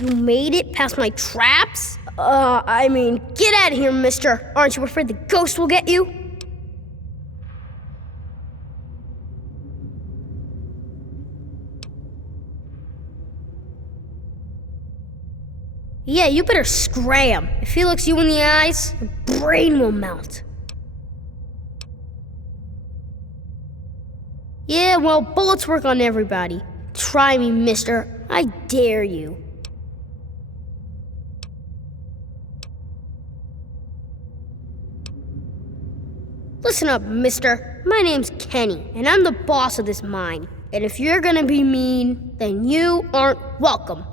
You made it past my traps? Get out of here, mister. Aren't you afraid the ghost will get you? Yeah, you better scram. If he looks you in the eyes, your brain will melt. Yeah, well, bullets work on everybody. Try me, mister. I dare you. Listen up, mister. My name's Kenny, and I'm the boss of this mine. And if you're gonna be mean, then you aren't welcome.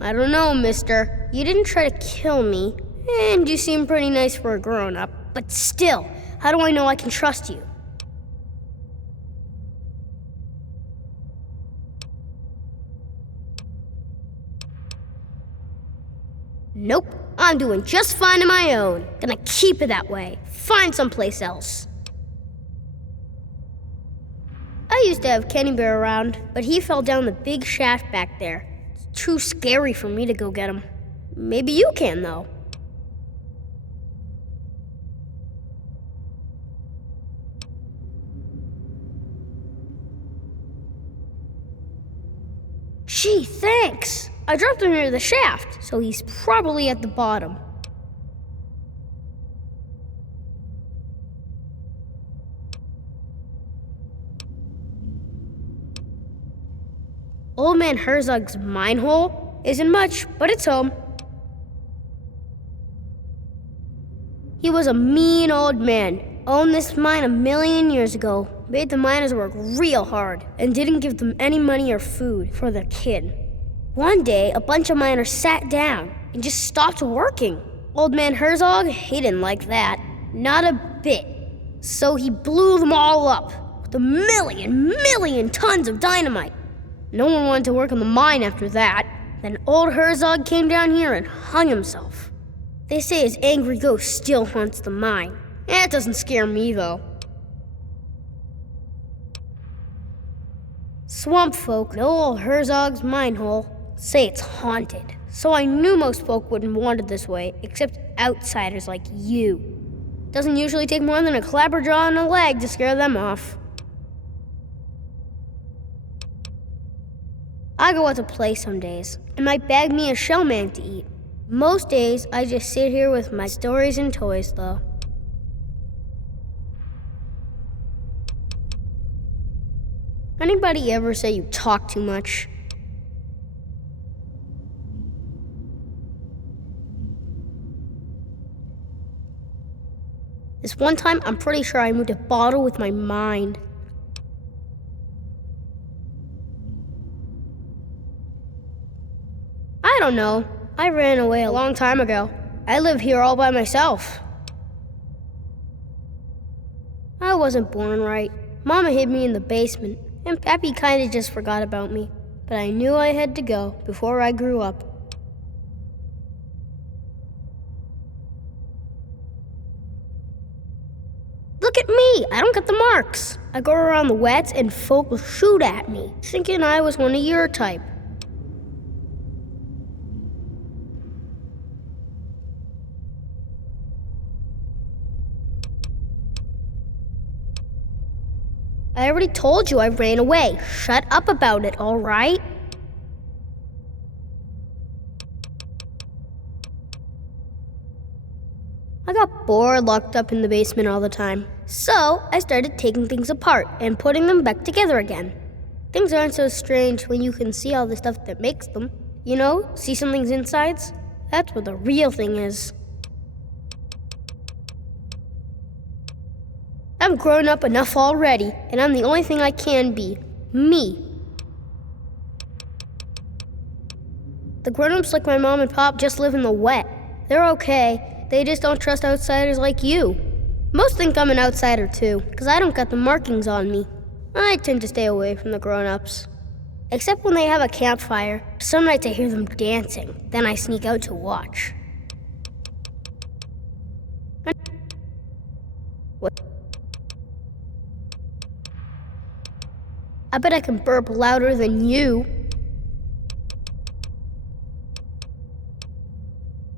I don't know, mister. You didn't try to kill me, and you seem pretty nice for a grown-up. But still, how do I know I can trust you? Nope, I'm doing just fine on my own. Gonna keep it that way. Find someplace else. I used to have Kenny Bear around, but he fell down the big shaft back there. It's too scary for me to go get him. Maybe you can, though. Gee, thanks. I dropped him near the shaft, so he's probably at the bottom. Old Man Herzog's mine hole isn't much, but it's home. He was a mean old man, owned this mine 1,000,000 years ago, made the miners work real hard, and didn't give them any money or food for their kid. One day, a bunch of miners sat down and just stopped working. Old Man Herzog, he didn't like that. Not a bit. So he blew them all up with 1,000,000 tons of dynamite. No one wanted to work on the mine after that. Then old Herzog came down here and hung himself. They say his angry ghost still haunts the mine. That doesn't scare me, though. Swamp folk know old Herzog's mine hole, say it's haunted. So I knew most folk wouldn't want it this way, except outsiders like you. Doesn't usually take more than a clapperjaw and a leg to scare them off. I go out to play some days, and might bag me a shellman to eat. Most days, I just sit here with my stories and toys, though. Anybody ever say you talk too much? This one time, I'm pretty sure I moved a bottle with my mind. I don't know. I ran away a long time ago. I live here all by myself. I wasn't born right. Mama hid me in the basement, and Pappy kinda just forgot about me. But I knew I had to go before I grew up. Look at me! I don't get the marks. I go around the wets and folk will shoot at me, thinking I was one of your type. I already told you I ran away. Shut up about it, all right? I got bored locked up in the basement all the time. So I started taking things apart and putting them back together again. Things aren't so strange when you can see all the stuff that makes them. You know, see something's insides? That's what the real thing is. I'm grown up enough already, and I'm the only thing I can be. Me. The grown-ups like my mom and pop just live in the wet. They're okay. They just don't trust outsiders like you. Most think I'm an outsider too, because I don't got the markings on me. I tend to stay away from the grown-ups. Except when they have a campfire. Some nights I hear them dancing, then I sneak out to watch. What? I bet I can burp louder than you.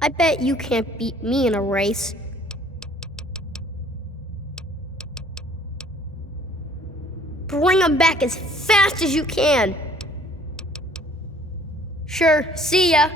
I bet you can't beat me in a race. Bring them back as fast as you can. Sure, see ya.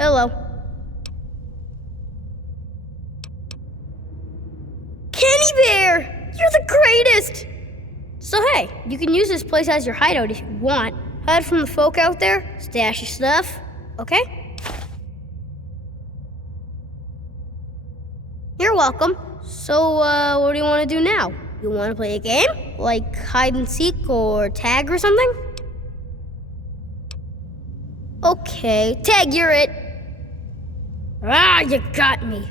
Hello. Kenny Bear! You're the greatest! So hey, you can use this place as your hideout if you want. Hide from the folk out there, stash your stuff, okay? You're welcome. So, what do you want to do now? You want to play a game? Like hide and seek or tag or something? Okay, tag, you're it. Ah, you got me.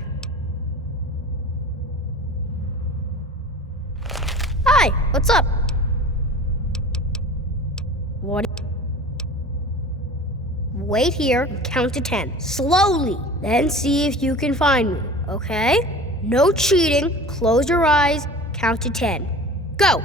Hi, what's up? What? Wait here and count to 10. Slowly. Then see if you can find me, okay? No cheating. Close your eyes. Count to 10. Go!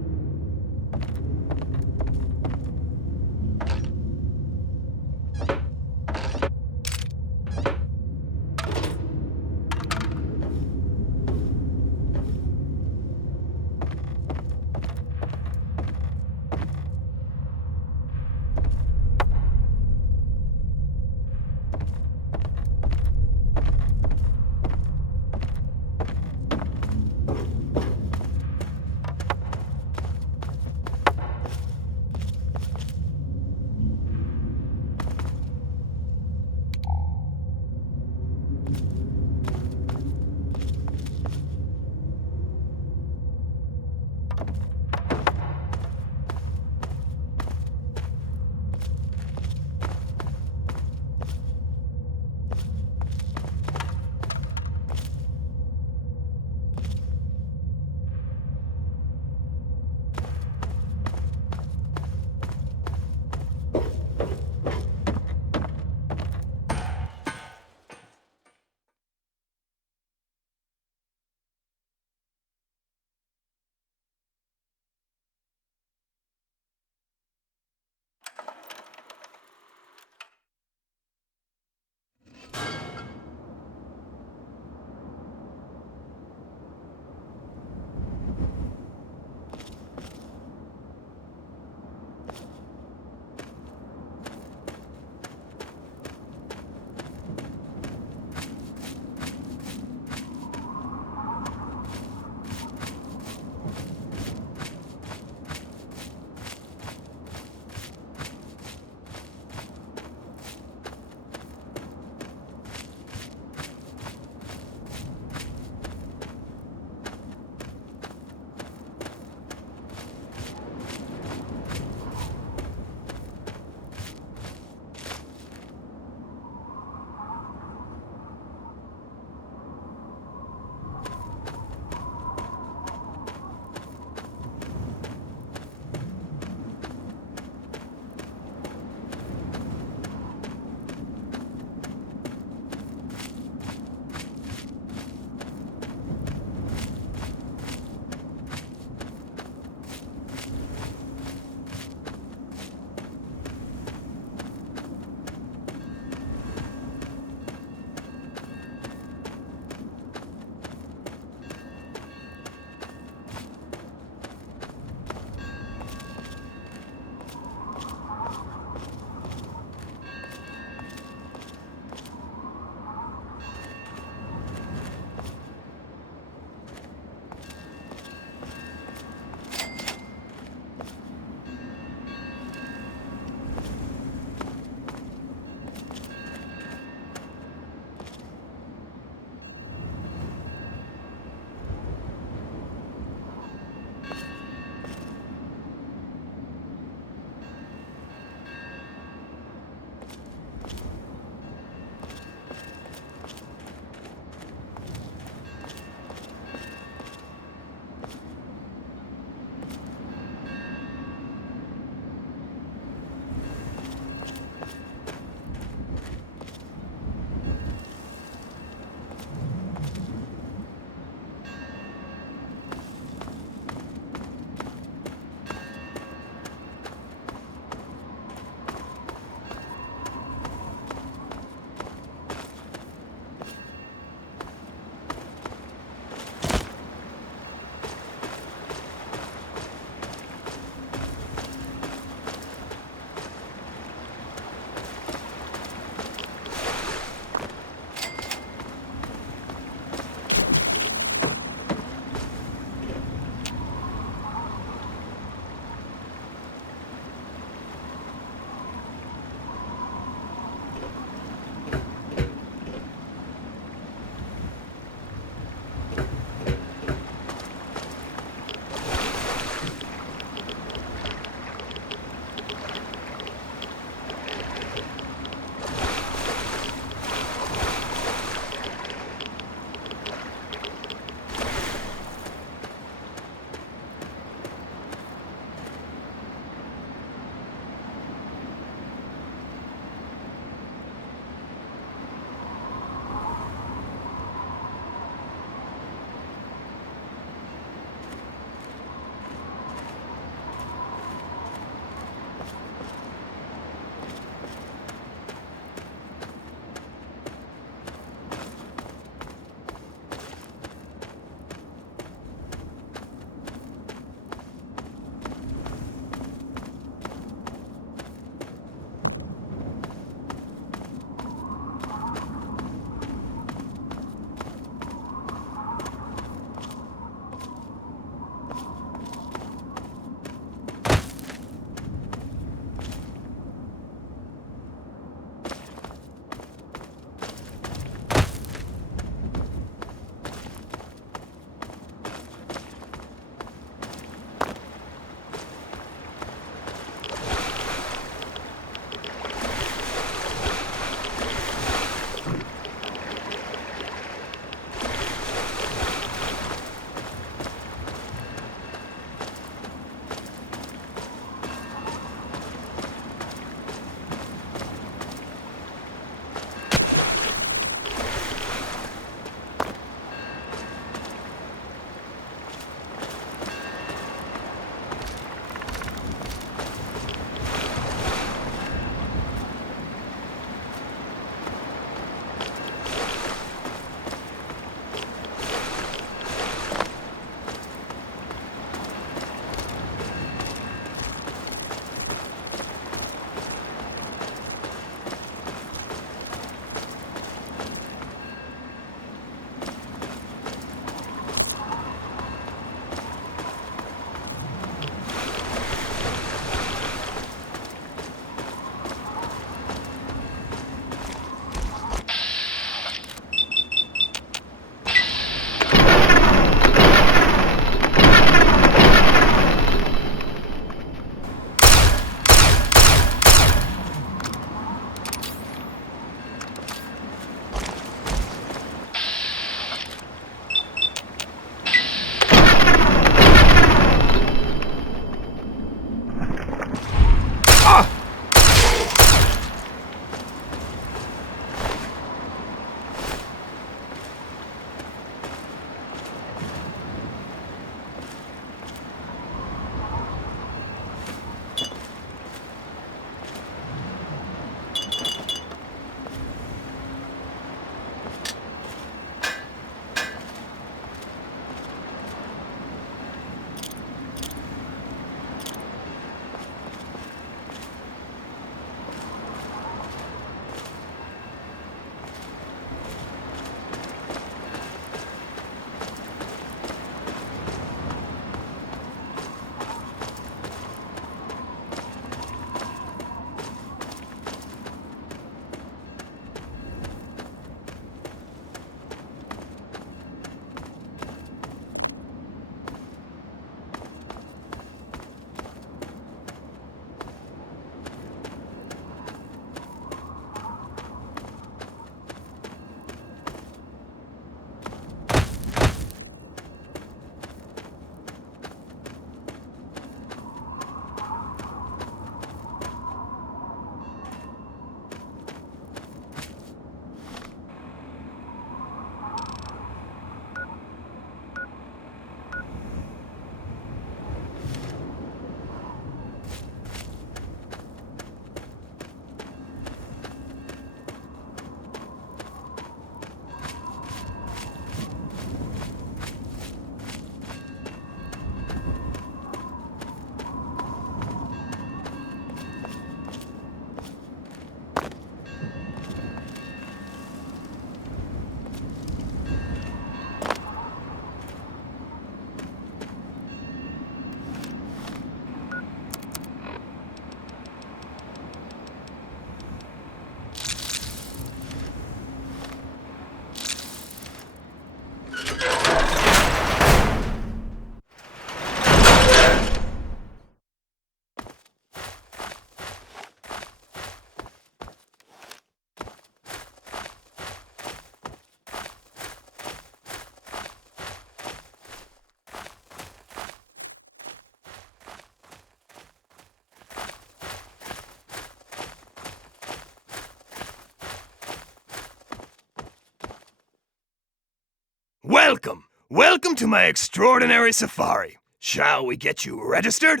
Welcome! Welcome to my extraordinary safari. Shall we get you registered?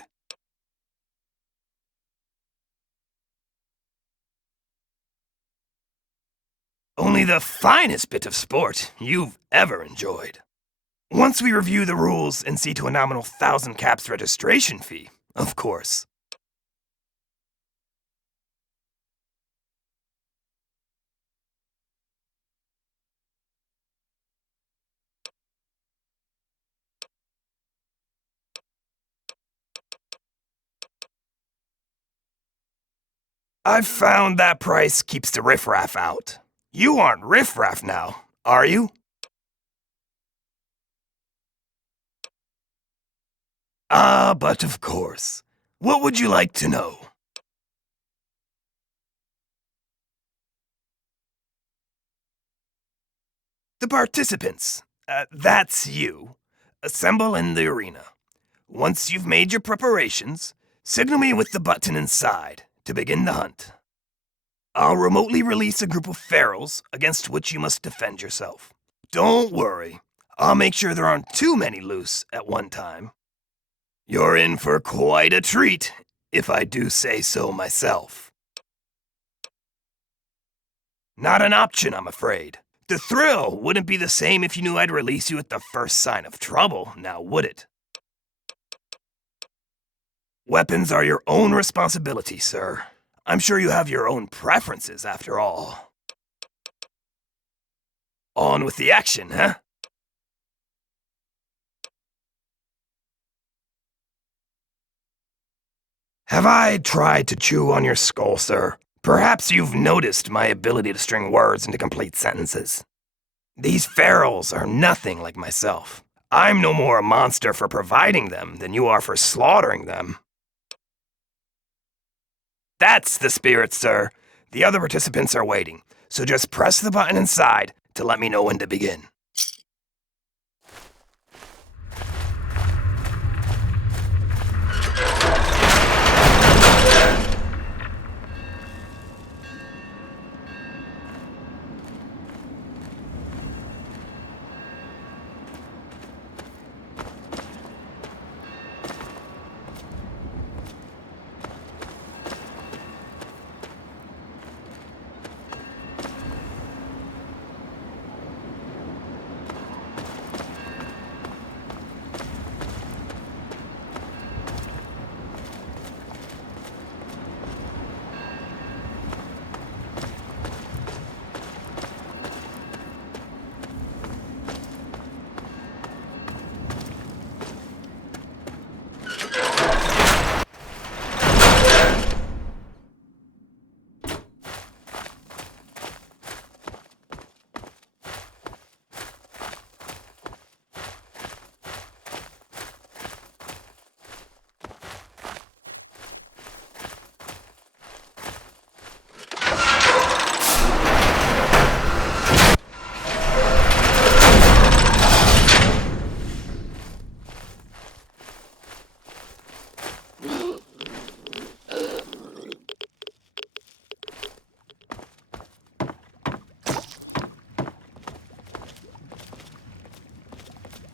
Only the finest bit of sport you've ever enjoyed. Once we review the rules and see to a nominal 1,000 caps registration fee, of course. I've found that price keeps the riffraff out. You aren't riffraff now, are you? Ah, but of course. What would you like to know? The participants, that's you, assemble in the arena. Once you've made your preparations, signal me with the button inside to begin the hunt. I'll remotely release a group of ferals against which you must defend yourself. Don't worry, I'll make sure there aren't too many loose at one time. You're in for quite a treat, if I do say so myself. Not an option, I'm afraid. The thrill wouldn't be the same if you knew I'd release you at the first sign of trouble, now would it? Weapons are your own responsibility, sir. I'm sure you have your own preferences, after all. On with the action, huh? Have I tried to chew on your skull, sir? Perhaps you've noticed my ability to string words into complete sentences. These ferals are nothing like myself. I'm no more a monster for providing them than you are for slaughtering them. That's the spirit, sir. The other participants are waiting, so just press the button inside to let me know when to begin.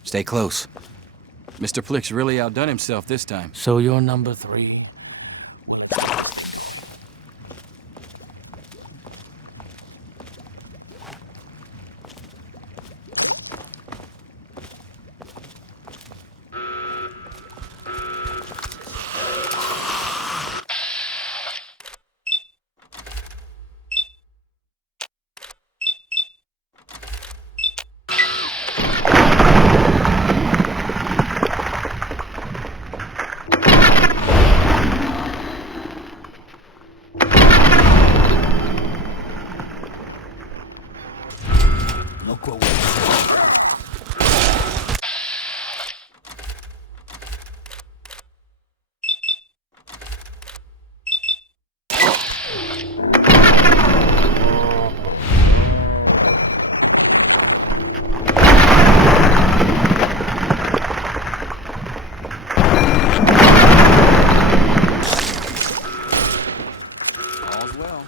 Stay close. Mr. Flick's really outdone himself this time. So you're number 3? Look what we All's well.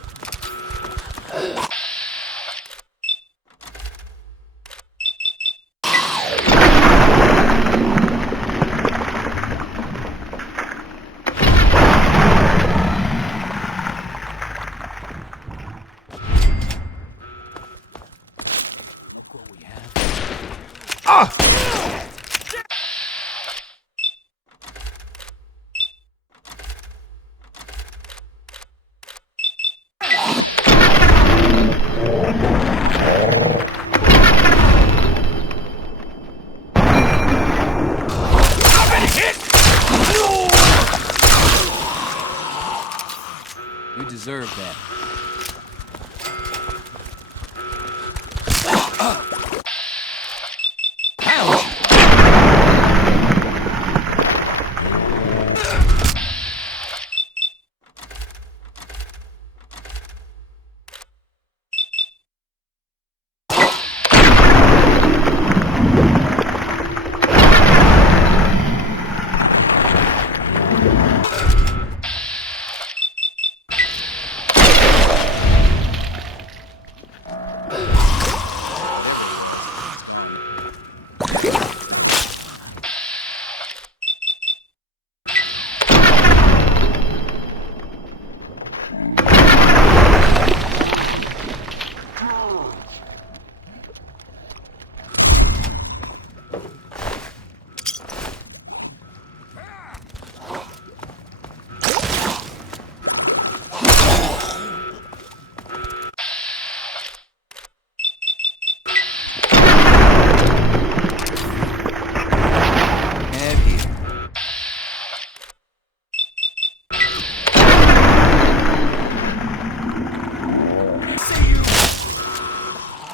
You deserve that.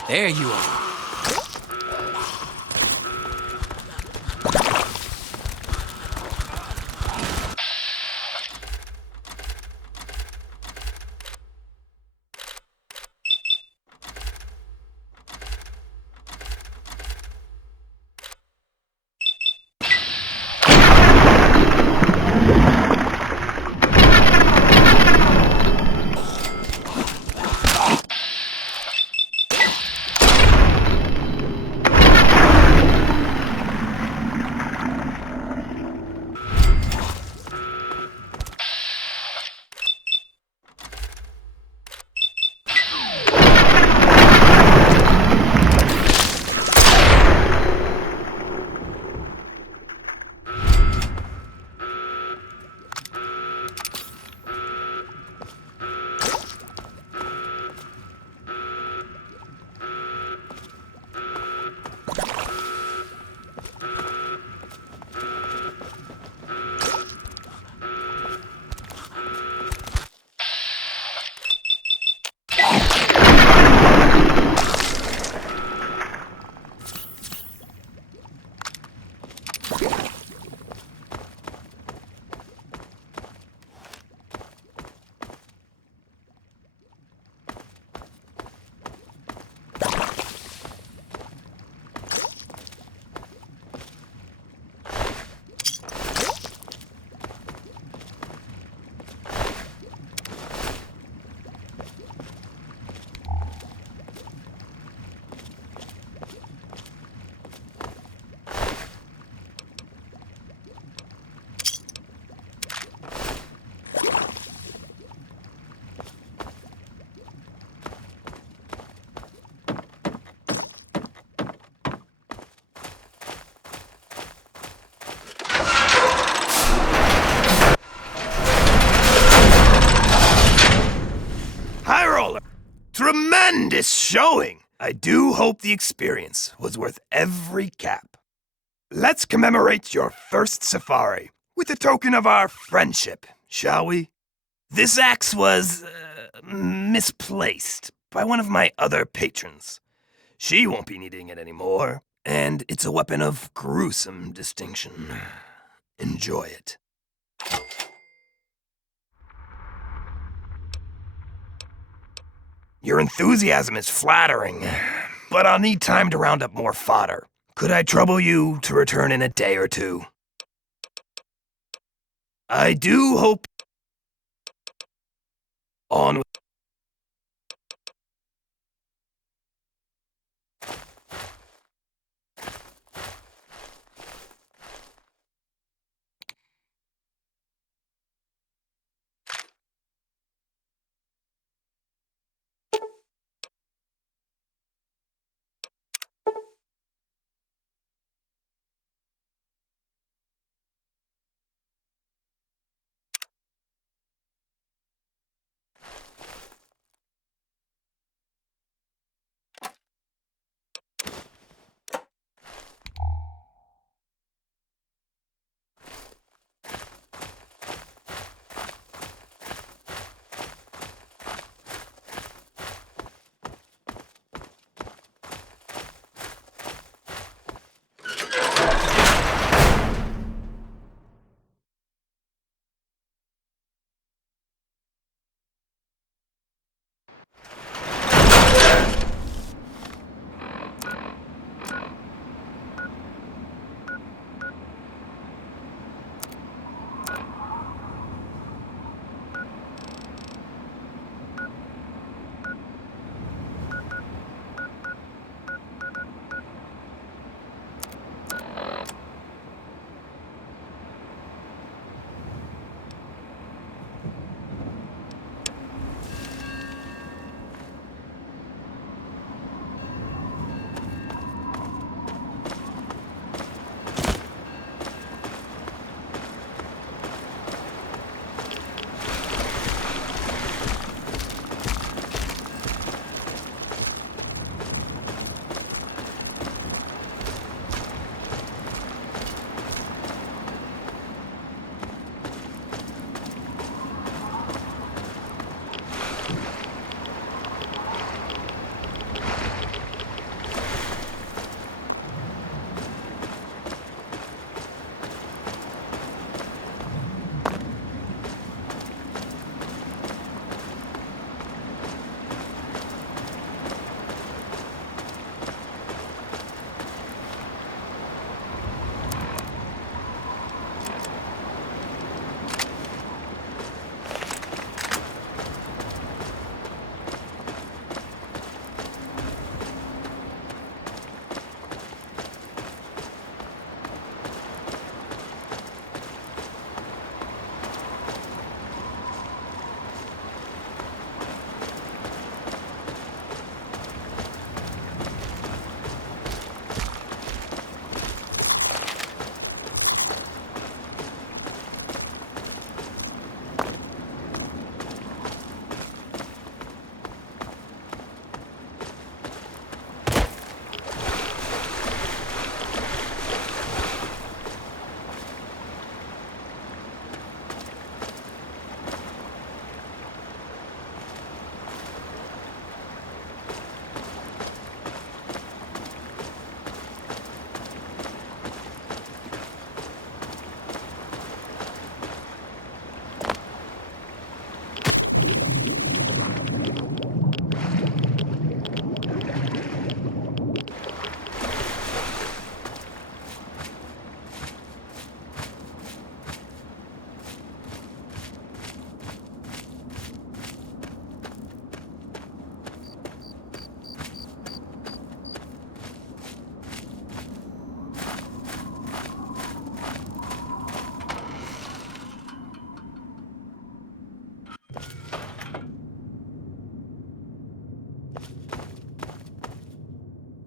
There you are. Tremendous showing! I do hope the experience was worth every cap. Let's commemorate your first safari with a token of our friendship, shall we? This axe was misplaced by one of my other patrons. She won't be needing it anymore, and it's a weapon of gruesome distinction. Enjoy it. Your enthusiasm is flattering, but I'll need time to round up more fodder. Could I trouble you to return in a day or two? I do hope on with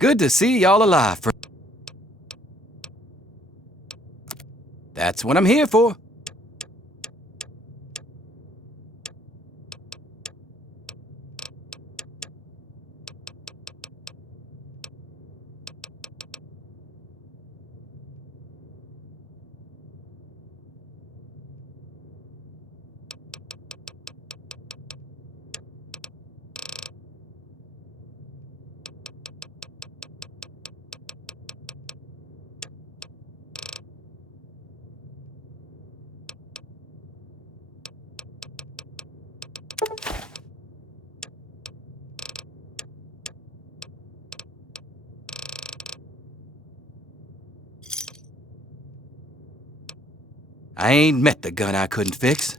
Good to see y'all alive. That's what I'm here for. I ain't met the gun I couldn't fix.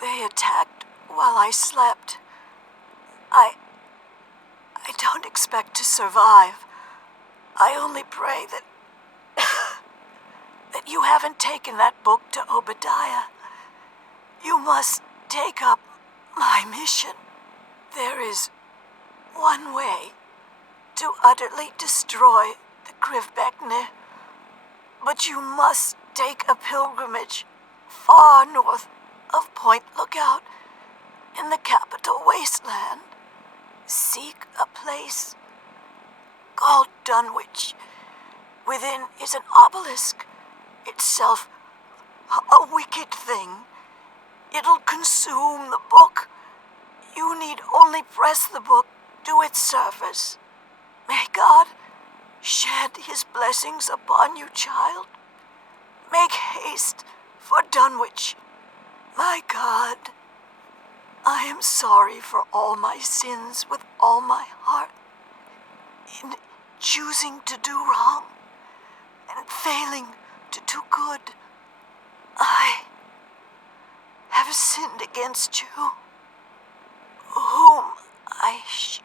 They attacked while I slept. I don't expect to survive. I only pray that that you haven't taken that book to Obadiah. You must take up my mission. There is one way to utterly destroy the Krivbekne, but you must take a pilgrimage far north of Point Lookout in the capital Wasteland. Seek a place called Dunwich. Within is an obelisk, itself a wicked thing. It'll consume the book. You need only press the book to its surface. May God shed his blessings upon you, child. Make haste for Dunwich. My God, I am sorry for all my sins with all my heart. In choosing to do wrong and failing to do good, I have sinned against you, whom I should.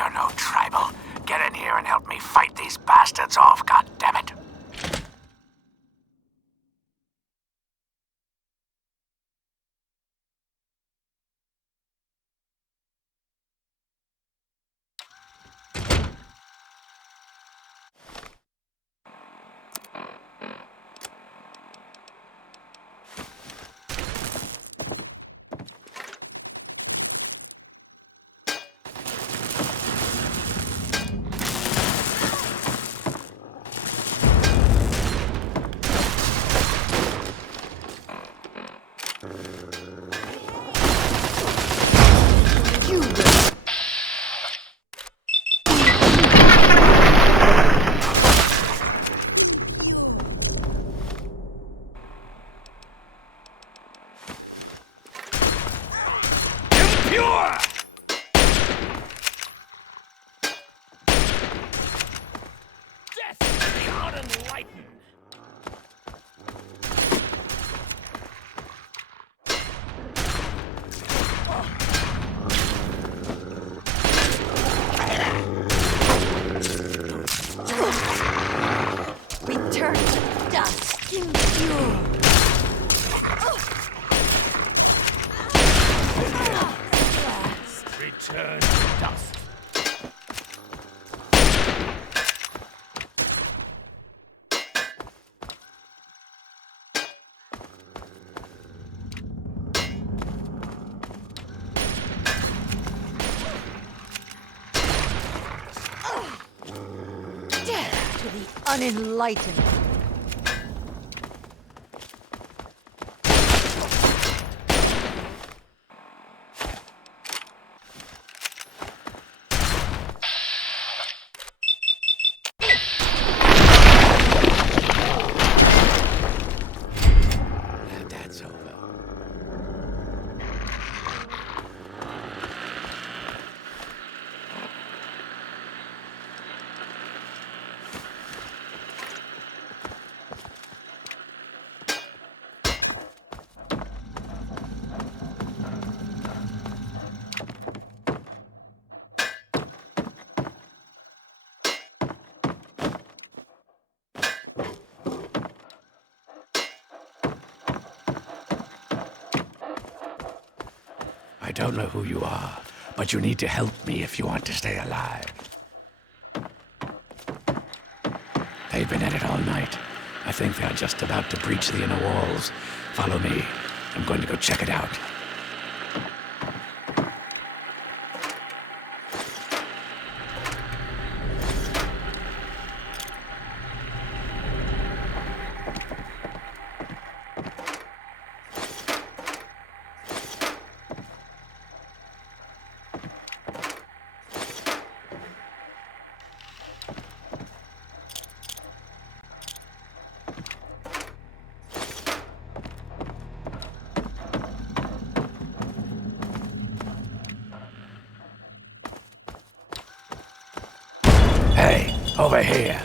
You're no tribal. Get in here and help me fight these bastards off, goddammit. Impure! Death to the unenlightened! Return to dust, impure. Return to dust. Death to the unenlightened. That's over. I don't know who you are, but you need to help me if you want to stay alive. They've been at it all night. I think they're just about to breach the inner walls. Follow me. I'm going to go check it out. Hey, over here.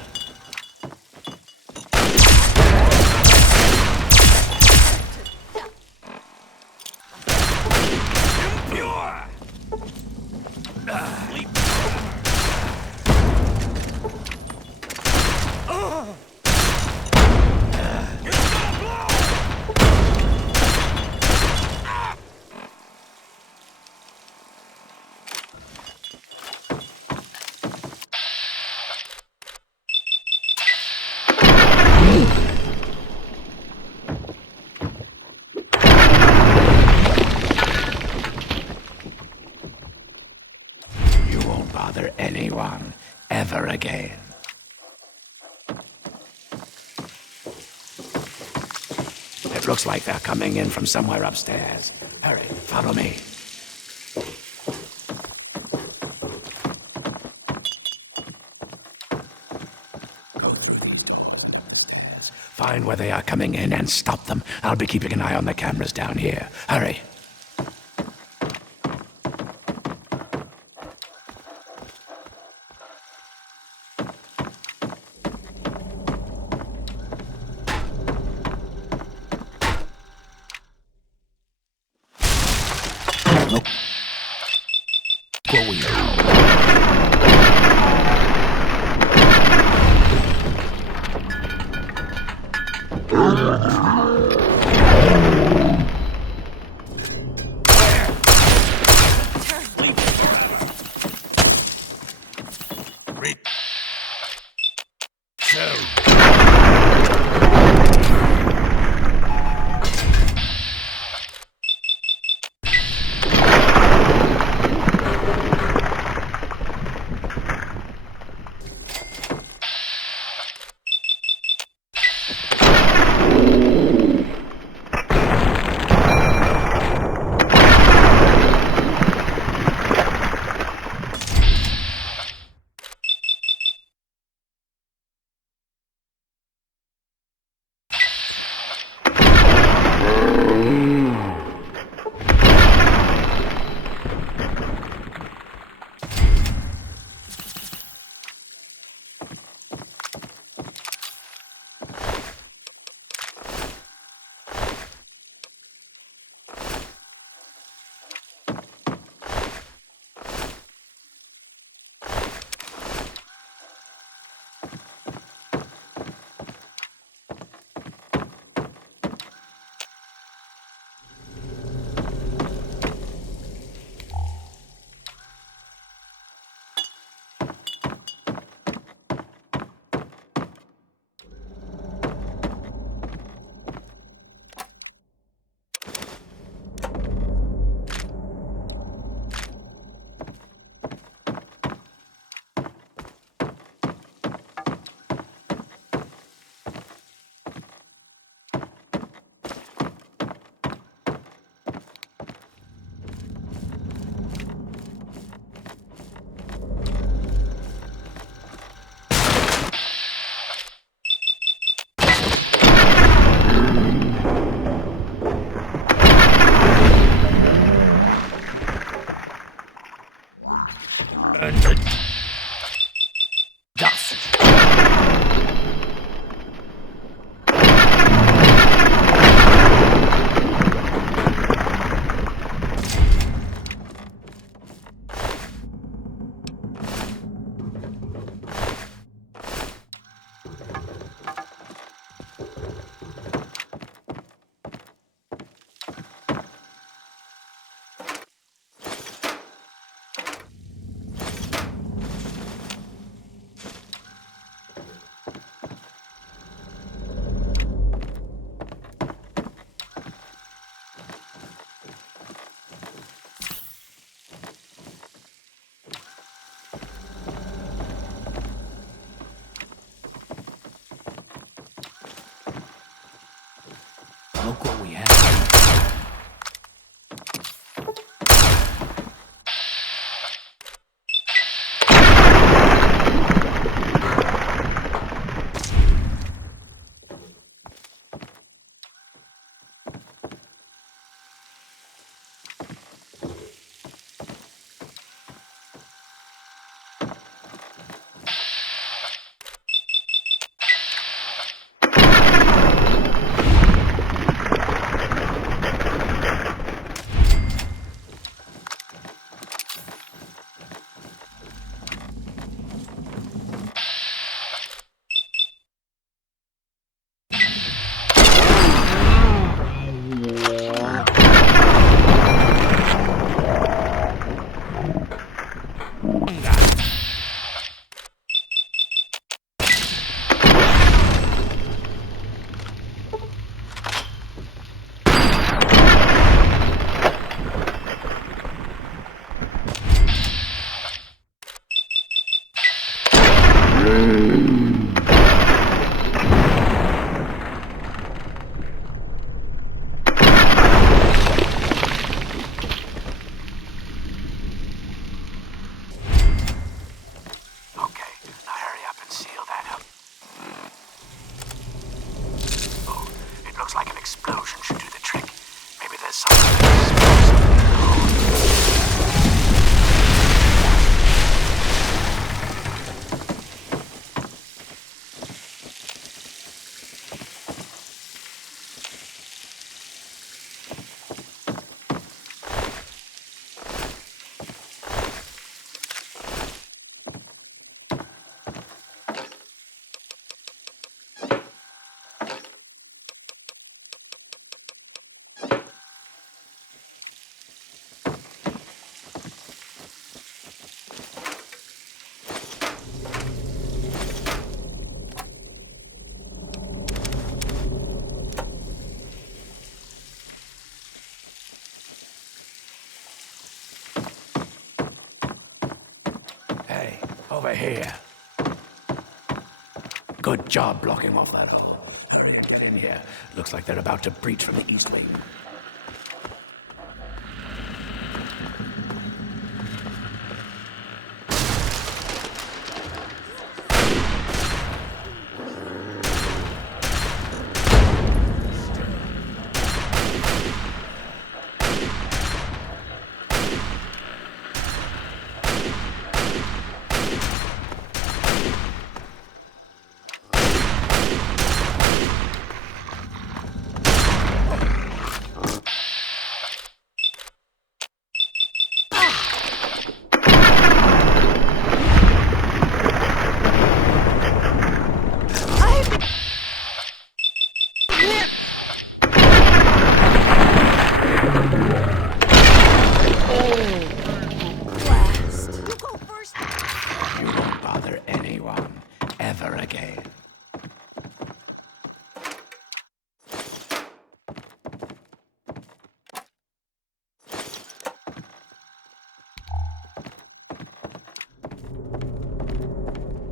Impure! Sleep. It's gonna blow! You won't bother anyone ever again. It looks like they're coming in from somewhere upstairs. Hurry, follow me. Go through. Yes, find where they are coming in and stop them. I'll be keeping an eye on the cameras down here. Hurry. Look. What we Sleep forever. burn to dust. Look what we have. Hey, over here. Good job blocking off that hole. Hurry and get in here. Looks like they're about to breach from the east wing. You won't bother anyone ever again.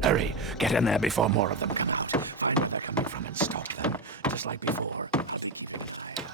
Hurry, get in there before more of them come out. Find where they're coming from and stop them. Just like before, I'll be keeping an eye out.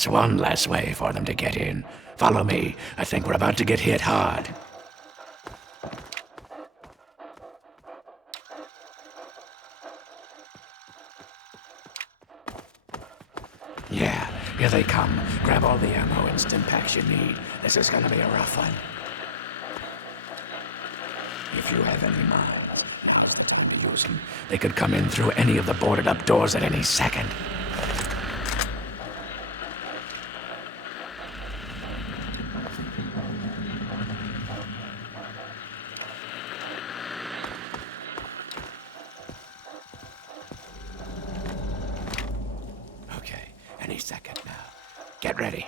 That's one less way for them to get in. Follow me. I think we're about to get hit hard. Yeah, here they come. Grab all the ammo and stim packs you need. This is gonna be a rough one. If you have any minds, now's the time to use them. They could come in through any of the boarded up doors at any second. Okay, any second now. Get ready.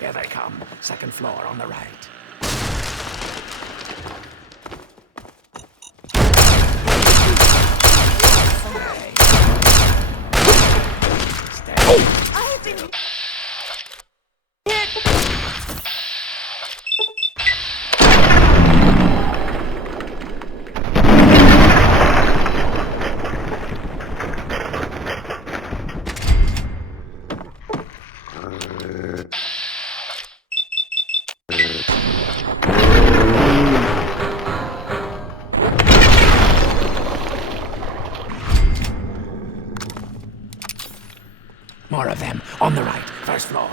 Here they come. Second floor on the right. Stay. More of them. On the right. First floor.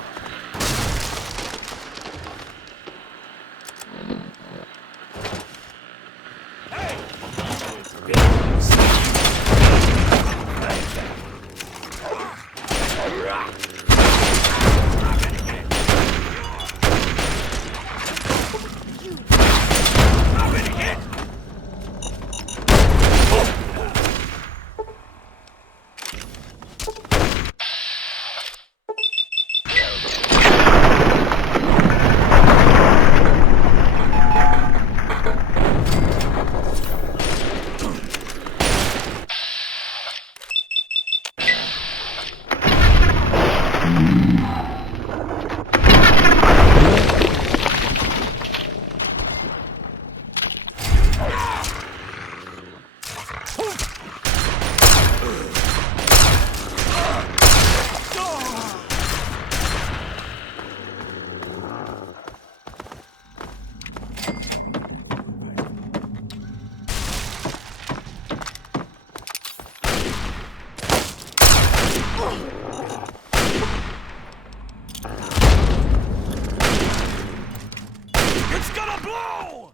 It's gonna blow!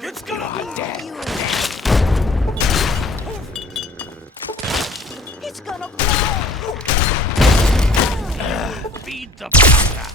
It's gonna Dead. It's gonna blow! feed the powder.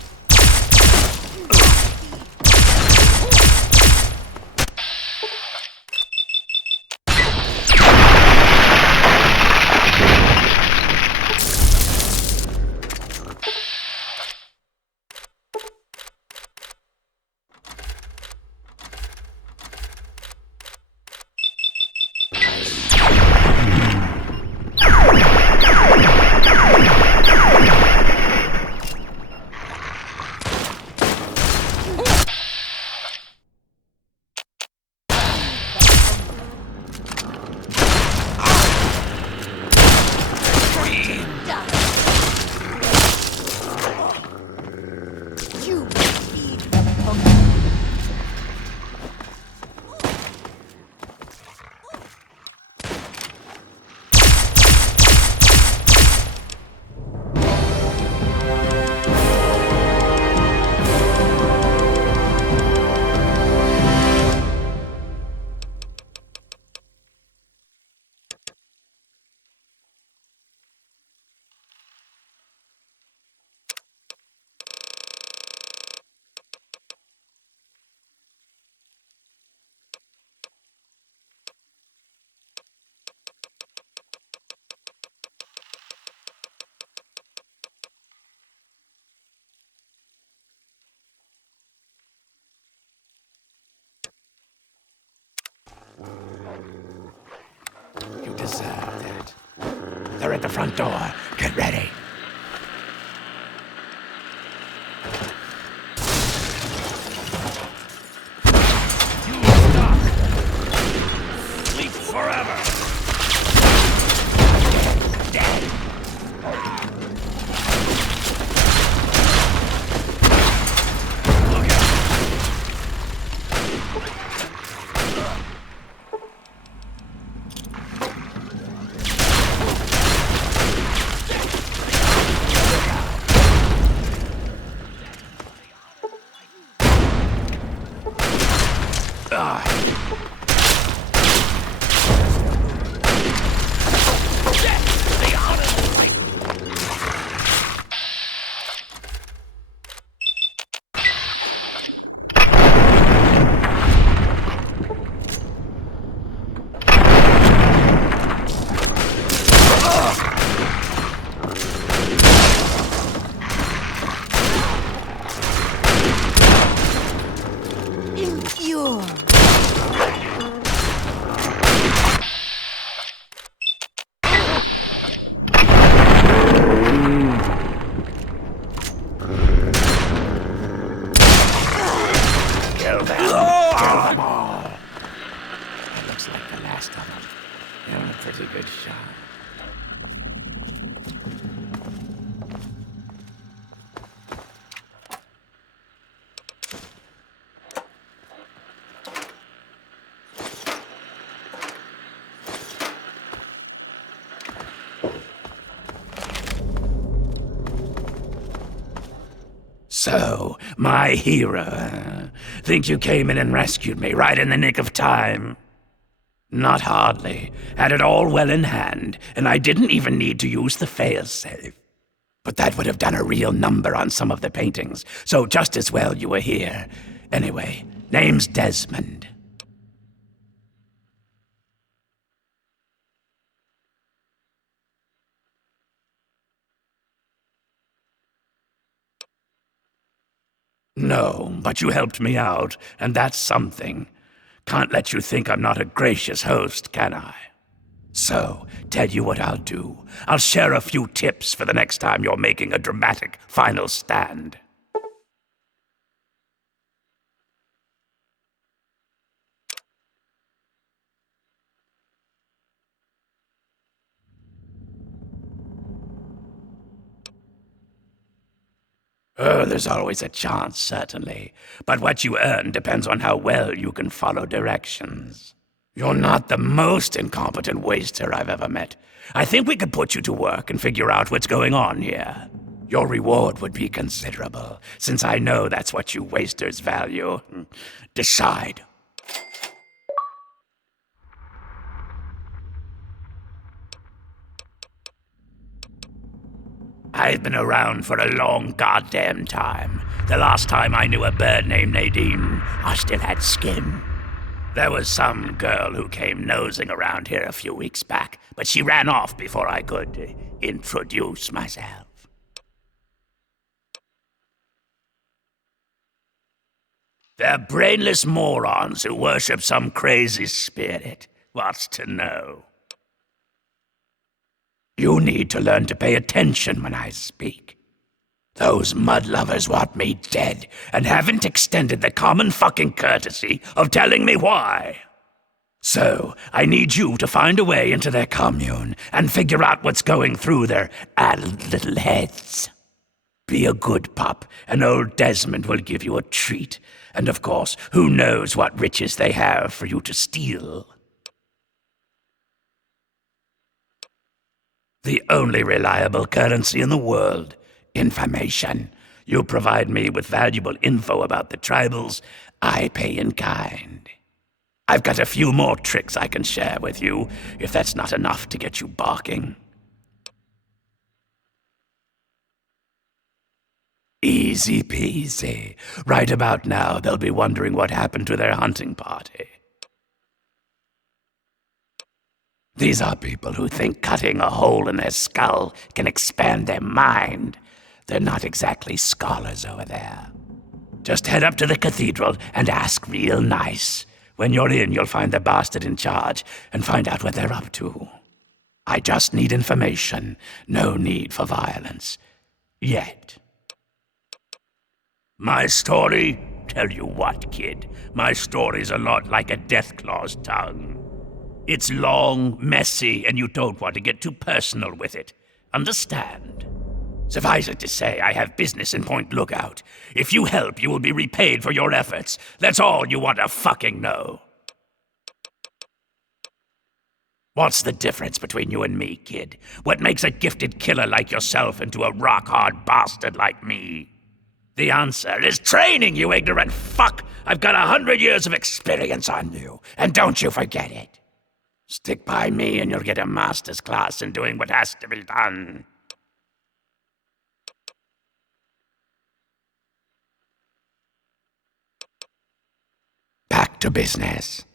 You deserve that. They're at the front door. Get ready. Sleep forever. Kill them. Kill them all. That looks like the last of them. You're a pretty good shot. So, my hero. Think you came in and rescued me right in the nick of time? Not hardly. Had it all well in hand, and I didn't even need to use the failsafe. But that would have done a real number on some of the paintings, so just as well you were here. Anyway, name's Desmond. No, but you helped me out, and that's something. Can't let you think I'm not a gracious host, can I? So, tell you what I'll do. I'll share a few tips for the next time you're making a dramatic final stand. Oh, there's always a chance, certainly. But what you earn depends on how well you can follow directions. You're not the most incompetent waster I've ever met. I think we could put you to work and figure out what's going on here. Your reward would be considerable, since I know that's what you wasters value. Decide. I've been around for a long goddamn time. The last time I knew a bird named Nadine, I still had skin. There was some girl who came nosing around here a few weeks back, but she ran off before I could introduce myself. They're brainless morons who worship some crazy spirit. What's to know? You need to learn to pay attention when I speak. Those mud lovers want me dead and haven't extended the common fucking courtesy of telling me why. So, I need you to find a way into their commune and figure out what's going through their addled little heads. Be a good pup, and old Desmond will give you a treat. And of course, who knows what riches they have for you to steal. The only reliable currency in the world. Information. You provide me with valuable info about the tribals, I pay in kind. I've got a few more tricks I can share with you, if that's not enough to get you barking. Easy peasy. Right about now, they'll be wondering what happened to their hunting party. These are people who think cutting a hole in their skull can expand their mind. They're not exactly scholars over there. Just head up to the cathedral and ask real nice. When you're in, you'll find the bastard in charge and find out what they're up to. I just need information. No need for violence. Yet. My story? Tell you what, kid. My story's a lot like a deathclaw's tongue. It's long, messy, and you don't want to get too personal with it. Understand? Suffice it to say, I have business in Point Lookout. If you help, you will be repaid for your efforts. That's all you want to fucking know. What's the difference between you and me, kid? What makes a gifted killer like yourself into a rock-hard bastard like me? The answer is training, you ignorant fuck! I've got 100 years of experience on you, and don't you forget it. Stick by me and you'll get a master's class in doing what has to be done. Back to business.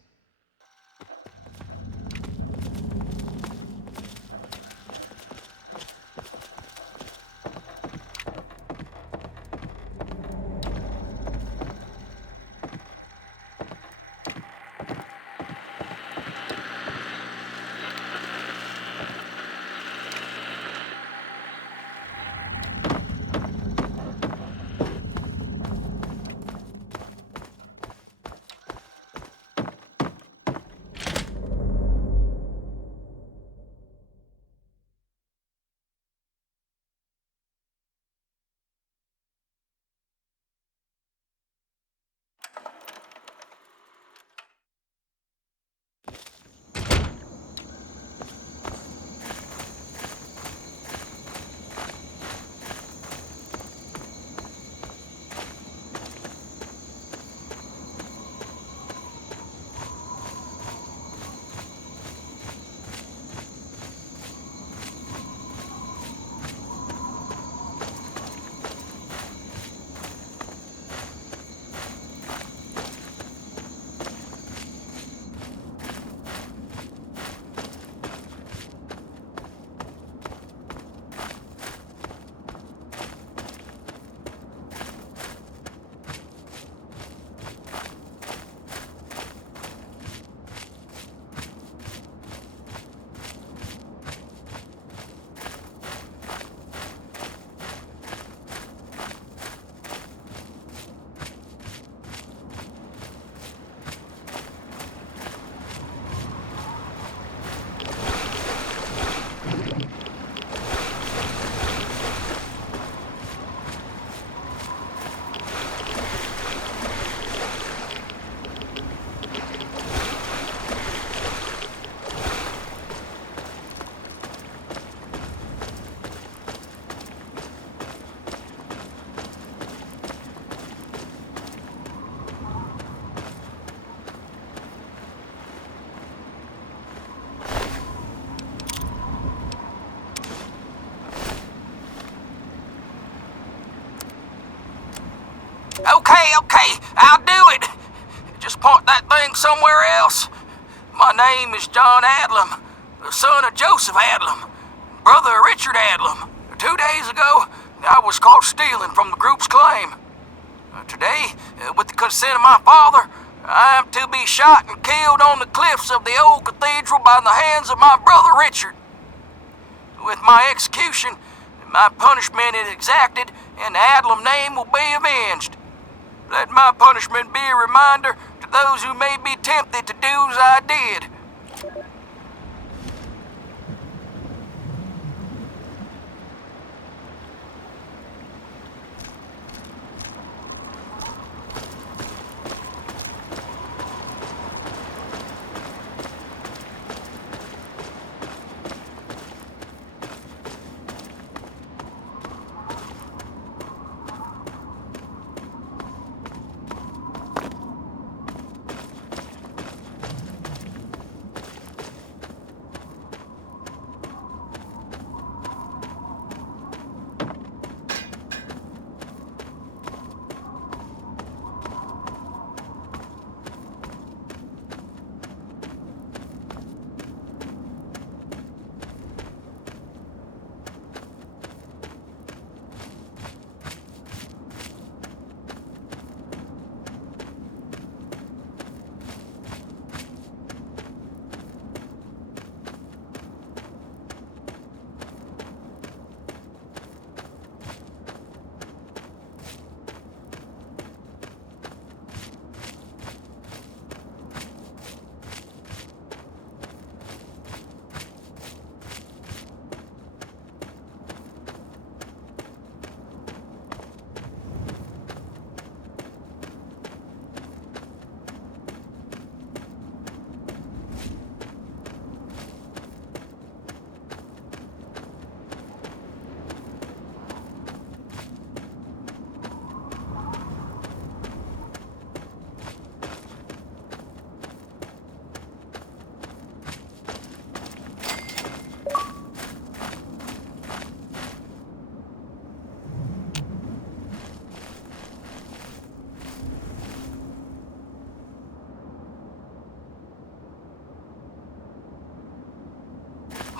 Okay, I'll do it. Just point that thing somewhere else. My name is John Adlam, the son of Joseph Adlam, brother of Richard Adlam. 2 days ago, I was caught stealing from the group's claim. Today, with the consent of my father, I am to be shot and killed on the cliffs of the old cathedral by the hands of my brother Richard. With my execution, my punishment is exacted, and the Adlam name will be avenged. Let my punishment be a reminder to those who may be tempted to do as I did.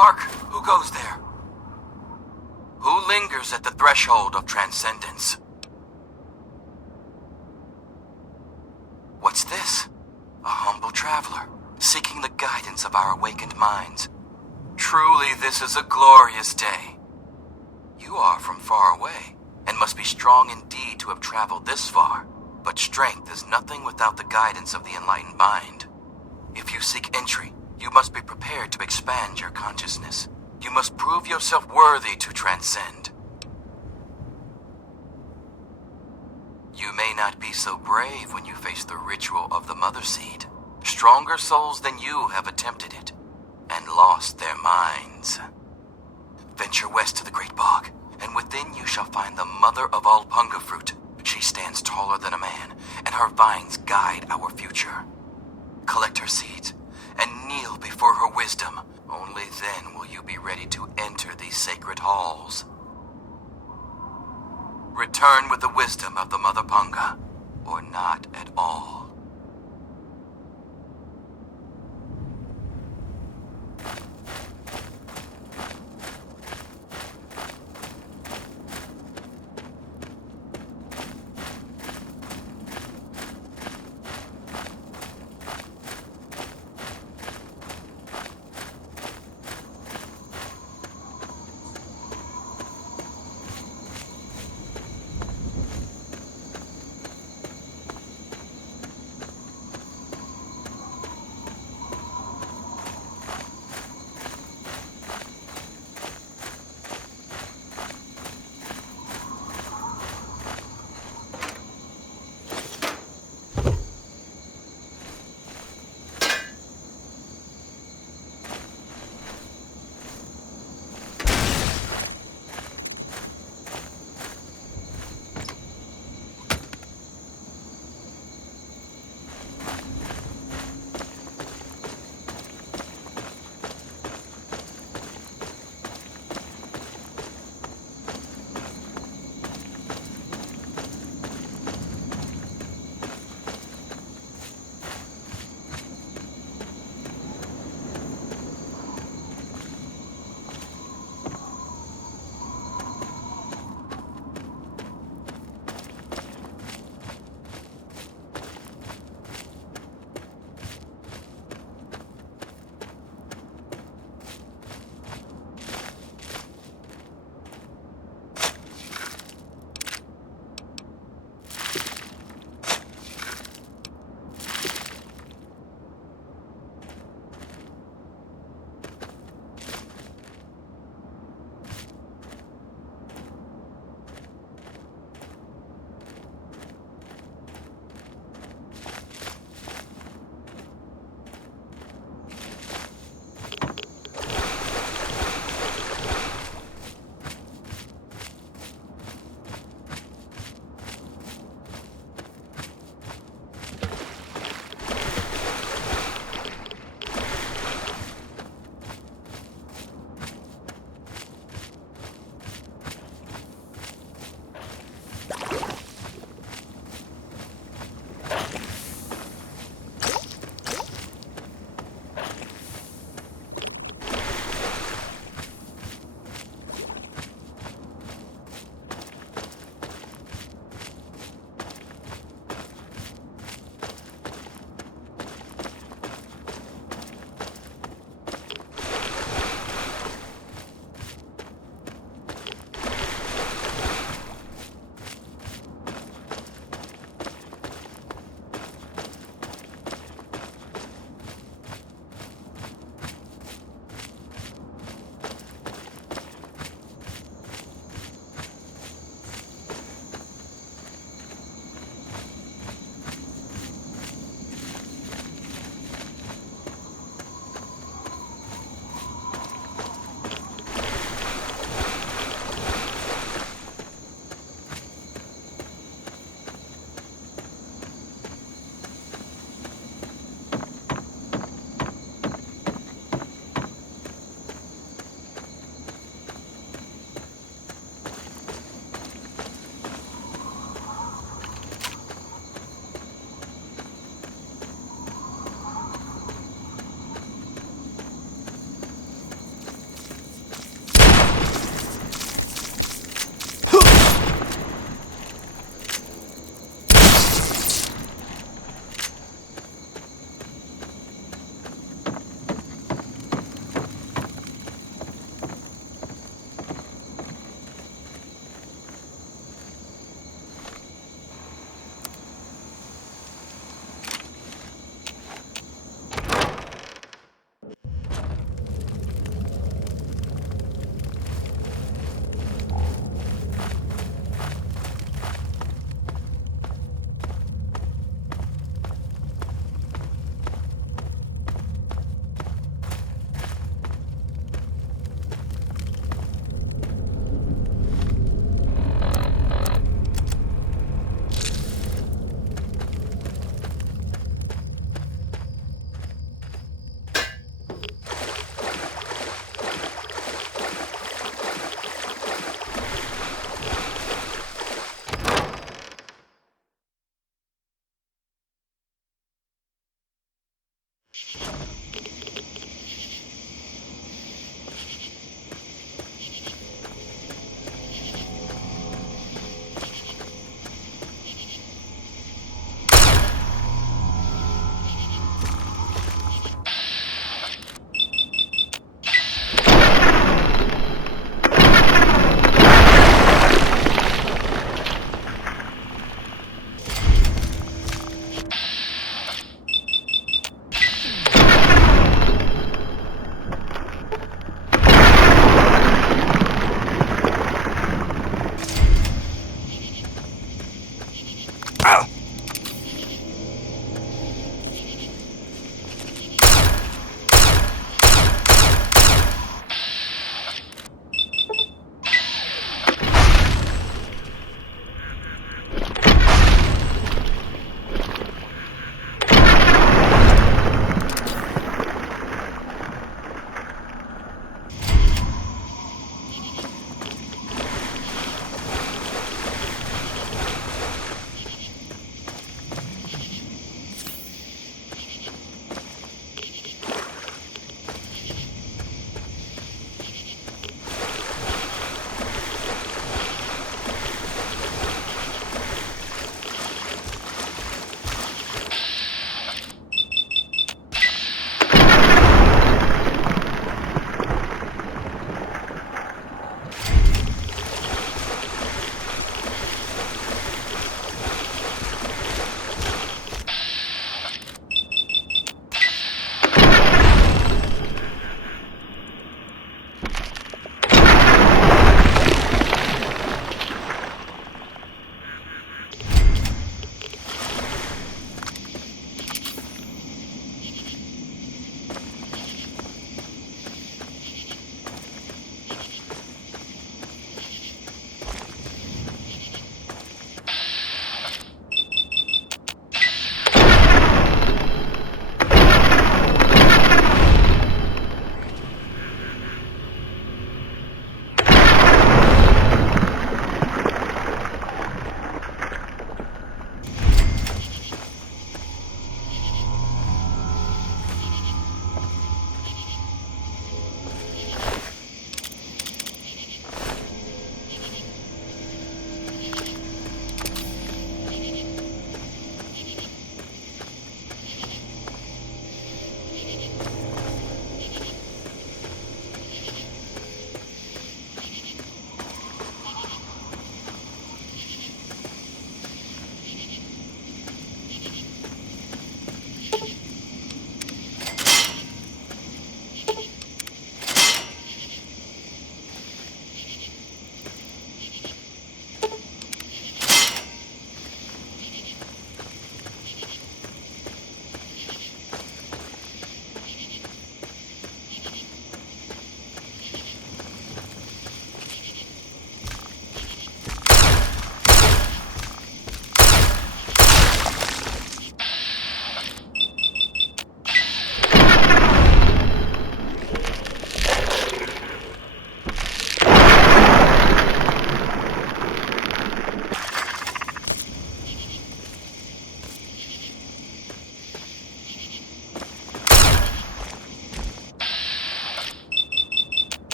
Hark, who goes there? Who lingers at the threshold of transcendence? What's this? A humble traveler, seeking the guidance of our awakened minds. Truly, this is a glorious day. You are from far away, and must be strong indeed to have traveled this far. But strength is nothing without the guidance of the enlightened mind. If you seek entry, you must be prepared to expand your consciousness. You must prove yourself worthy to transcend. You may not be so brave when you face the ritual of the Mother Seed. Stronger souls than you have attempted it, and lost their minds. Venture west to the Great Bog, and within you shall find the mother of all punga fruit. She stands taller than a man, and her vines guide our future. Collect her seeds, and kneel before her wisdom. Only then will you be ready to enter these sacred halls. Return with the wisdom of the Mother Punga, or not at all.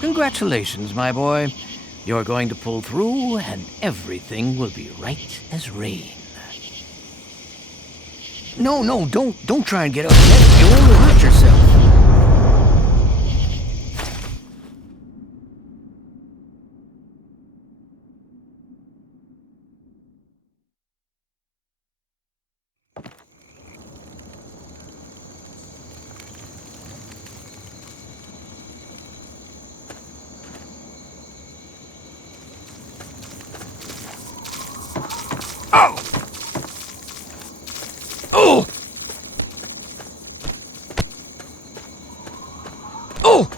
Congratulations, my boy. You're going to pull through, and everything will be right as rain. No, don't try and get up yet. You'll only hurt yourself. Oh! Oh! Oh!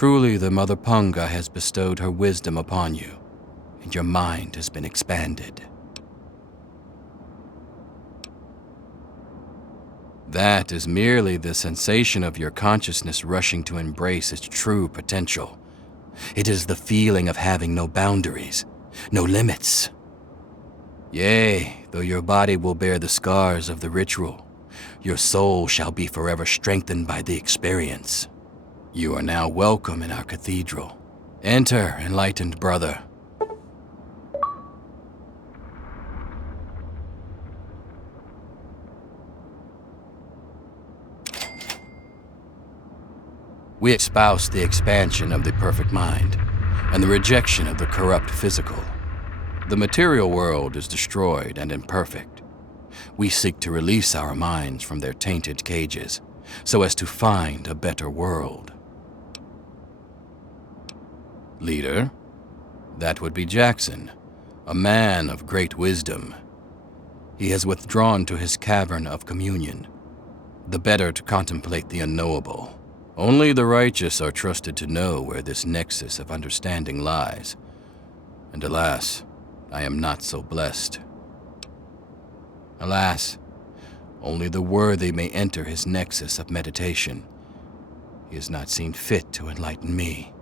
Truly, the Mother Punga has bestowed her wisdom upon you, and your mind has been expanded. That is merely the sensation of your consciousness rushing to embrace its true potential. It is the feeling of having no boundaries, no limits. Yea, though your body will bear the scars of the ritual, your soul shall be forever strengthened by the experience. You are now welcome in our cathedral. Enter, enlightened brother. We espouse the expansion of the perfect mind and the rejection of the corrupt physical. The material world is destroyed and imperfect. We seek to release our minds from their tainted cages so as to find a better world. Leader, that would be Jackson, a man of great wisdom. He has withdrawn to his cavern of communion, the better to contemplate the unknowable. Only the righteous are trusted to know where this nexus of understanding lies. And alas, I am not so blessed. Alas, only the worthy may enter his nexus of meditation. He has not seen fit to enlighten me.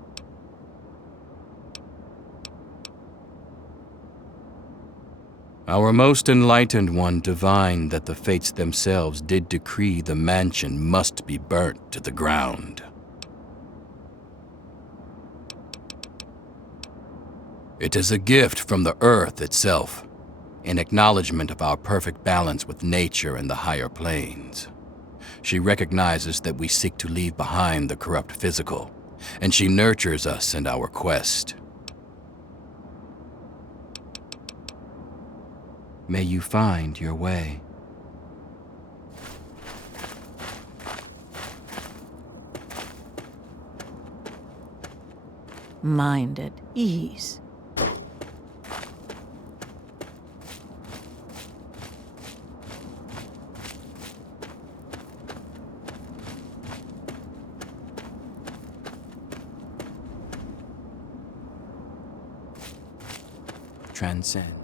Our most enlightened one divined that the fates themselves did decree the mansion must be burnt to the ground. It is a gift from the earth itself, in acknowledgement of our perfect balance with nature and the higher planes. She recognizes that we seek to leave behind the corrupt physical, and she nurtures us in our quest. May you find your way. Mind at ease. Transcend.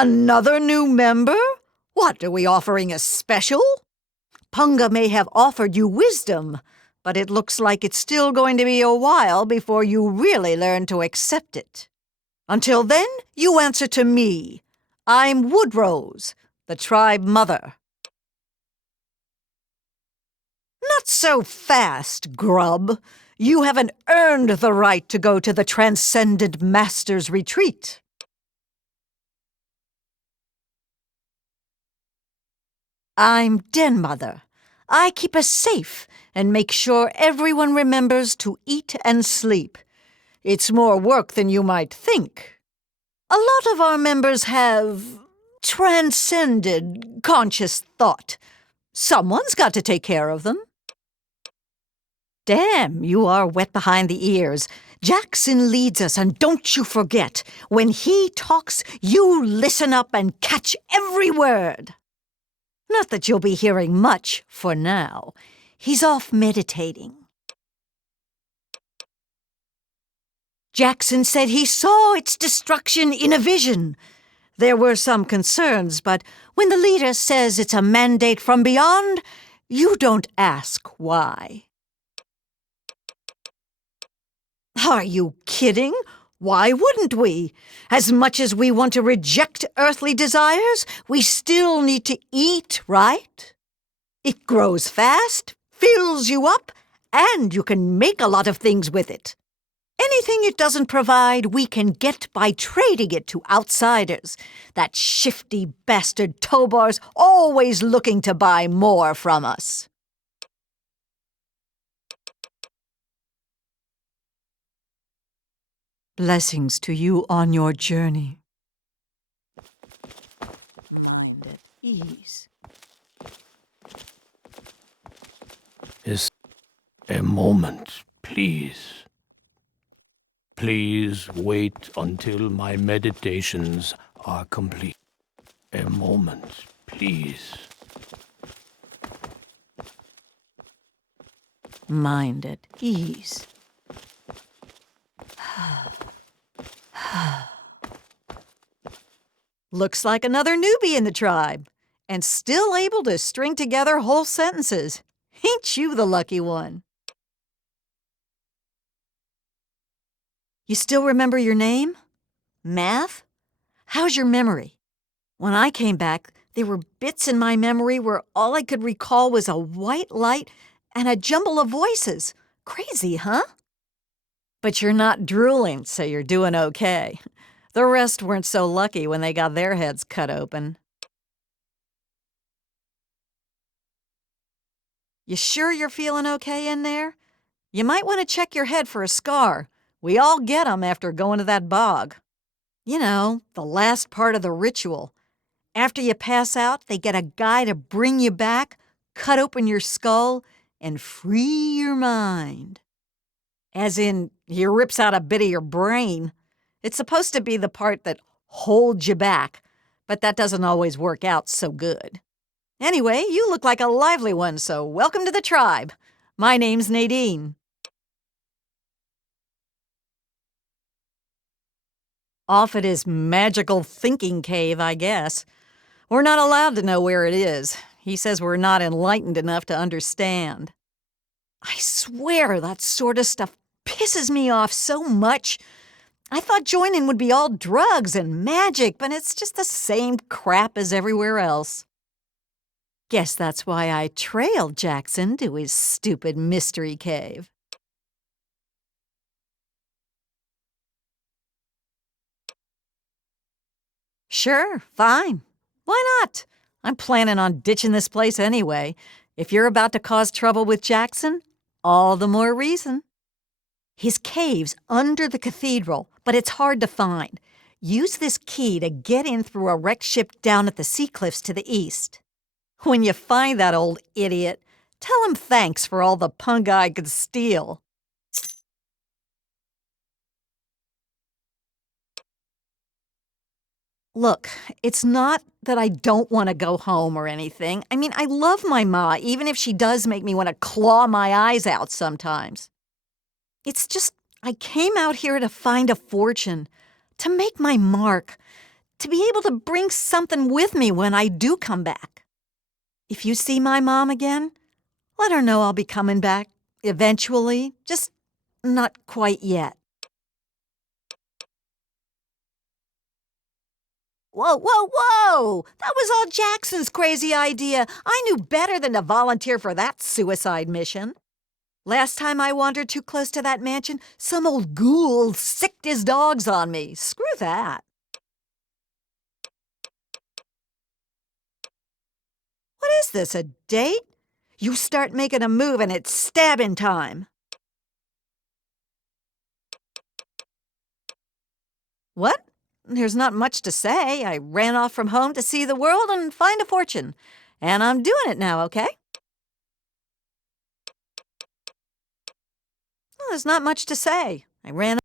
Another new member? What, are we offering a special? Punga may have offered you wisdom, but it looks like it's still going to be a while before you really learn to accept it. Until then, you answer to me. I'm Woodrose, the tribe mother. Not so fast, grub. You haven't earned the right to go to the Transcended Master's retreat. I'm Den Mother. I keep us safe and make sure everyone remembers to eat and sleep. It's more work than you might think. A lot of our members have transcended conscious thought. Someone's got to take care of them. Damn, you are wet behind the ears. Jackson leads us, and don't you forget, when he talks, you listen up and catch every word. Not that you'll be hearing much for now. He's off meditating. Jackson said he saw its destruction in a vision. There were some concerns, but when the leader says it's a mandate from beyond, you don't ask why. Are you kidding? Why wouldn't we? As much as we want to reject earthly desires, we still need to eat, right? It grows fast, fills you up, and you can make a lot of things with it. Anything it doesn't provide, we can get by trading it to outsiders. That shifty bastard Tobar's always looking to buy more from us. Blessings to you on your journey. Mind at ease. Is a moment, please. Please wait until my meditations are complete. A moment, please. Mind at ease. Looks like another newbie in the tribe, and still able to string together whole sentences. Ain't you the lucky one? You still remember your name? Math? How's your memory? When I came back, there were bits in my memory where all I could recall was a white light and a jumble of voices. Crazy, huh? But you're not drooling, so you're doing okay. The rest weren't so lucky when they got their heads cut open. You sure you're feeling okay in there? You might want to check your head for a scar. We all get 'em after going to that bog. You know, the last part of the ritual. After you pass out, they get a guy to bring you back, cut open your skull, and free your mind. As in, he rips out a bit of your brain. It's supposed to be the part that holds you back, but that doesn't always work out so good. Anyway, you look like a lively one, so welcome to the tribe. My name's Nadine. Off at his magical thinking cave, I guess. We're not allowed to know where it is. He says we're not enlightened enough to understand. I swear that sort of stuff pisses me off so much. I thought joining would be all drugs and magic, but it's just the same crap as everywhere else. Guess that's why I trailed Jackson to his stupid mystery cave. Sure, fine. Why not? I'm planning on ditching this place anyway. If you're about to cause trouble with Jackson, all the more reason. His cave's under the cathedral, but it's hard to find. Use this key to get in through a wrecked ship down at the sea cliffs to the east. When you find that old idiot, tell him thanks for all the punk I could steal. Look, it's not that I don't want to go home or anything. I mean, I love my ma, even if she does make me want to claw my eyes out sometimes. It's just, I came out here to find a fortune, to make my mark, to be able to bring something with me when I do come back. If you see my mom again, let her know I'll be coming back eventually, just not quite yet. Whoa, whoa, whoa! That was all Jackson's crazy idea. I knew better than to volunteer for that suicide mission. Last time I wandered too close to that mansion, some old ghoul sicked his dogs on me. Screw that. What is this, a date? You start making a move and it's stabbing time. What? There's not much to say. I ran off from home to see the world and find a fortune. And I'm doing it now, okay? Well, there's not much to say. I ran.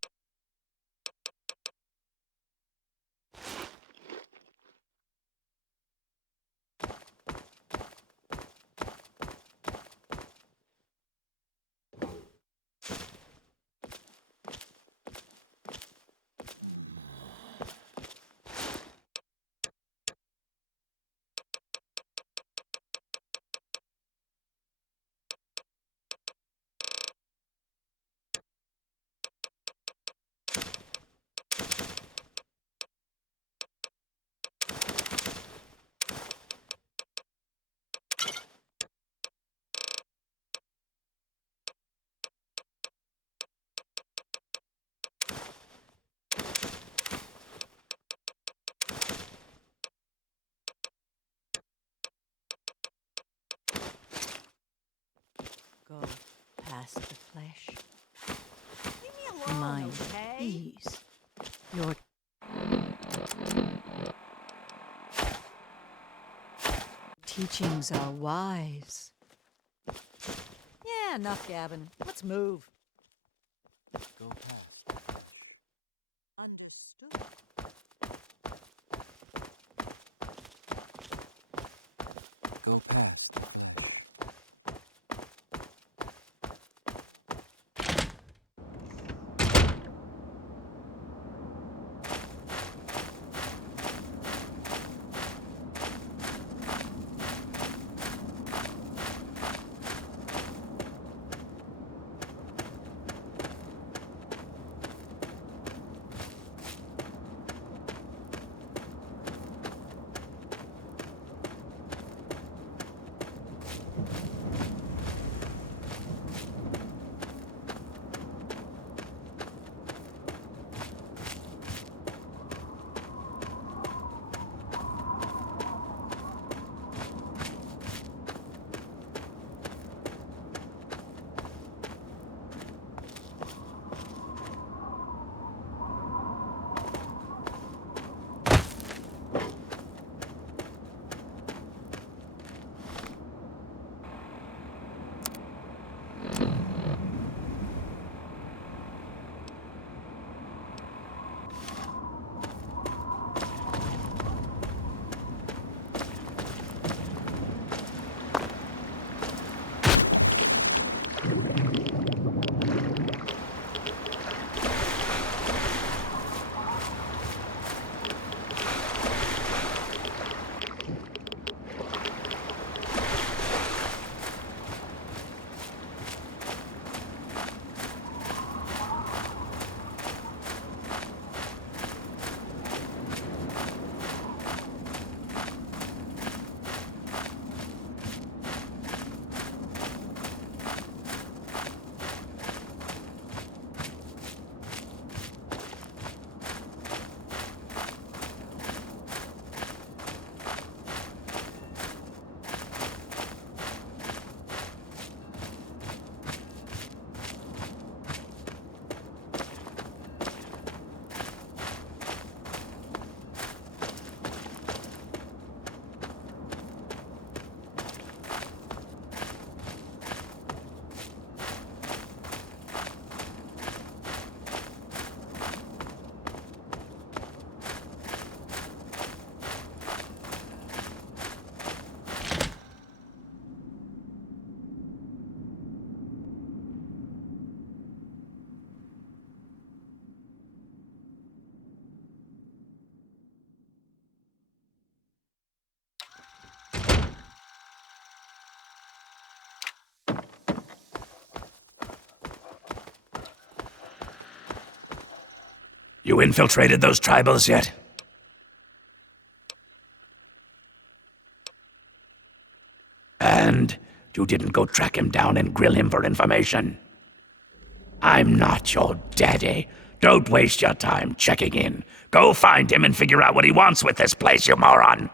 Go past the flesh. Leave me Mind, please. Your teachings are wise. Yeah, enough gabbing. Let's move. Go past. Understood. Go past. You infiltrated those tribals yet? And you didn't go track him down and grill him for information? I'm not your daddy. Don't waste your time checking in. Go find him and figure out what he wants with this place, you moron!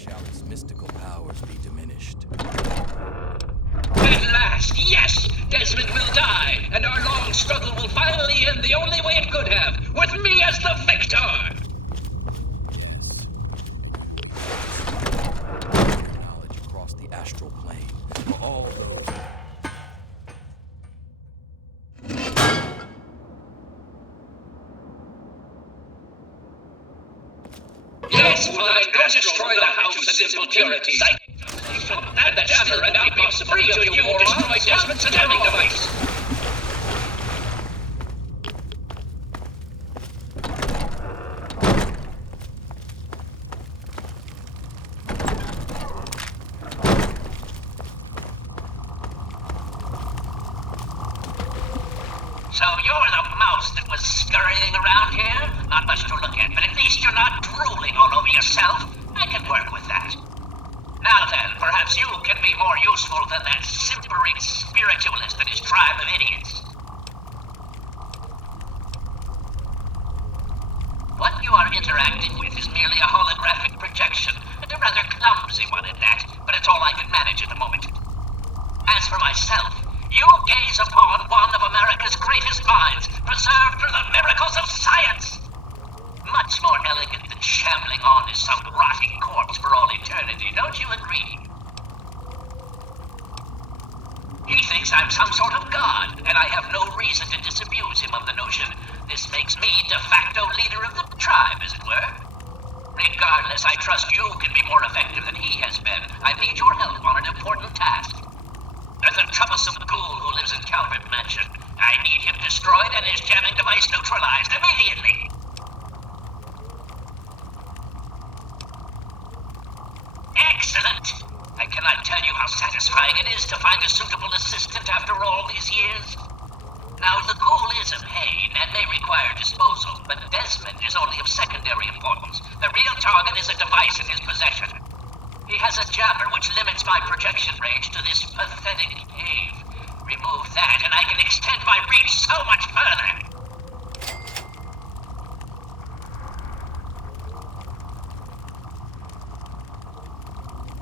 shall its mystical powers be diminished. At last, yes! Desmond will die, and our long struggle will finally end the only way it could have, with me as the victor! Yes. Knowledge across the astral plane for all those. Yes, fine, go destroy the house and its impurities. Add the jammer and I'll be free of you, destroy Desmond's jamming device. So you're the mouse that was scurrying around here? Not much to look at, but at least you're not drooling all over yourself. I can work with that. Now then, perhaps you can be more useful than that simpering spiritualist and his tribe of idiots. What you are interacting with is merely a holographic projection, and a rather clumsy one at that, but it's all I can manage at the moment. As for myself, you gaze upon one of America's greatest minds, preserved through the miracles of science. Much more elegant than shambling on as some rotting corpse for all eternity, don't you agree? He thinks I'm some sort of god, and I have no reason to disabuse him of the notion. This makes me de facto leader of the tribe, as it were. Regardless, I trust you can be more effective than he has been. I need your help on an important task. There's a troublesome ghoul who lives in Calvert Mansion. I need him destroyed and his jamming device neutralized immediately. Excellent! I cannot tell you how satisfying it is to find a suitable assistant after all these years. Now, the ghoul is a pain and may require disposal, but Desmond is only of secondary importance. The real target is a device in his possession. He has a jammer which limits my projection range to this pathetic cave. Remove that and I can extend my reach so much further.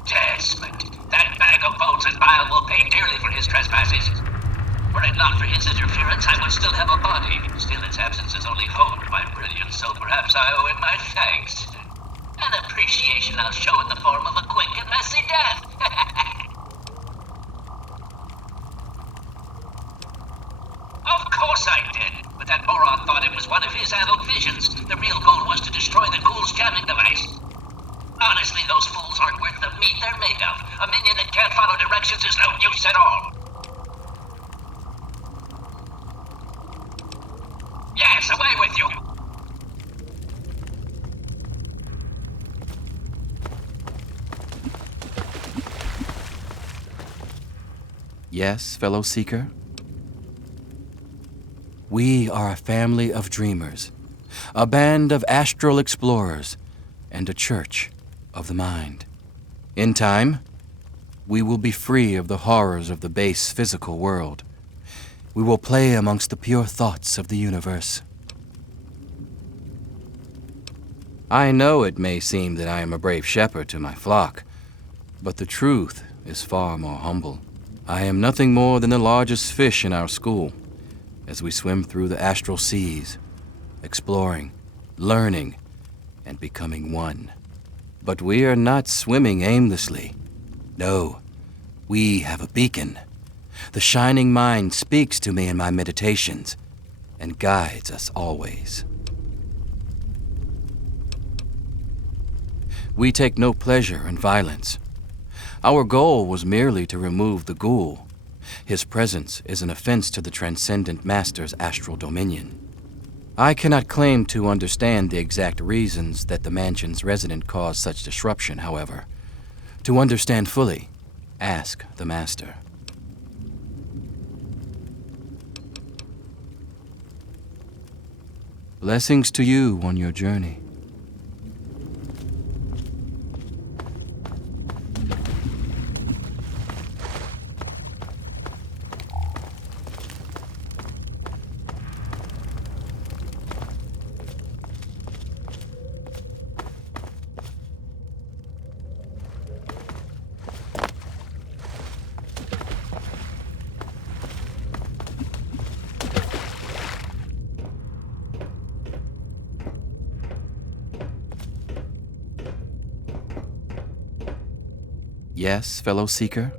Desmond, that bag of bones and bile will pay dearly for his trespasses. Were it not for his interference, I would still have a body. Still, its absence has only honed my brilliance, so perhaps I owe him my thanks. An appreciation I'll show in the form of a quick and messy death. Of course I did, but that moron thought it was one of his adult visions. The real goal was to destroy the ghoul's jamming device. Honestly, those fools aren't worth the meat they're made of. A minion that can't follow directions is no use at all. Yes, away with you! Yes, fellow seeker? We are a family of dreamers, a band of astral explorers, and a church of the mind. In time, we will be free of the horrors of the base physical world. We will play amongst the pure thoughts of the universe. I know it may seem that I am a brave shepherd to my flock, but the truth is far more humble. I am nothing more than the largest fish in our school, as we swim through the astral seas, exploring, learning, and becoming one. But we are not swimming aimlessly. No, we have a beacon. The shining mind speaks to me in my meditations and guides us always. We take no pleasure in violence. Our goal was merely to remove the ghoul. His presence is an offense to the Transcendent Master's astral dominion. I cannot claim to understand the exact reasons that the mansion's resident caused such disruption, however. To understand fully, ask the Master. Blessings to you on your journey. Yes, fellow seeker?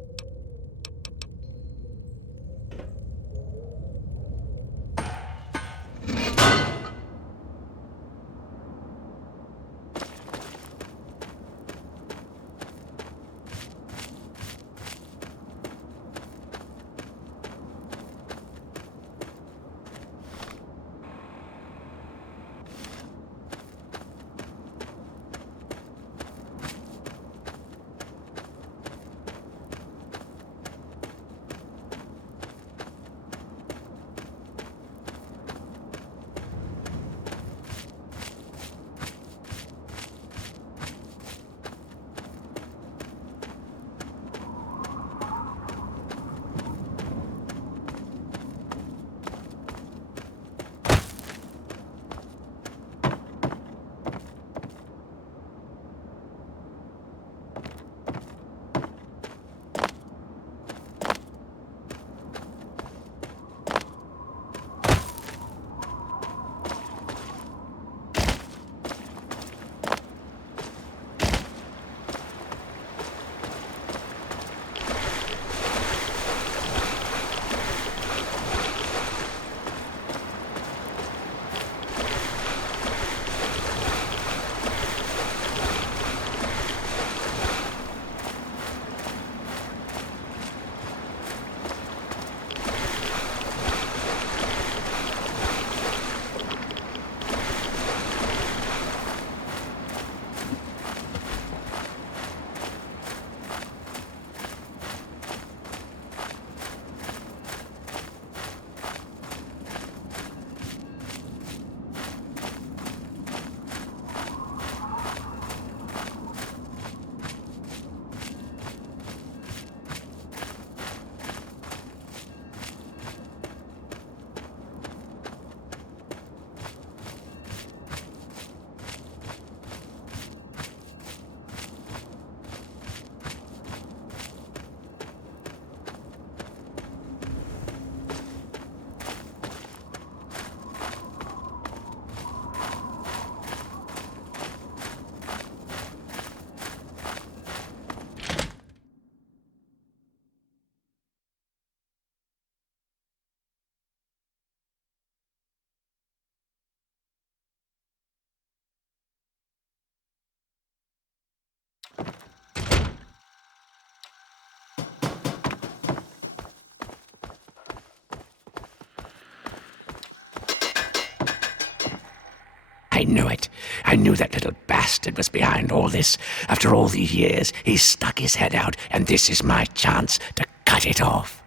I knew it. I knew that little bastard was behind all this. After all these years, he's stuck his head out, and this is my chance to cut it off.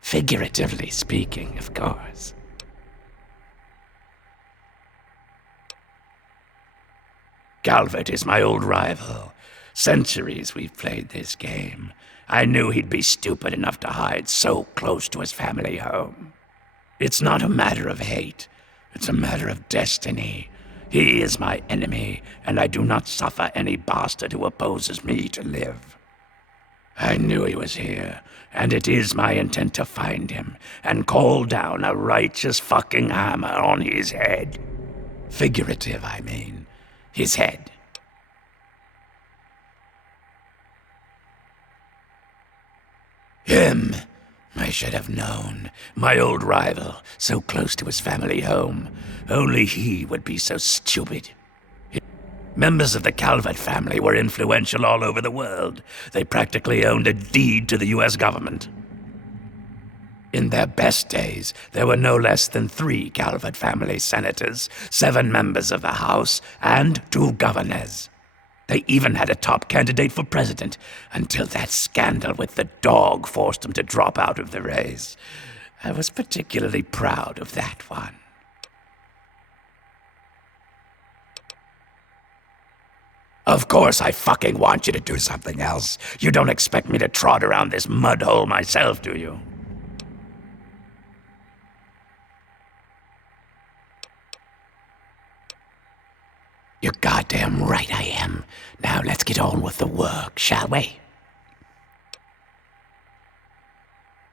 Figuratively speaking, of course. Calvert is my old rival. Centuries we've played this game. I knew he'd be stupid enough to hide so close to his family home. It's not a matter of hate. It's a matter of destiny. He is my enemy, and I do not suffer any bastard who opposes me to live. I knew he was here, and it is my intent to find him and call down a righteous fucking hammer on his head. Figurative, I mean. His head. Him. I should have known. My old rival, so close to his family home. Only he would be so stupid. Members of the Calvert family were influential all over the world. They practically owned a deed to the U.S. government. In their best days, there were no less than 3 Calvert family senators, 7 members of the House, and 2 governors. They even had a top candidate for president, until that scandal with the dog forced them to drop out of the race. I was particularly proud of that one. Of course I fucking want you to do something else. You don't expect me to trot around this mud hole myself, do you? You're goddamn right I am. Now let's get on with the work, shall we?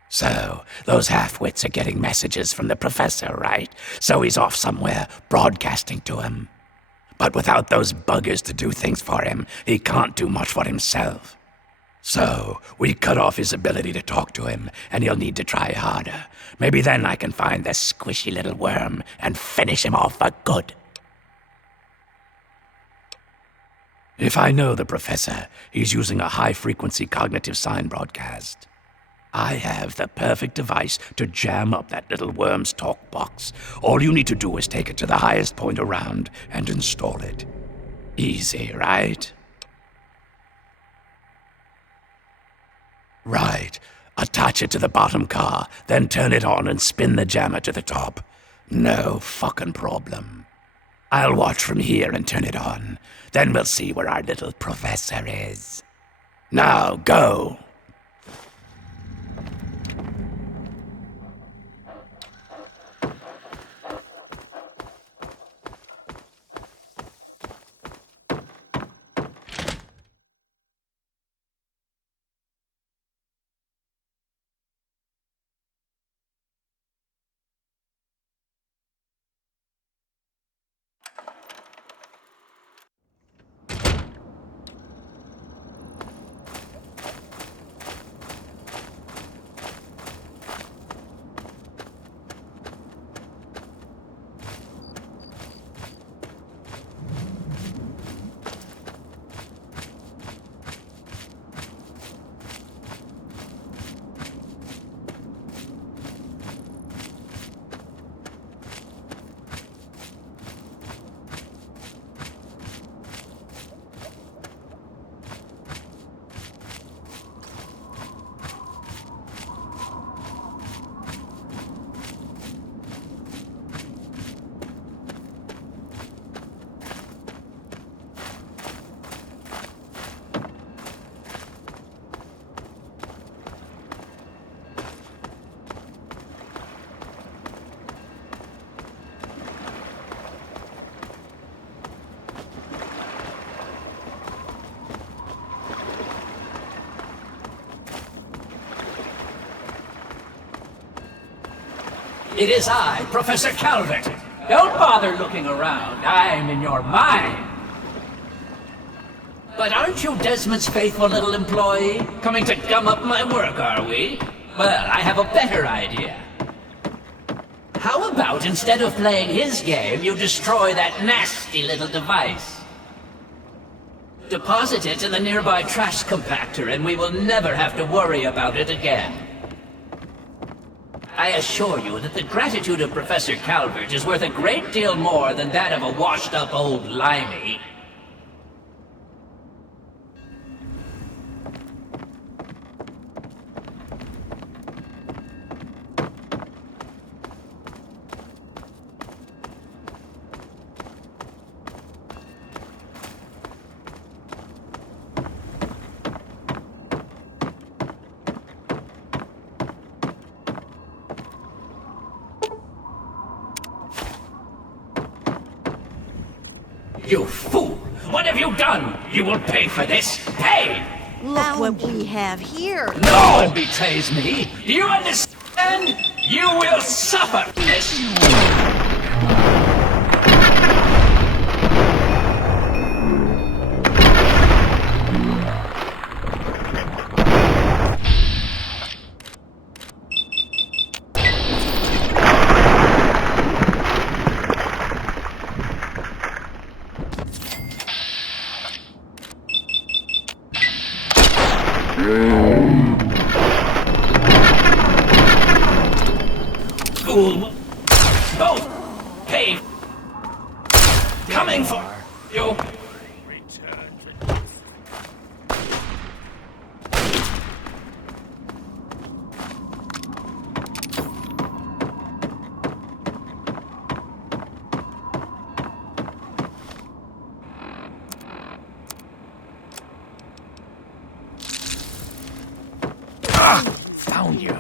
So, those half-wits are getting messages from the professor, right? So he's off somewhere, broadcasting to him. But without those buggers to do things for him, he can't do much for himself. So, we cut off his ability to talk to him, and he'll need to try harder. Maybe then I can find the squishy little worm and finish him off for good. If I know the professor, he's using a high-frequency cognitive sign broadcast. I have the perfect device to jam up that little worm's talk box. All you need to do is take it to the highest point around and install it. Easy, right? Right. Attach it to the bottom car, then turn it on and spin the jammer to the top. No fucking problem. I'll watch from here and turn it on. Then we'll see where our little professor is. Now, go! It is I, Professor Calvert. Don't bother looking around. I'm in your mind. But aren't you Desmond's faithful little employee? Coming to gum up my work, are we? Well, I have a better idea. How about instead of playing his game, you destroy that nasty little device? Deposit it in the nearby trash compactor and we will never have to worry about it again. I assure you that the gratitude of Professor Calvert is worth a great deal more than that of a washed-up old limey. You fool! What have you done? You will pay for this! Pay! Look what we have here. No one betrays me! Do you understand? You will suffer this! Fool! Both! Pay! Coming for you! Found you.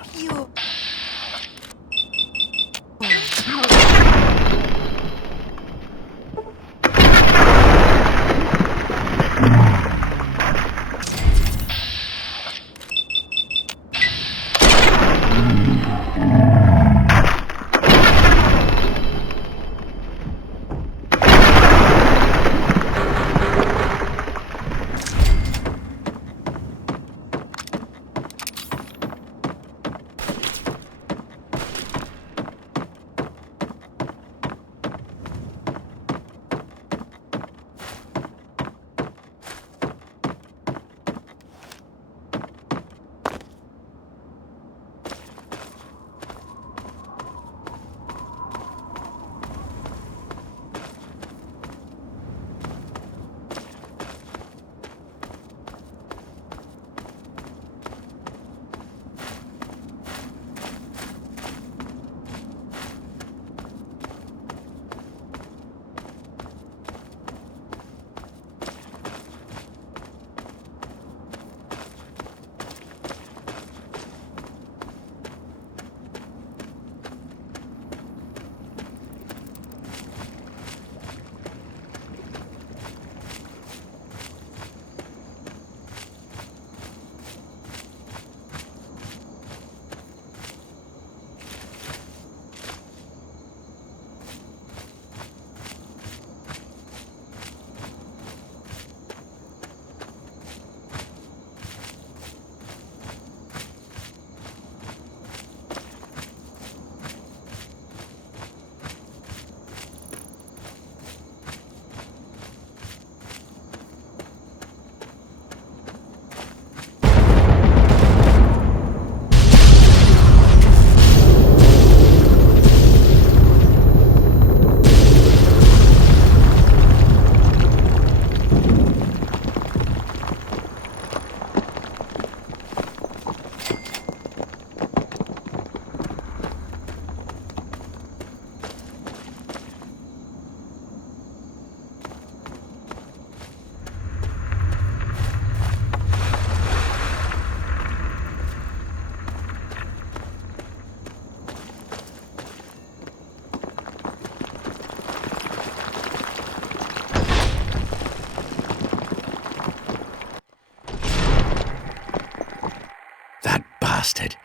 bastard.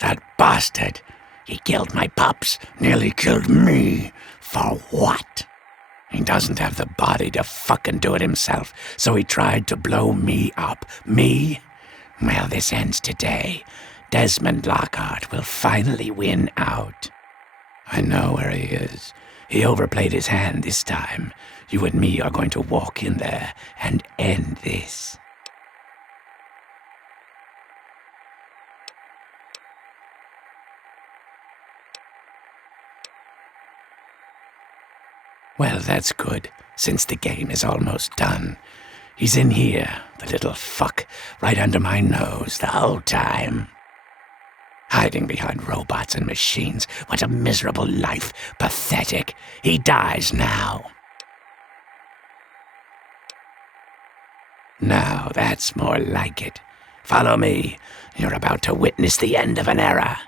That bastard. He killed my pups, nearly killed me. For what? He doesn't have the body to fucking do it himself, so he tried to blow me up. Me? Well, this ends today. Desmond Lockhart will finally win out. I know where he is. He overplayed his hand this time. You and me are going to walk in there and end this. Well, that's good, since the game is almost done. He's in here, the little fuck, right under my nose the whole time. Hiding behind robots and machines. What a miserable life. Pathetic. He dies now. Now, that's more like it. Follow me. You're about to witness the end of an era.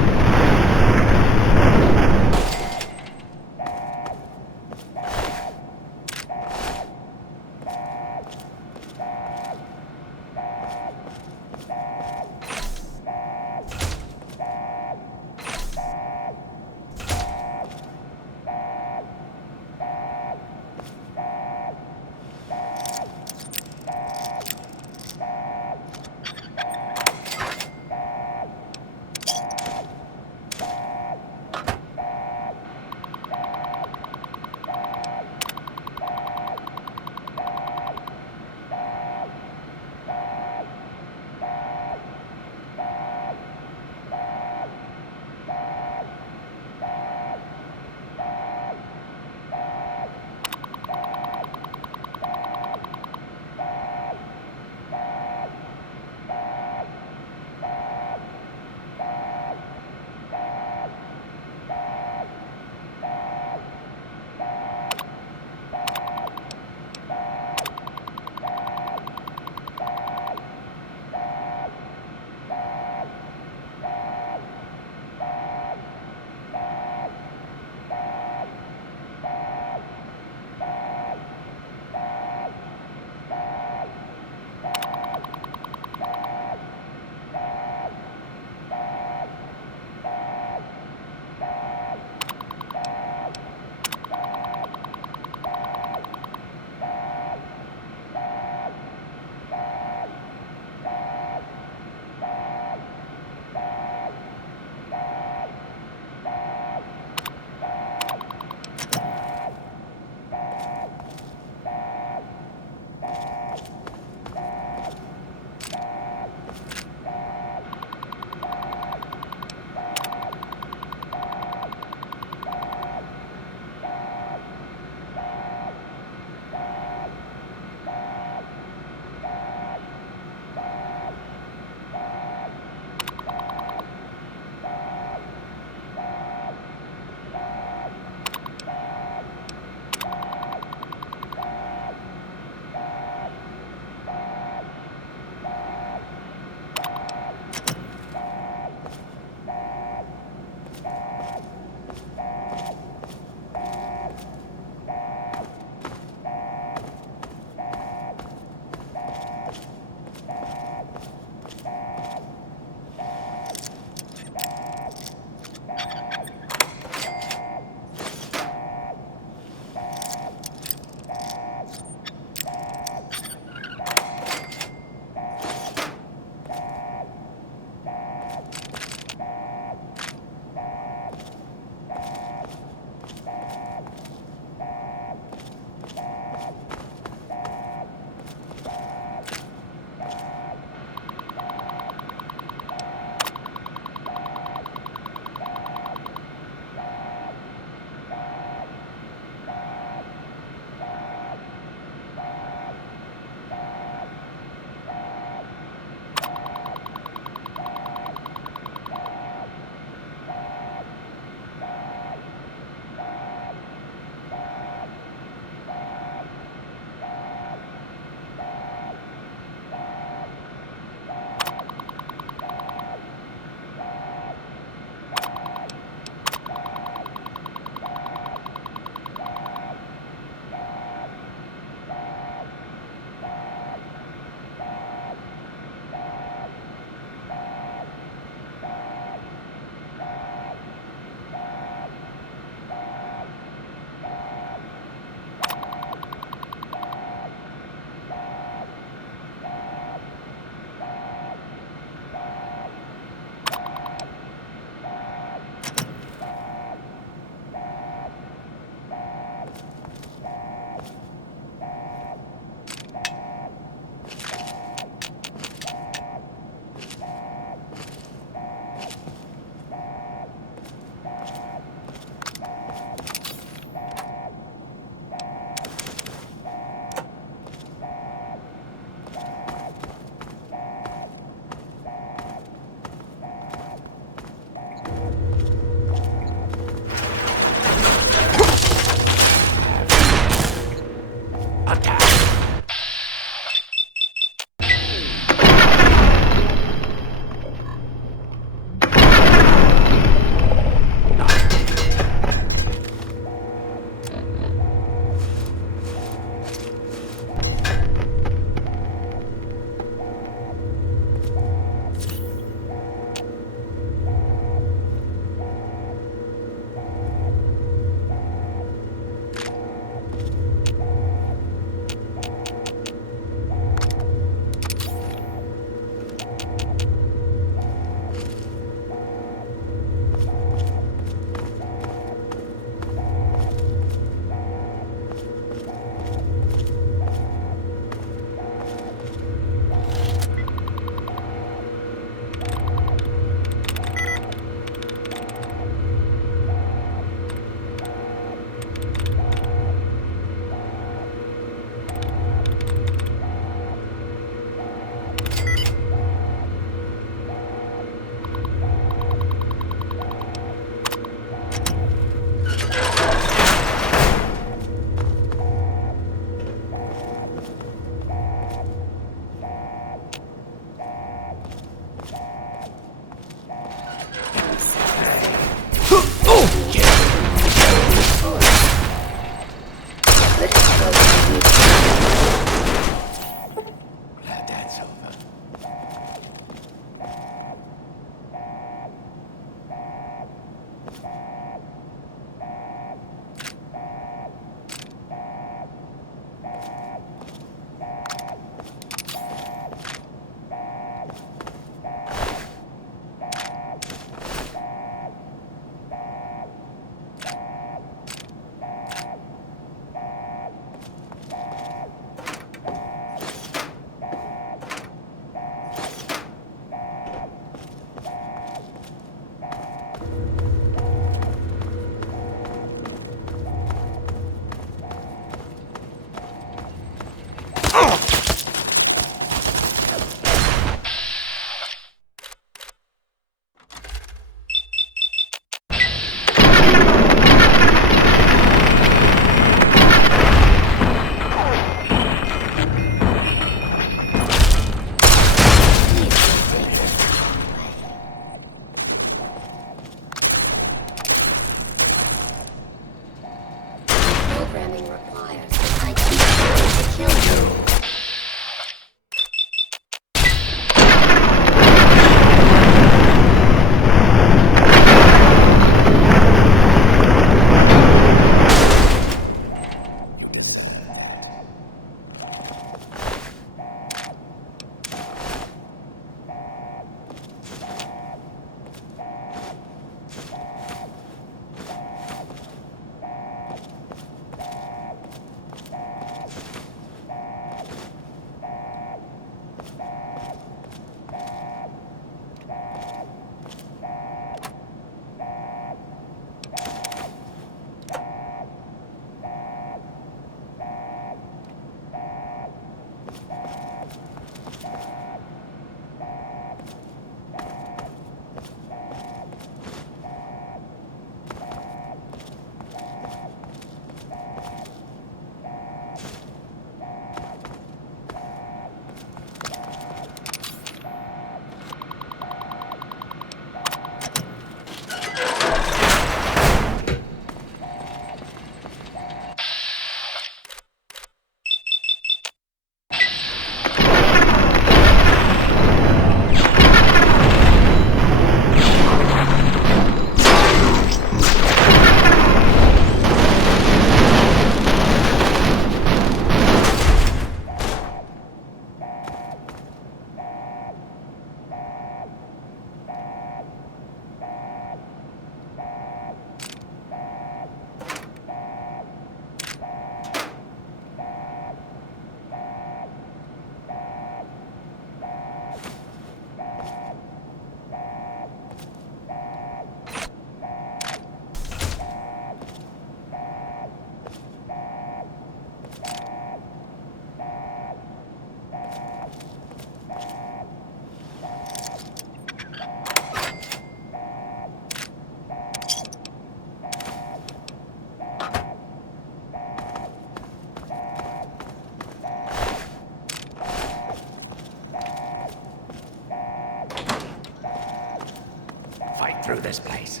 through this place.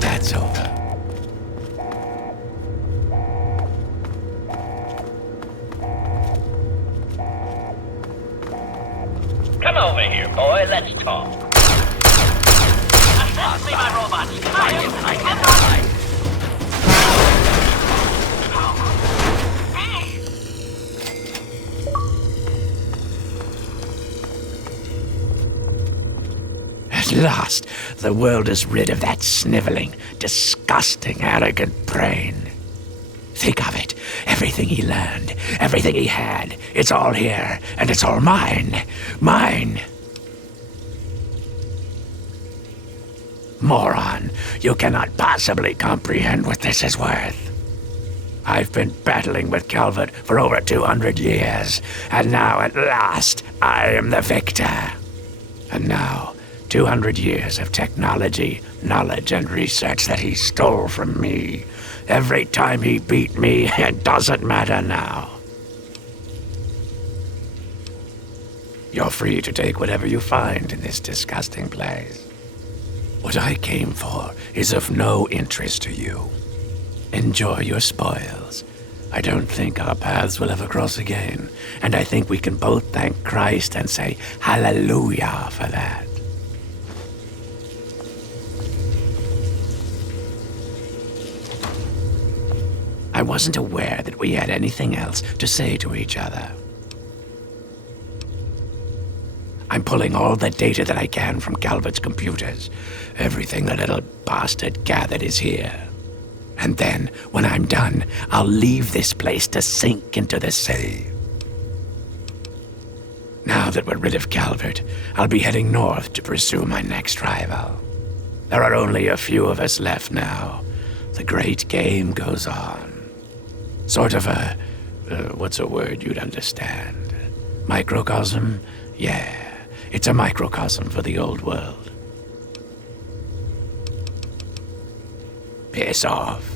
That's over. Come over here, boy. Let's talk. Assist me, my robots. At last, the world is rid of that sniveling, disgusting, arrogant brain. Think of it. Everything he learned, everything he had, it's all here, and it's all mine. Mine. Moron, you cannot possibly comprehend what this is worth. I've been battling with Calvert for over 200 years, and now at last, I am the victor. And now, 200 years of technology, knowledge, and research that he stole from me. Every time he beat me, it doesn't matter now. You're free to take whatever you find in this disgusting place. What I came for is of no interest to you. Enjoy your spoils. I don't think our paths will ever cross again, and I think we can both thank Christ and say hallelujah for that. I wasn't aware that we had anything else to say to each other. I'm pulling all the data that I can from Calvert's computers. Everything the little bastard gathered is here. And then, when I'm done, I'll leave this place to sink into the sea. Now that we're rid of Calvert, I'll be heading north to pursue my next rival. There are only a few of us left now. The great game goes on. Sort of a, what's a word you'd understand? Microcosm? Yeah, it's a microcosm for the old world. Piss off.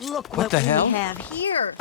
Look What what the we hell? have here.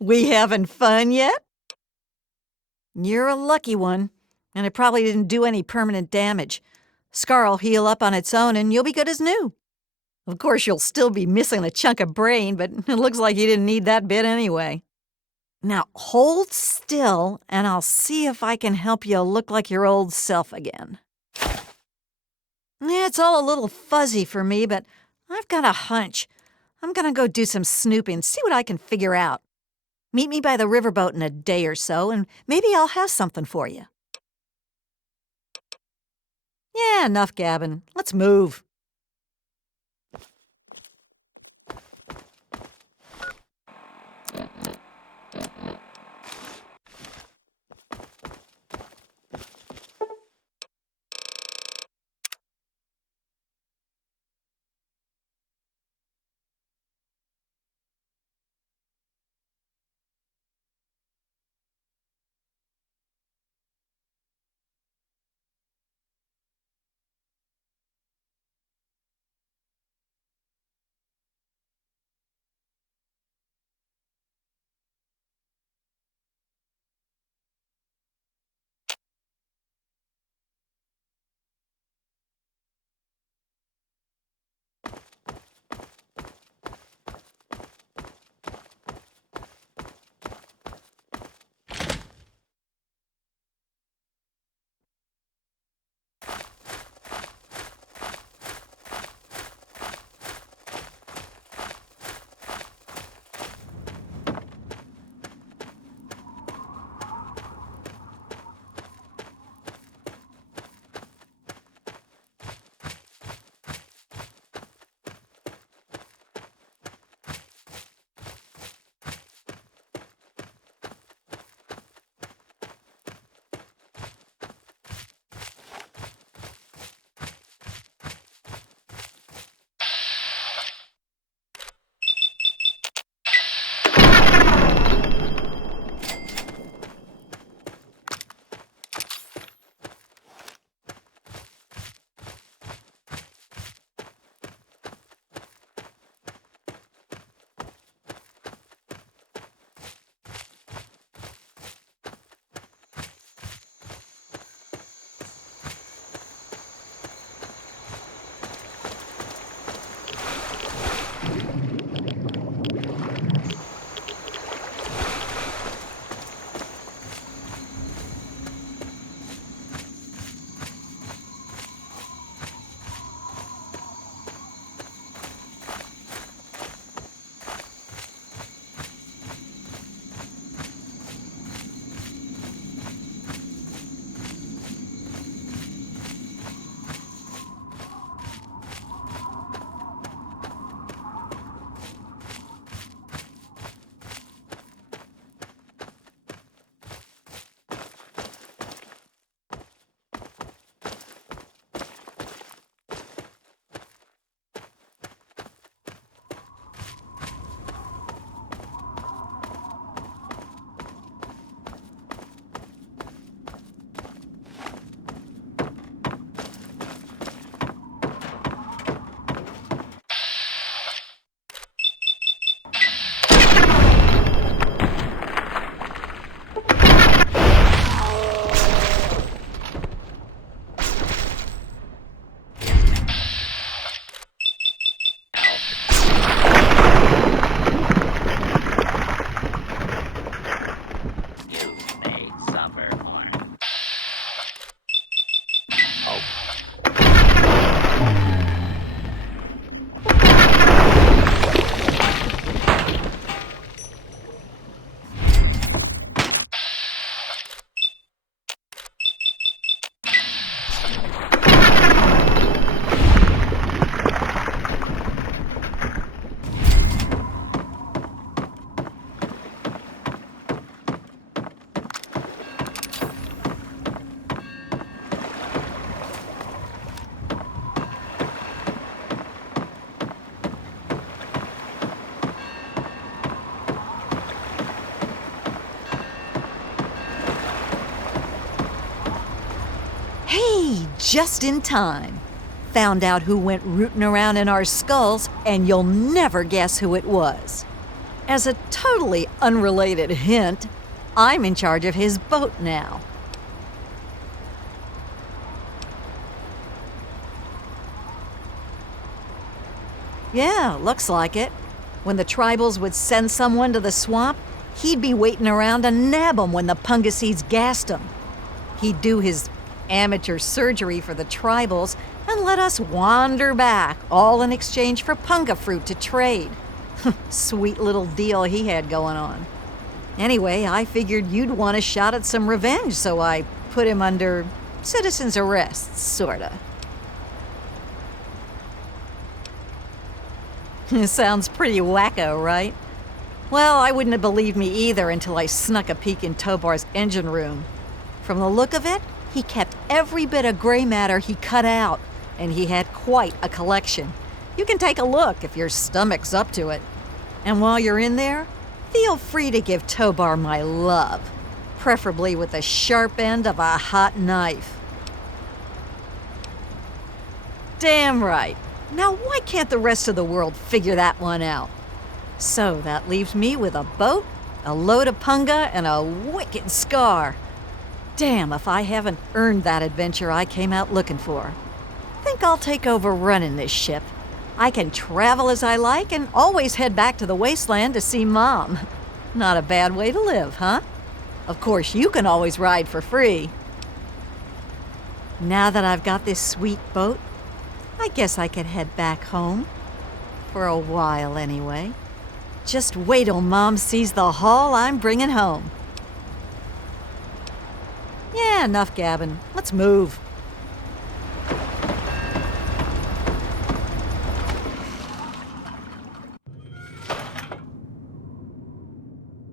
We having fun yet? You're a lucky one, and it probably didn't do any permanent damage. Scar'll heal up on its own and you'll be good as new. Of course, you'll still be missing a chunk of brain, but it looks like you didn't need that bit anyway. Now, hold still, and I'll see if I can help you look like your old self again. Yeah, it's all a little fuzzy for me, but I've got a hunch. I'm gonna go do some snooping, see what I can figure out. Meet me by the riverboat in a day or so, and maybe I'll have something for you. Yeah, enough gabbing. Let's move. Hey, just in time. Found out who went rooting around in our skulls, and you'll never guess who it was. As a totally unrelated hint, I'm in charge of his boat now. Yeah, looks like it. When the tribals would send someone to the swamp, he'd be waiting around to nab 'em when the Pungaseeds gassed 'em. He'd do his amateur surgery for the tribals and let us wander back, all in exchange for punga fruit to trade. Sweet little deal he had going on. Anyway, I figured you'd want a shot at some revenge, so I put him under citizen's arrest, sorta. Sounds pretty wacko, right? Well, I wouldn't have believed me either until I snuck a peek in Tobar's engine room. From the look of it, he kept every bit of gray matter he cut out, and he had quite a collection. You can take a look if your stomach's up to it. And while you're in there, feel free to give Tobar my love, preferably with the sharp end of a hot knife. Damn right. Now why can't the rest of the world figure that one out? So that leaves me with a boat, a load of punga, and a wicked scar. Damn if I haven't earned that adventure I came out looking for. Think I'll take over running this ship. I can travel as I like and always head back to the Wasteland to see Mom. Not a bad way to live, huh? Of course, you can always ride for free. Now that I've got this sweet boat, I guess I can head back home. For a while, anyway. Just wait till Mom sees the haul I'm bringing home. Yeah, enough gabbing. Let's move.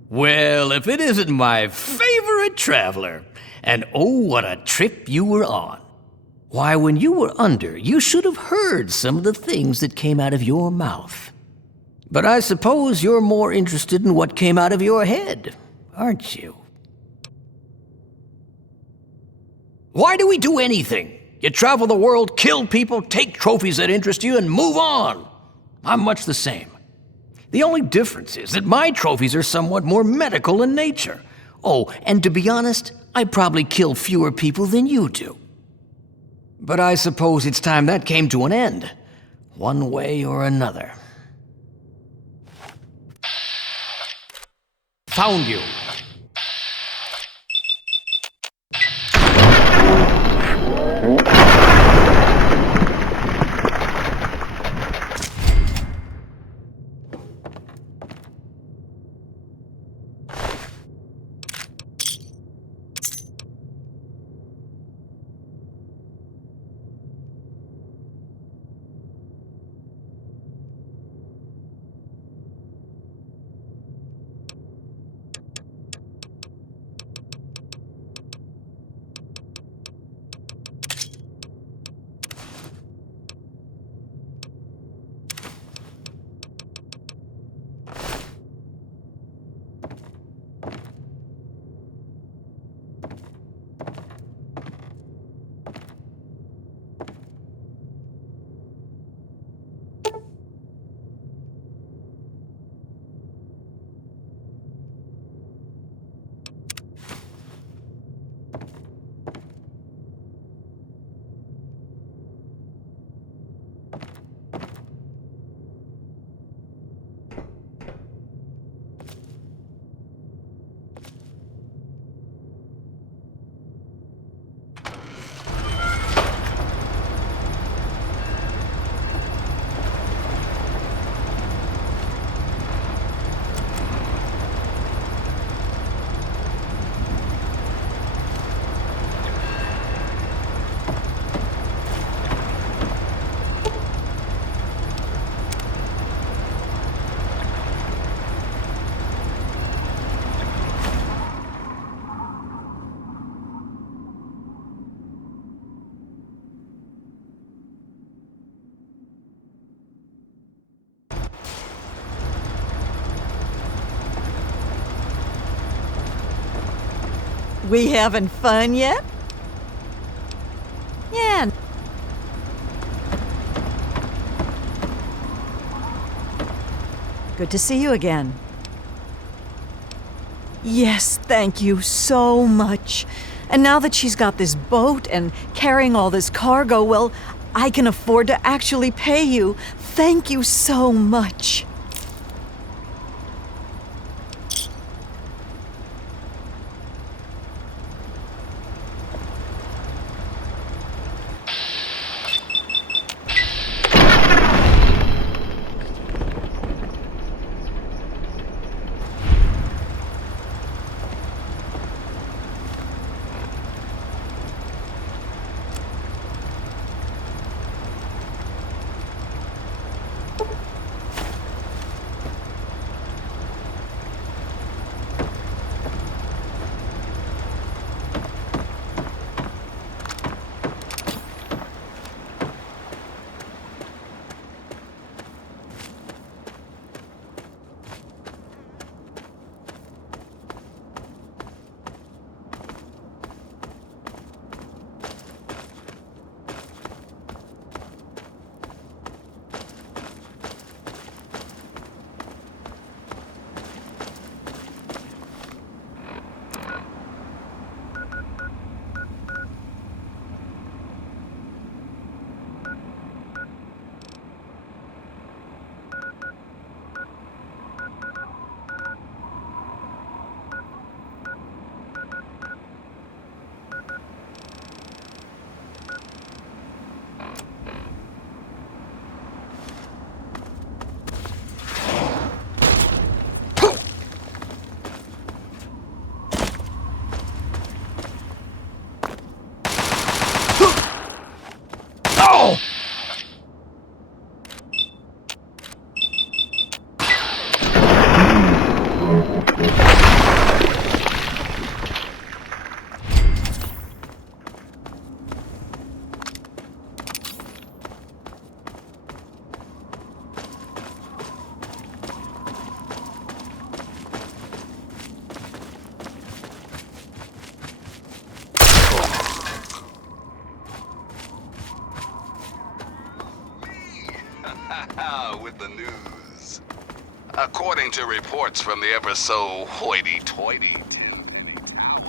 Well, if it isn't my favorite traveler. And oh, what a trip you were on. Why, when you were under, you should have heard some of the things that came out of your mouth. But I suppose you're more interested in what came out of your head, aren't you? Why do we do anything? You travel the world, kill people, take trophies that interest you, and move on. I'm much the same. The only difference is that my trophies are somewhat more medical in nature. Oh, and to be honest, I probably kill fewer people than you do. But I suppose it's time that came to an end, one way or another. Found you. We having fun yet? Yeah. Good to see you again. Yes, thank you so much. And now that she's got this boat and carrying all this cargo, well, I can afford to actually pay you. Thank you so much. With the news. According to reports from the ever so hoity-toity Tim Penny Tower.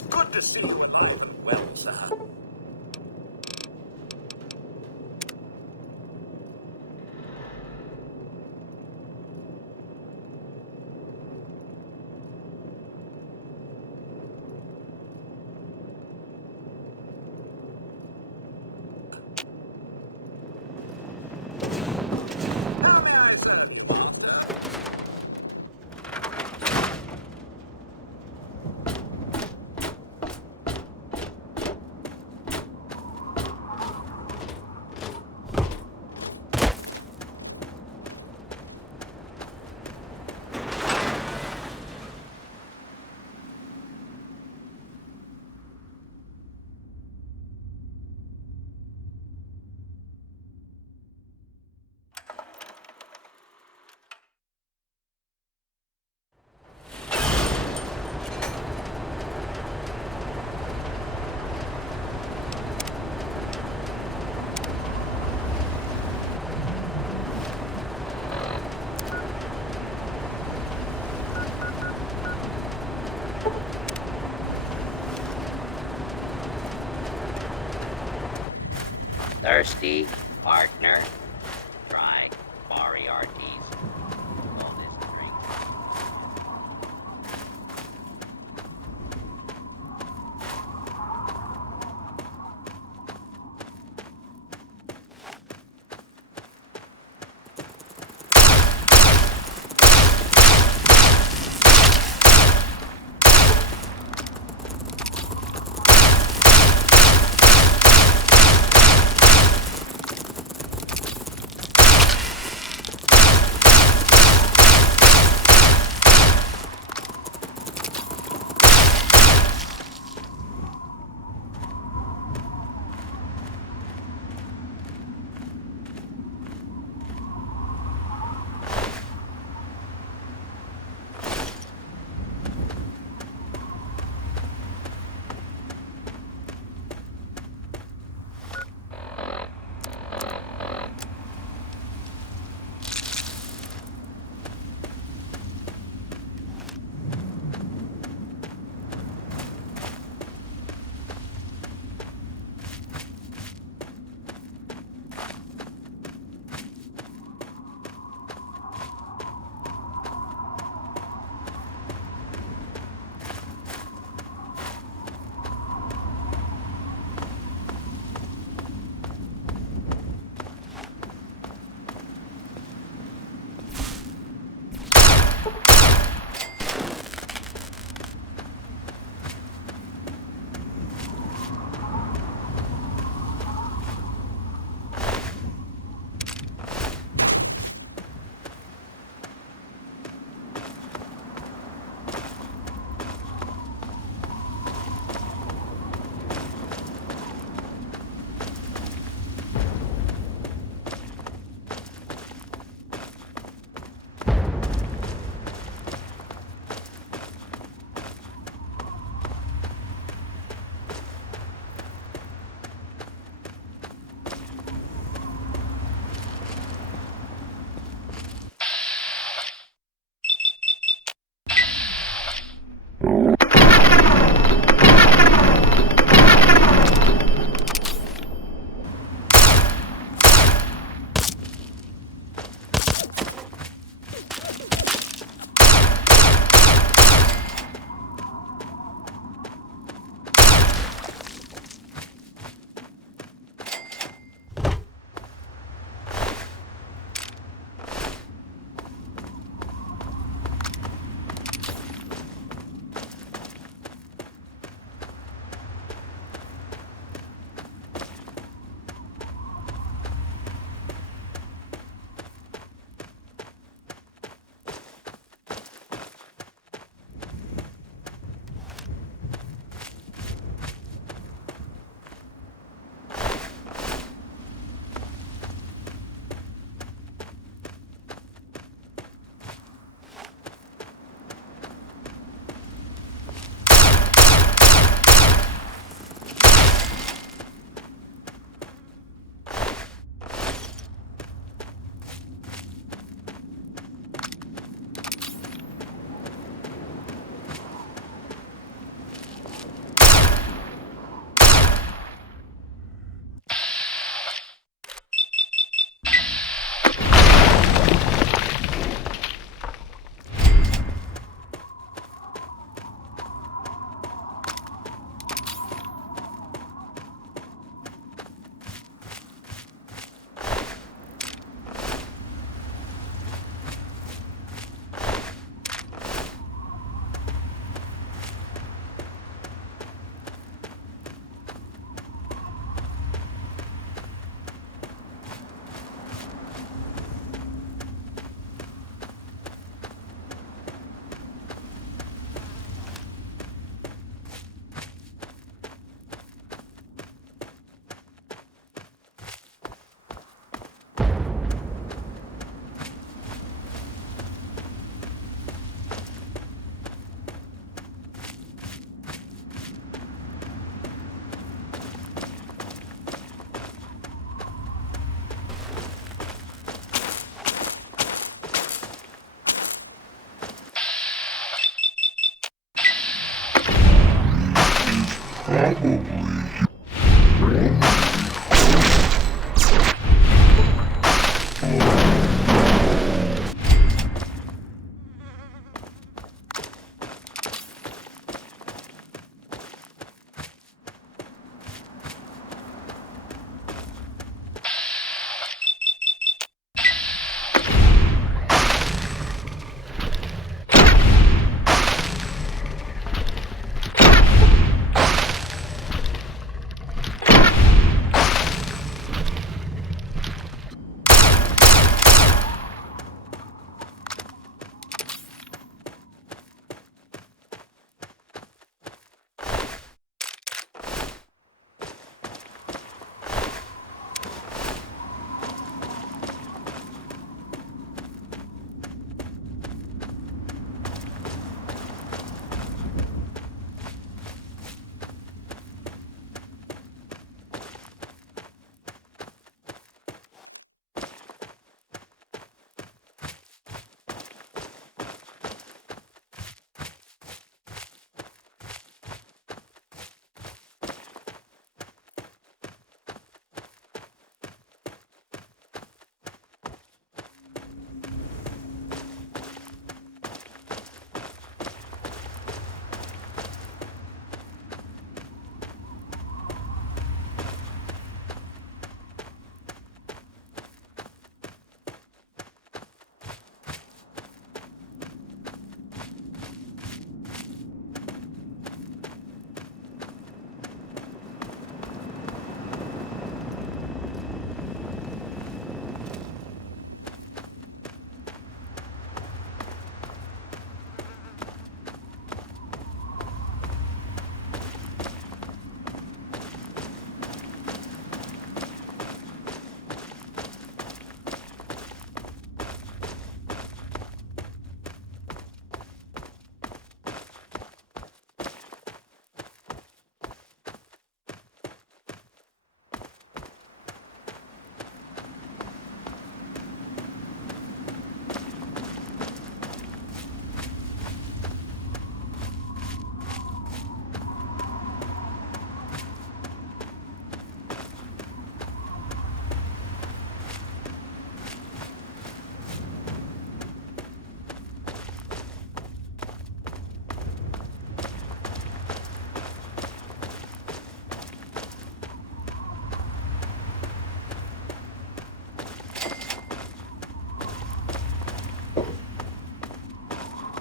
It's good to see you alive and well, sir. How may I serve you, master? Thirsty, partner? Try Moriarty's wellness drink.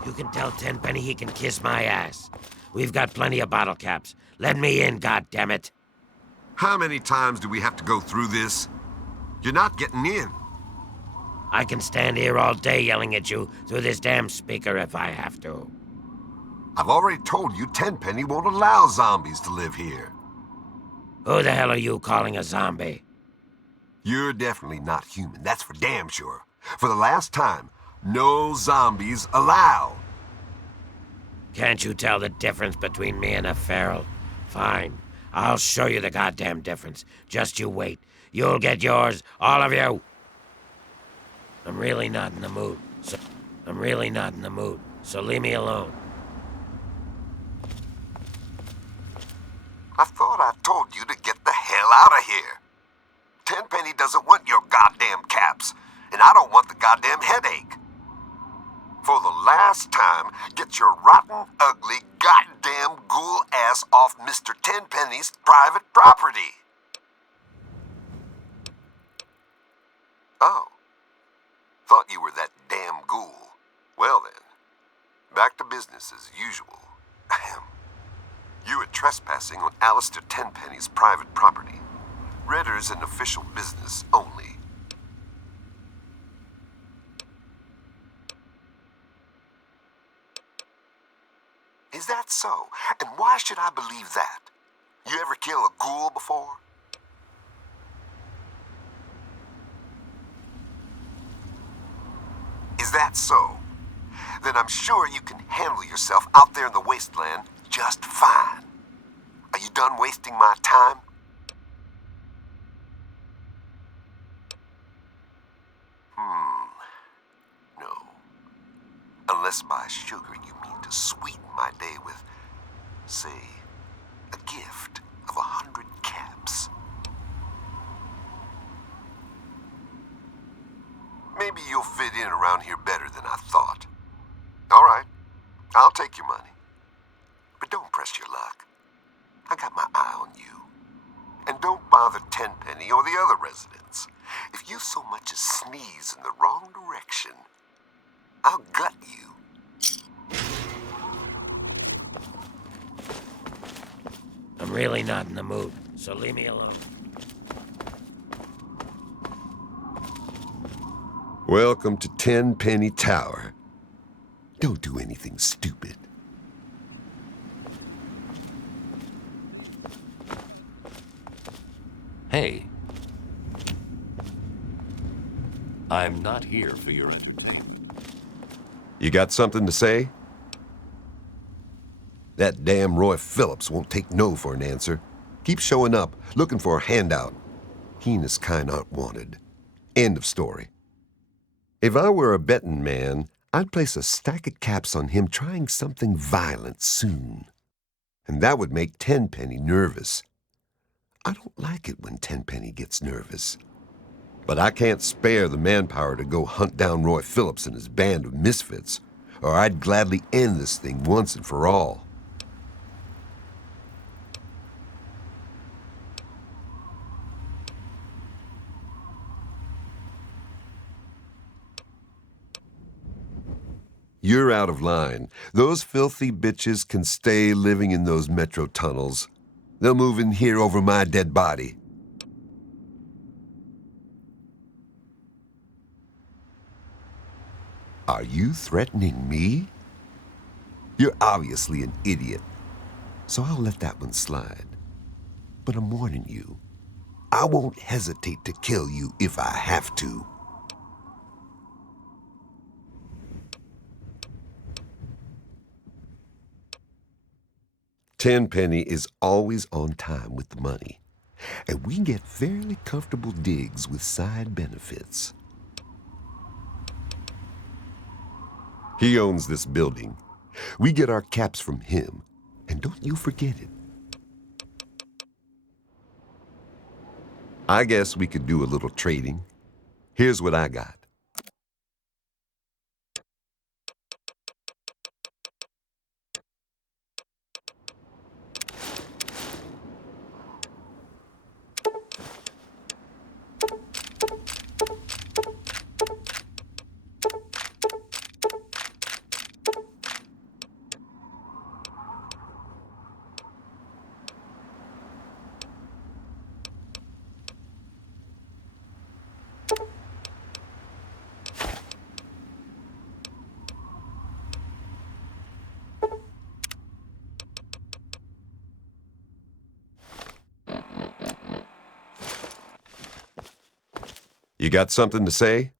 You can tell Tenpenny he can kiss my ass. We've got plenty of bottle caps. Let me in, goddammit. How many times do we have to go through this? You're not getting in. I can stand here all day yelling at you through this damn speaker if I have to. I've already told you Tenpenny won't allow zombies to live here. Who the hell are you calling a zombie? You're definitely not human, that's for damn sure. For the last time, no zombies allowed. Can't you tell the difference between me and a feral? Fine. I'll show you the goddamn difference. Just you wait. You'll get yours, all of you. I'm really not in the mood. So leave me alone. I thought I told you to get the hell out of here. Tenpenny doesn't want your goddamn caps, and I don't want the goddamn headache. For the last time, get your rotten, ugly, goddamn ghoul ass off Mr. Tenpenny's private property. Oh. Thought you were that damn ghoul. Well then, back to business as usual. Ahem. You are trespassing on Alistair Tenpenny's private property. Ritter's an official business only. Is that so? And why should I believe that? You ever kill a ghoul before? Is that so? Then I'm sure you can handle yourself out there in the Wasteland just fine. Are you done wasting my time? No. Unless by sugar you mean to sweeten my day with, say, a gift of 100 caps. Maybe you'll fit in around here better than I thought. All right, I'll take your money. But don't press your luck. I got my eye on you. And don't bother Tenpenny or the other residents. If you so much as sneeze in the wrong direction, I'll gut you. I'm really not in the mood, so leave me alone. Welcome to Tenpenny Tower. Don't do anything stupid. Hey. I'm not here for your entertainment. You got something to say? That damn Roy Phillips won't take no for an answer. Keep showing up, looking for a handout. He and his kind aren't wanted. End of story. If I were a betting man, I'd place a stack of caps on him trying something violent soon. And that would make Tenpenny nervous. I don't like it when Tenpenny gets nervous. But I can't spare the manpower to go hunt down Roy Phillips and his band of misfits, or I'd gladly end this thing once and for all. You're out of line. Those filthy bitches can stay living in those metro tunnels. They'll move in here over my dead body. Are you threatening me? You're obviously an idiot, so I'll let that one slide. But I'm warning you, I won't hesitate to kill you if I have to. Tenpenny is always on time with the money, and we get fairly comfortable digs with side benefits. He owns this building. We get our caps from him, and don't you forget it. I guess we could do a little trading. Here's what I got. You got something to say?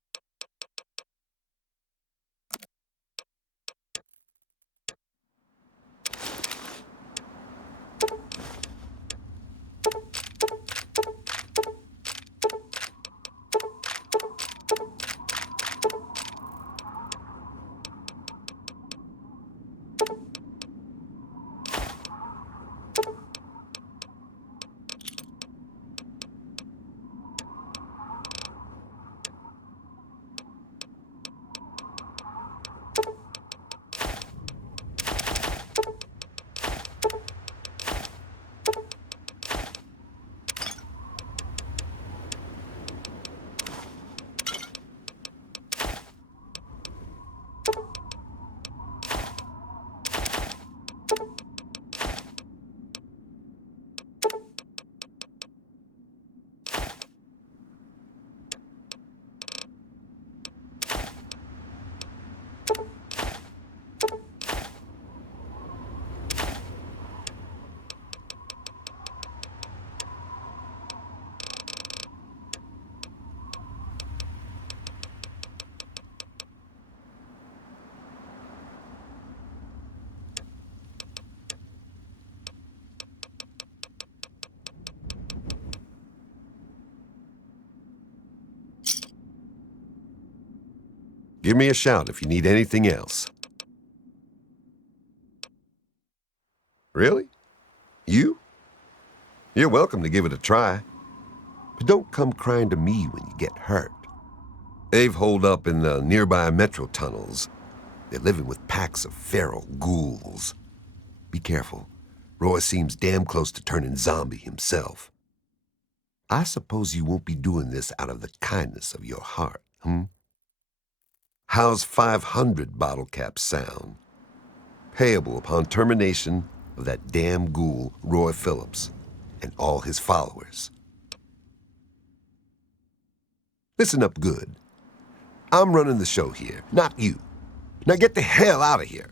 Give me a shout if you need anything else. Really? You? You're welcome to give it a try. But don't come crying to me when you get hurt. They've holed up in the nearby metro tunnels. They're living with packs of feral ghouls. Be careful. Roy seems damn close to turning zombie himself. I suppose you won't be doing this out of the kindness of your heart, How's 500 bottle caps sound? Payable upon termination of that damn ghoul, Roy Phillips, and all his followers. Listen up good. I'm running the show here, not you. Now get the hell out of here.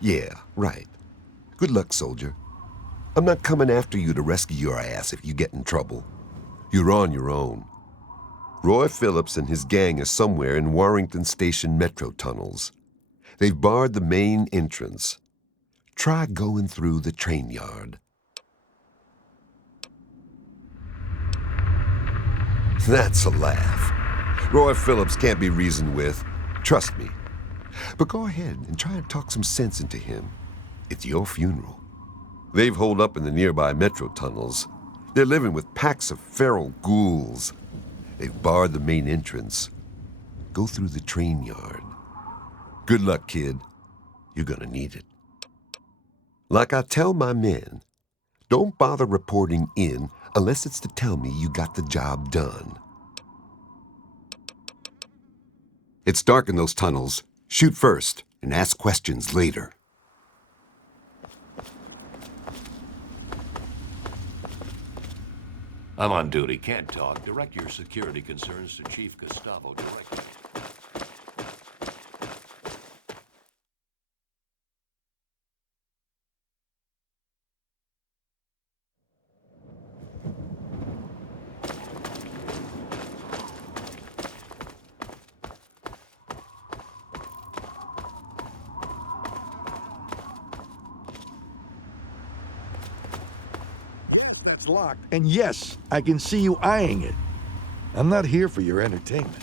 Yeah, right. Good luck, soldier. I'm not coming after you to rescue your ass if you get in trouble. You're on your own. Roy Phillips and his gang are somewhere in Warrington Station metro tunnels. They've barred the main entrance. Try going through the train yard. That's a laugh. Roy Phillips can't be reasoned with. Trust me. But go ahead and try and talk some sense into him. It's your funeral. They've holed up in the nearby metro tunnels. They're living with packs of feral ghouls. They've barred the main entrance. Go through the train yard. Good luck, kid. You're gonna need it. Like I tell my men, don't bother reporting in unless it's to tell me you got the job done. It's dark in those tunnels. Shoot first and ask questions later. I'm on duty. Can't talk. Direct your security concerns to Chief Gustavo directly. That's locked, and yes, I can see you eyeing it. I'm not here for your entertainment.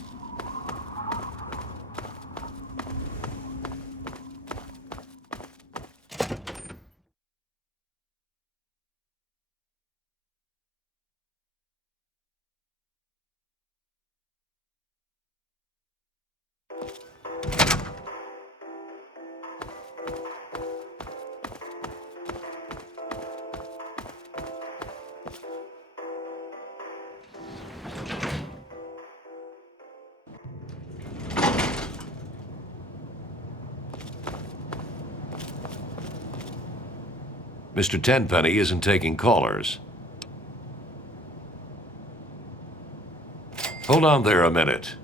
Mr. Tenpenny isn't taking callers. Hold on there a minute.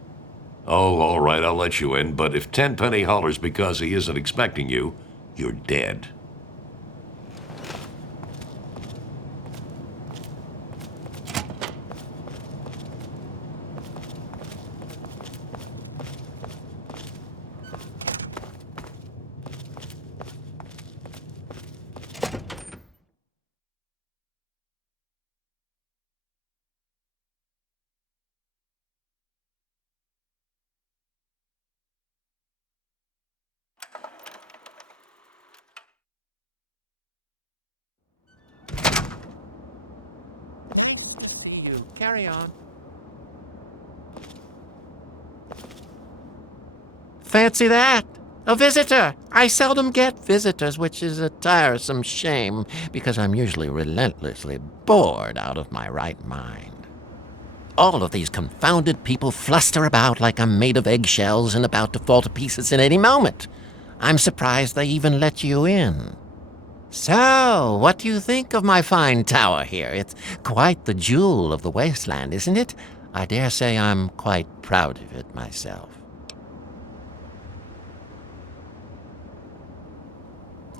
Oh, all right, I'll let you in, but if Tenpenny hollers because he isn't expecting you, you're dead. Carry on. Fancy that! A visitor! I seldom get visitors, which is a tiresome shame, because I'm usually relentlessly bored out of my right mind. All of these confounded people fluster about like I'm made of eggshells and about to fall to pieces at any moment. I'm surprised they even let you in. So, what do you think of my fine tower here? It's quite the jewel of the Wasteland, isn't it? I dare say I'm quite proud of it myself.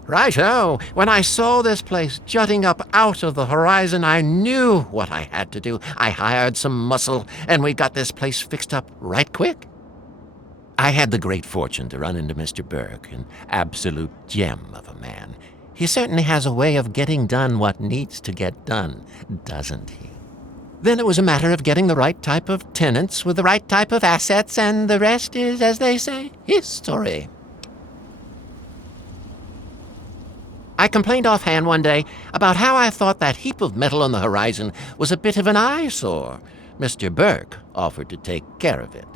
Righto! When I saw this place jutting up out of the horizon, I knew what I had to do. I hired some muscle, and we got this place fixed up right quick. I had the great fortune to run into Mr. Burke, an absolute gem of a man. He certainly has a way of getting done what needs to get done, doesn't he? Then it was a matter of getting the right type of tenants with the right type of assets, and the rest is, as they say, history. I complained offhand one day about how I thought that heap of metal on the horizon was a bit of an eyesore. Mr. Burke offered to take care of it.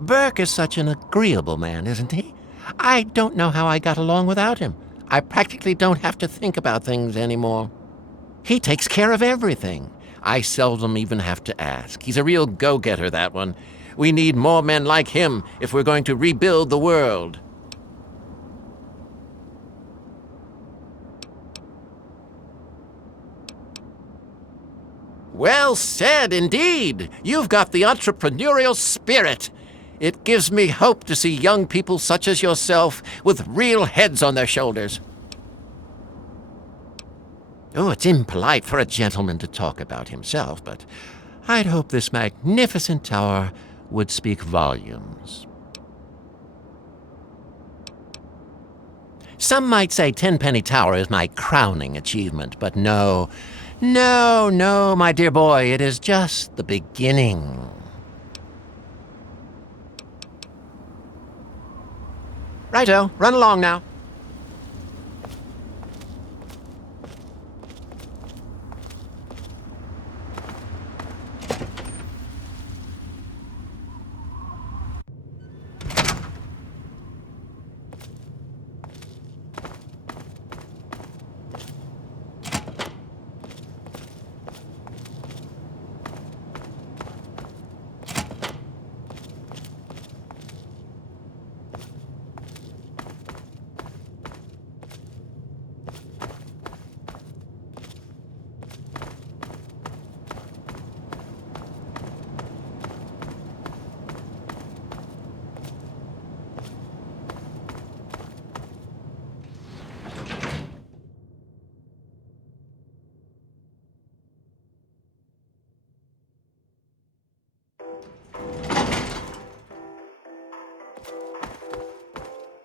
Burke is such an agreeable man, isn't he? I don't know how I got along without him. I practically don't have to think about things anymore. He takes care of everything. I seldom even have to ask. He's a real go-getter, that one. We need more men like him if we're going to rebuild the world. Well said, indeed. You've got the entrepreneurial spirit. It gives me hope to see young people such as yourself with real heads on their shoulders. Oh, it's impolite for a gentleman to talk about himself, but I'd hope this magnificent tower would speak volumes. Some might say Tenpenny Tower is my crowning achievement, but no, my dear boy, it is just the beginning. Righto, run along now.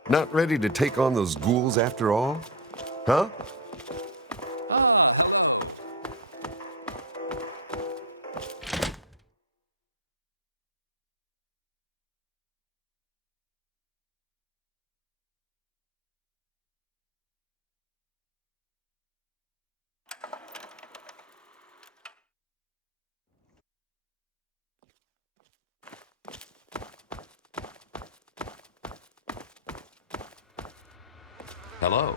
Not ready to take on those ghouls after all? Huh? Hello.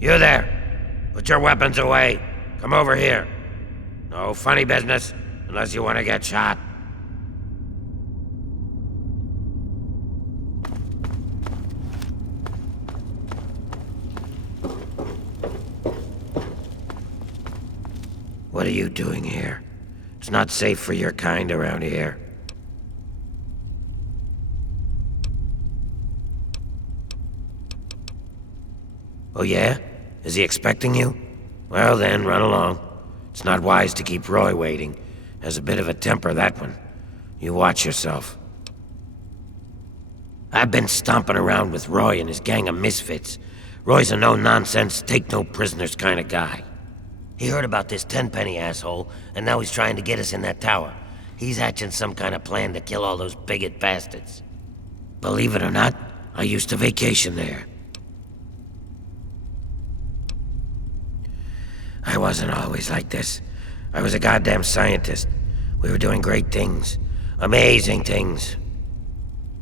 You there! Put your weapons away. Come over here. No funny business, unless you want to get shot. What are you doing here? It's not safe for your kind around here. Oh yeah? Is he expecting you? Well then, run along. It's not wise to keep Roy waiting. Has a bit of a temper, that one. You watch yourself. I've been stomping around with Roy and his gang of misfits. Roy's a no-nonsense, take-no-prisoners kind of guy. He heard about this tenpenny asshole, and now he's trying to get us in that tower. He's hatching some kind of plan to kill all those bigot bastards. Believe it or not, I used to vacation there. I wasn't always like this. I was a goddamn scientist. We were doing great things. Amazing things.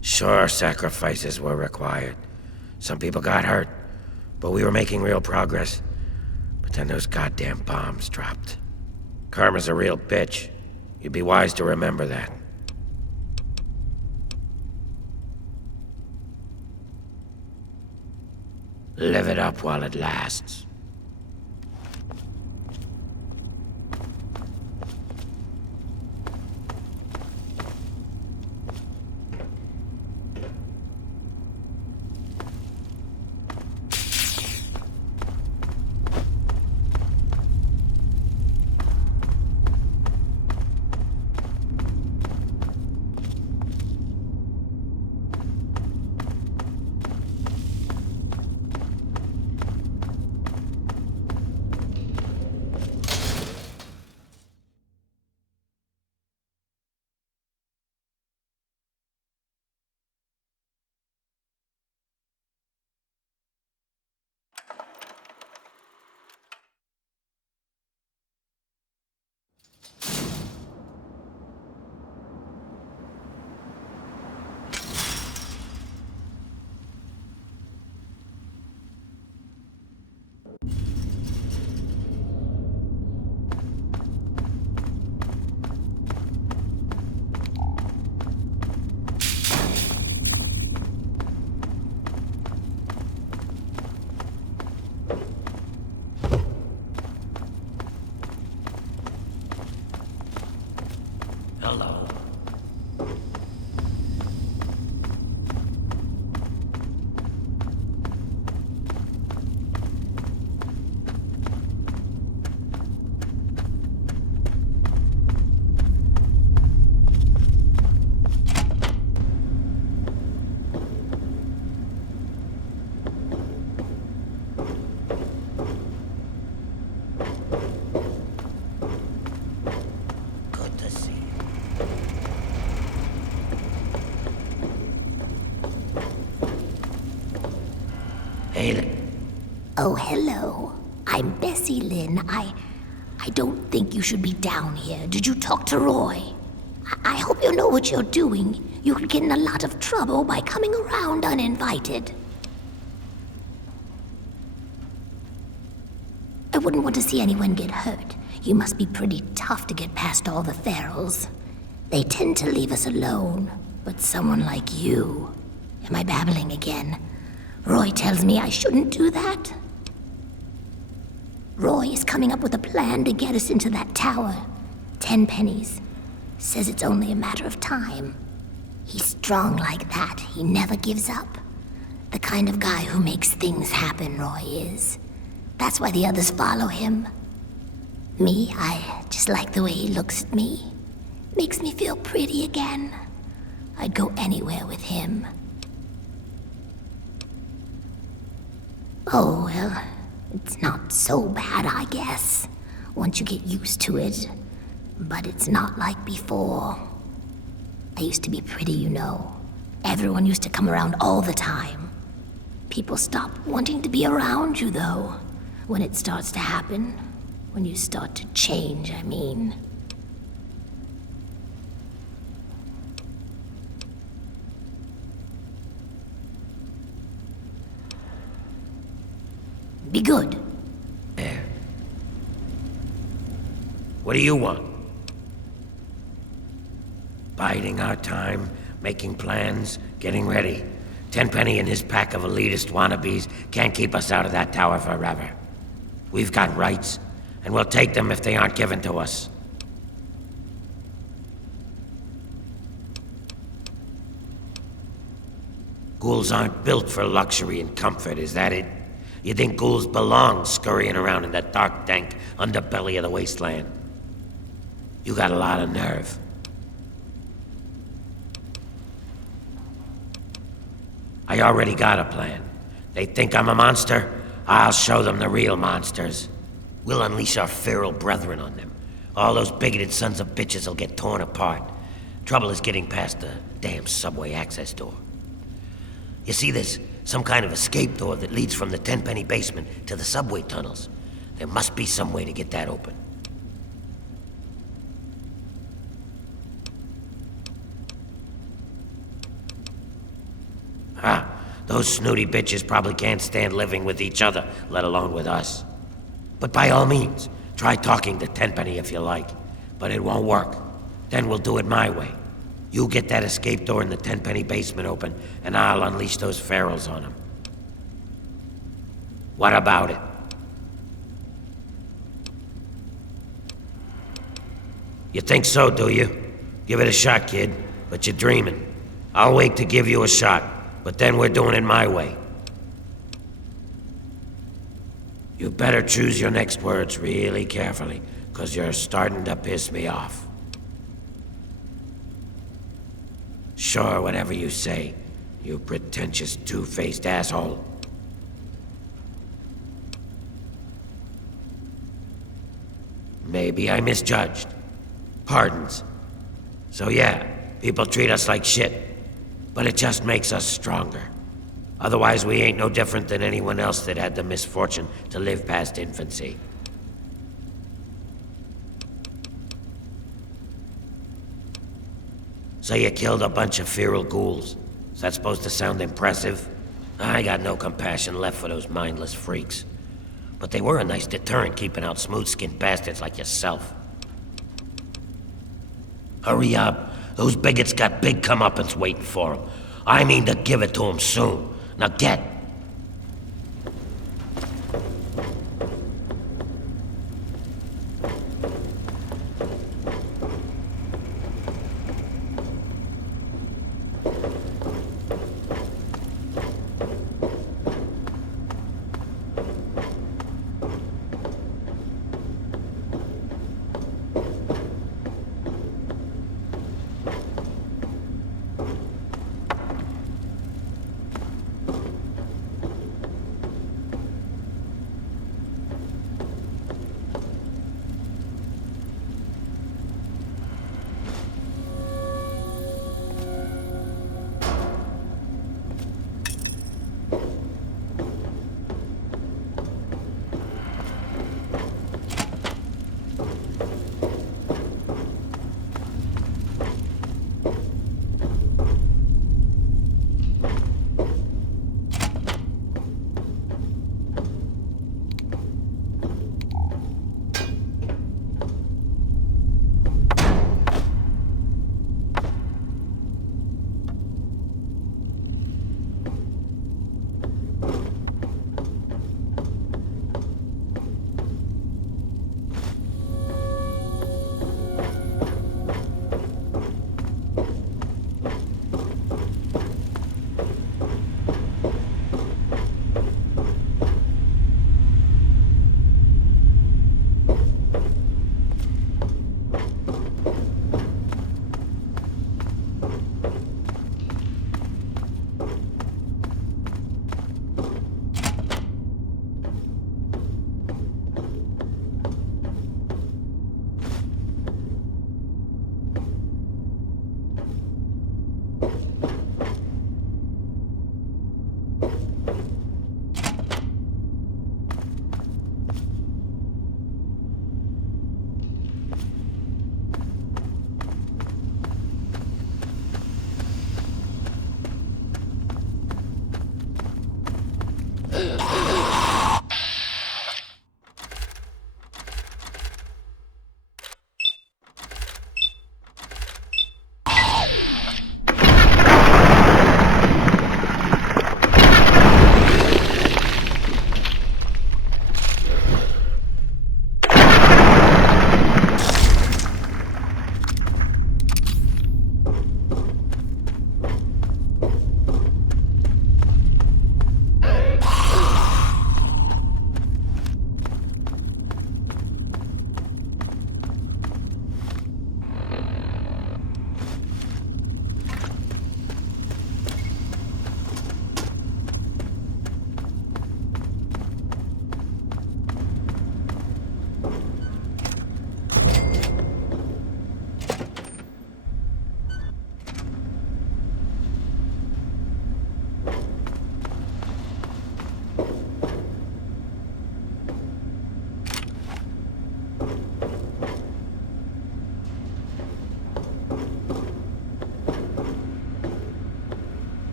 Sure, sacrifices were required. Some people got hurt, but we were making real progress. But then those goddamn bombs dropped. Karma's a real bitch. You'd be wise to remember that. Live it up while it lasts. Hello. Good to see you. Hey. Oh, hello. I'm Bessie Lynn. I don't think you should be down here. Did you talk to Roy? I hope you know what you're doing. You could get in a lot of trouble by coming around uninvited. I wouldn't want to see anyone get hurt. You must be pretty tough to get past all the ferals. They tend to leave us alone, but someone like you... Am I babbling again? Roy tells me I shouldn't do that. Roy is coming up with a plan to get us into that tower. 10 pennies. Says it's only a matter of time. He's strong like that. He never gives up. The kind of guy who makes things happen, Roy is. That's why the others follow him. Me, I just like the way he looks at me. Makes me feel pretty again. I'd go anywhere with him. Oh, well, it's not so bad, I guess, once you get used to it. But it's not like before. I used to be pretty, you know. Everyone used to come around all the time. People stop wanting to be around you, though, when it starts to happen. When you start to change, I mean. Be good. There. What do you want? Biding our time, making plans, getting ready. Tenpenny and his pack of elitist wannabes can't keep us out of that tower forever. We've got rights, and we'll take them if they aren't given to us. Ghouls aren't built for luxury and comfort, is that it? You think ghouls belong scurrying around in the dark, dank underbelly of the Wasteland? You got a lot of nerve. I already got a plan. They think I'm a monster? I'll show them the real monsters. We'll unleash our feral brethren on them. All those bigoted sons of bitches will get torn apart. Trouble is getting past the damn subway access door. You see, there's some kind of escape door that leads from the Tenpenny basement to the subway tunnels. There must be some way to get that open. Those snooty bitches probably can't stand living with each other, let alone with us. But by all means, try talking to Tenpenny if you like. But it won't work. Then we'll do it my way. You get that escape door in the Tenpenny basement open, and I'll unleash those ferals on them. What about it? You think so, do you? Give it a shot, kid. But you're dreaming. I'll wait to give you a shot, but then we're doing it my way. You better choose your next words really carefully, 'cause you're starting to piss me off. Sure, whatever you say, you pretentious two-faced asshole. Maybe I misjudged. Pardons. So yeah, people treat us like shit. But it just makes us stronger. Otherwise, we ain't no different than anyone else that had the misfortune to live past infancy. So you killed a bunch of feral ghouls. Is that supposed to sound impressive? I got no compassion left for those mindless freaks. But they were a nice deterrent keeping out smooth-skinned bastards like yourself. Hurry up. Those bigots got big comeuppance waiting for them. I mean to give it to them soon. Now get!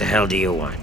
the hell do you want?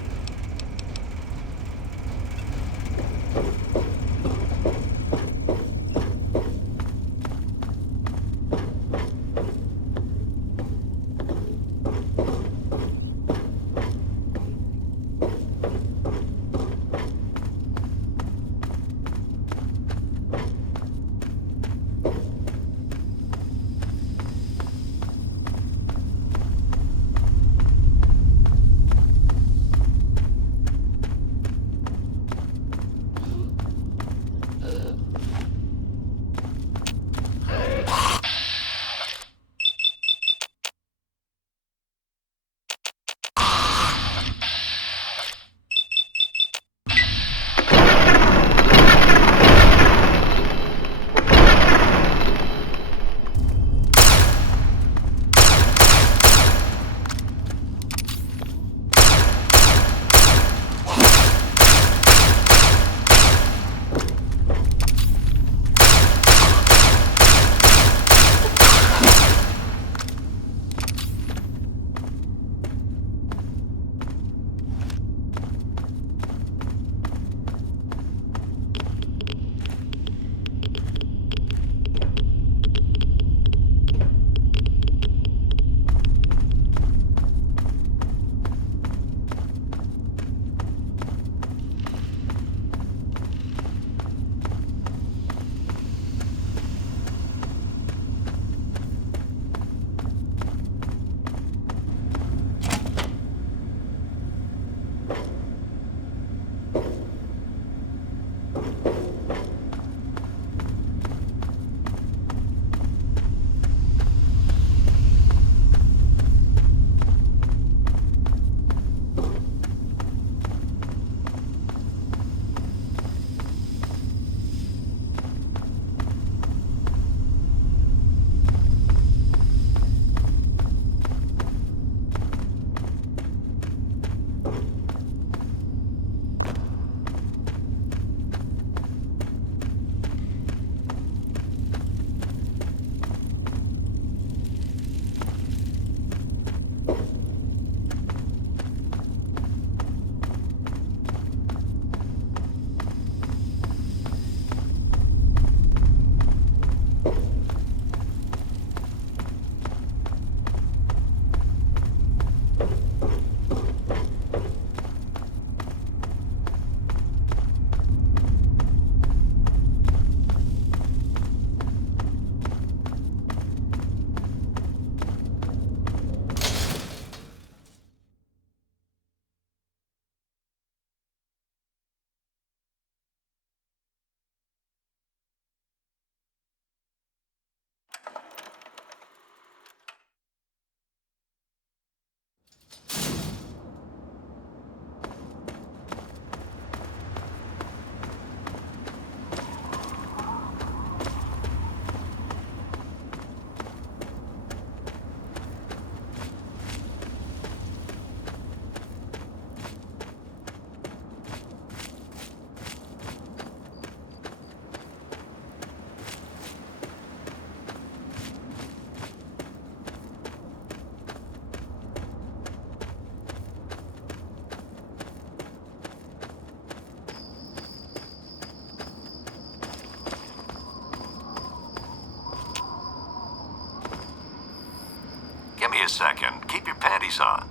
Give me a second. Keep your panties on.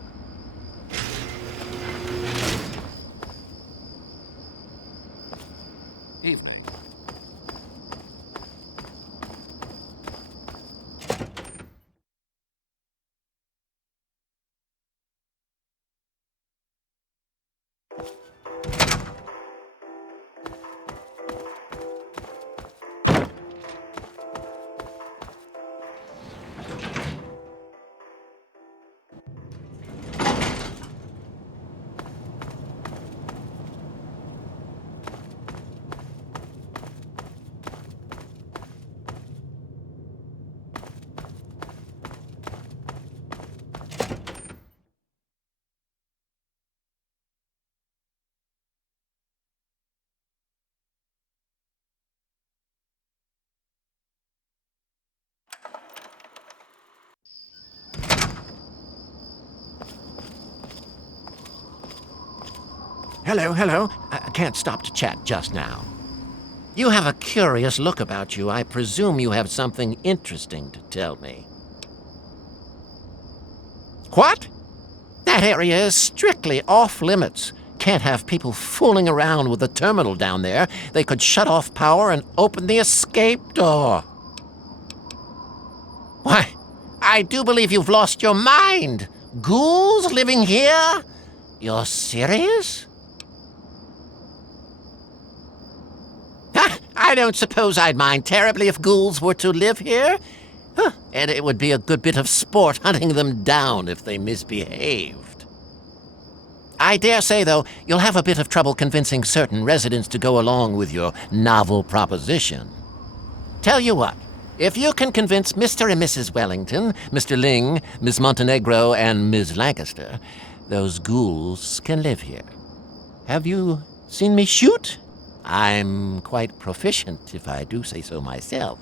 Evening. Hello. I can't stop to chat just now. You have a curious look about you. I presume you have something interesting to tell me. What? That area is strictly off limits. Can't have people fooling around with the terminal down there. They could shut off power and open the escape door. Why, I do believe you've lost your mind. Ghouls living here? You're serious? I don't suppose I'd mind terribly if ghouls were to live here. And it would be a good bit of sport hunting them down if they misbehaved. I dare say, though, you'll have a bit of trouble convincing certain residents to go along with your novel proposition. Tell you what, if you can convince Mr. and Mrs. Wellington, Mr. Ling, Miss Montenegro, and Ms. Lancaster, those ghouls can live here. Have you seen me shoot? I'm quite proficient, if I do say so myself.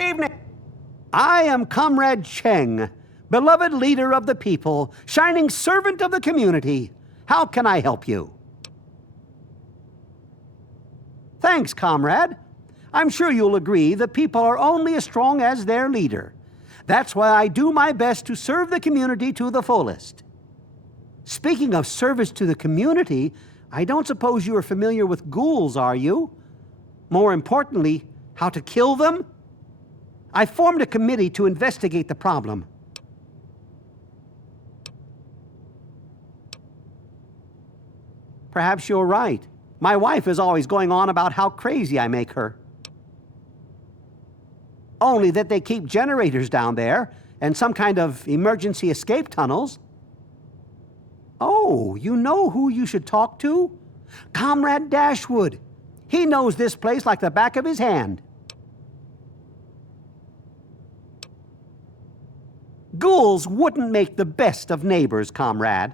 Evening. I am Comrade Cheng, beloved leader of the people, shining servant of the community. How can I help you? Thanks, comrade. I'm sure you'll agree the people are only as strong as their leader. That's why I do my best to serve the community to the fullest. Speaking of service to the community, I don't suppose you are familiar with ghouls, are you? More importantly, how to kill them? I formed a committee to investigate the problem. Perhaps you're right. My wife is always going on about how crazy I make her. Only that they keep generators down there and some kind of emergency escape tunnels. Oh, you know who you should talk to? Comrade Dashwood. He knows this place like the back of his hand. Ghouls wouldn't make the best of neighbors, comrade.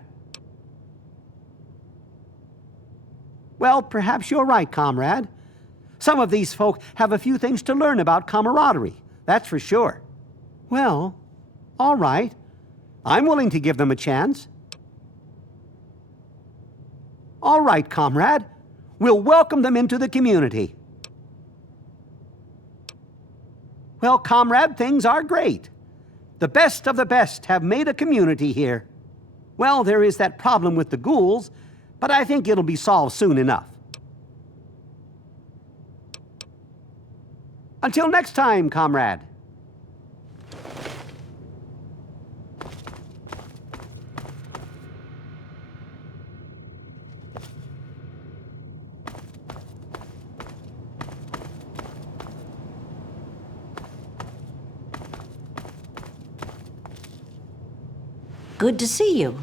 Well, perhaps you're right, comrade. Some of these folk have a few things to learn about camaraderie, that's for sure. Well, all right. I'm willing to give them a chance. All right, comrade. We'll welcome them into the community. Well, comrade, things are great. The best of the best have made a community here. Well, there is that problem with the ghouls, but I think it'll be solved soon enough. Until next time, comrade. Good to see you.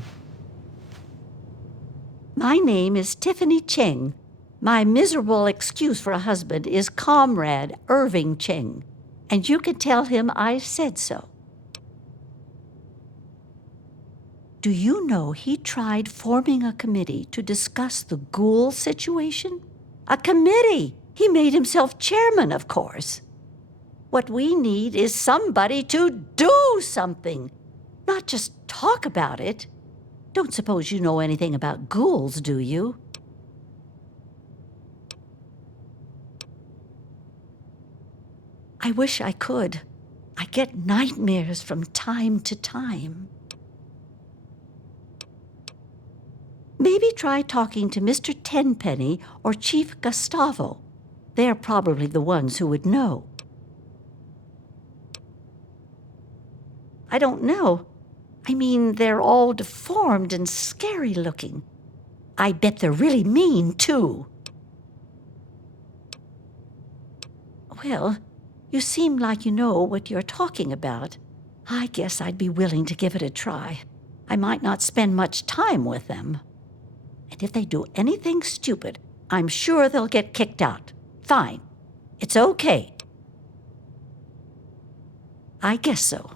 My name is Tiffany Cheng. My miserable excuse for a husband is Comrade Irving Cheng, and you can tell him I said so. Do you know he tried forming a committee to discuss the ghoul situation? A committee! He made himself chairman, of course. What we need is somebody to do something, not just talk about it. Don't suppose you know anything about ghouls, do you? I wish I could. I get nightmares from time to time. Maybe try talking to Mr. Tenpenny or Chief Gustavo. They're probably the ones who would know. I don't know. I mean, they're all deformed and scary looking. I bet they're really mean, too. Well, you seem like you know what you're talking about. I guess I'd be willing to give it a try. I might not spend much time with them. And if they do anything stupid, I'm sure they'll get kicked out. Fine. It's okay. I guess so.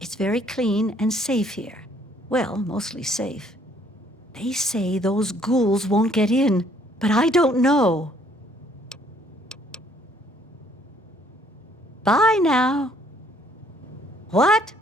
It's very clean and safe here. Well, mostly safe. They say those ghouls won't get in, but I don't know. Bye now. What?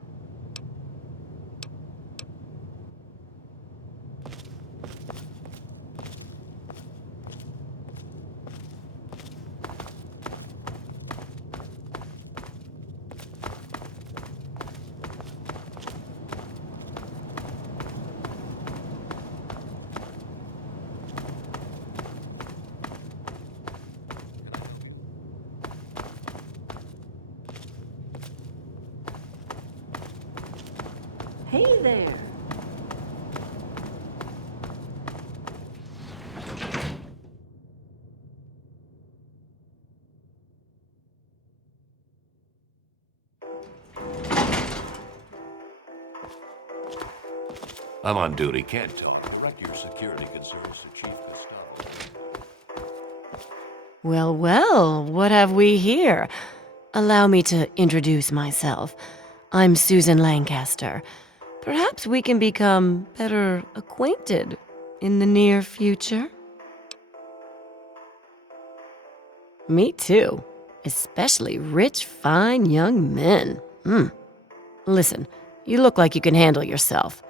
Hey there. I'm on duty, can't talk. Direct your security concerns to Chief Gustavo. Well, well, what have we here? Allow me to introduce myself. I'm Susan Lancaster. Perhaps we can become better acquainted in the near future? Me too. Especially rich, fine young men. Listen, you look like you can handle yourself.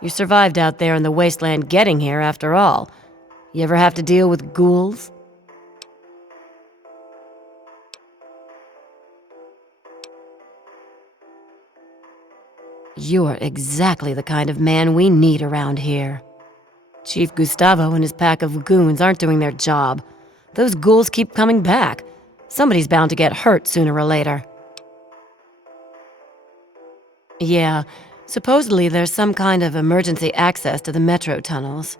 You survived out there in the Wasteland getting here, after all. You ever have to deal with ghouls? You're exactly the kind of man we need around here. Chief Gustavo and his pack of goons aren't doing their job. Those ghouls keep coming back. Somebody's bound to get hurt sooner or later. Yeah, supposedly there's some kind of emergency access to the metro tunnels.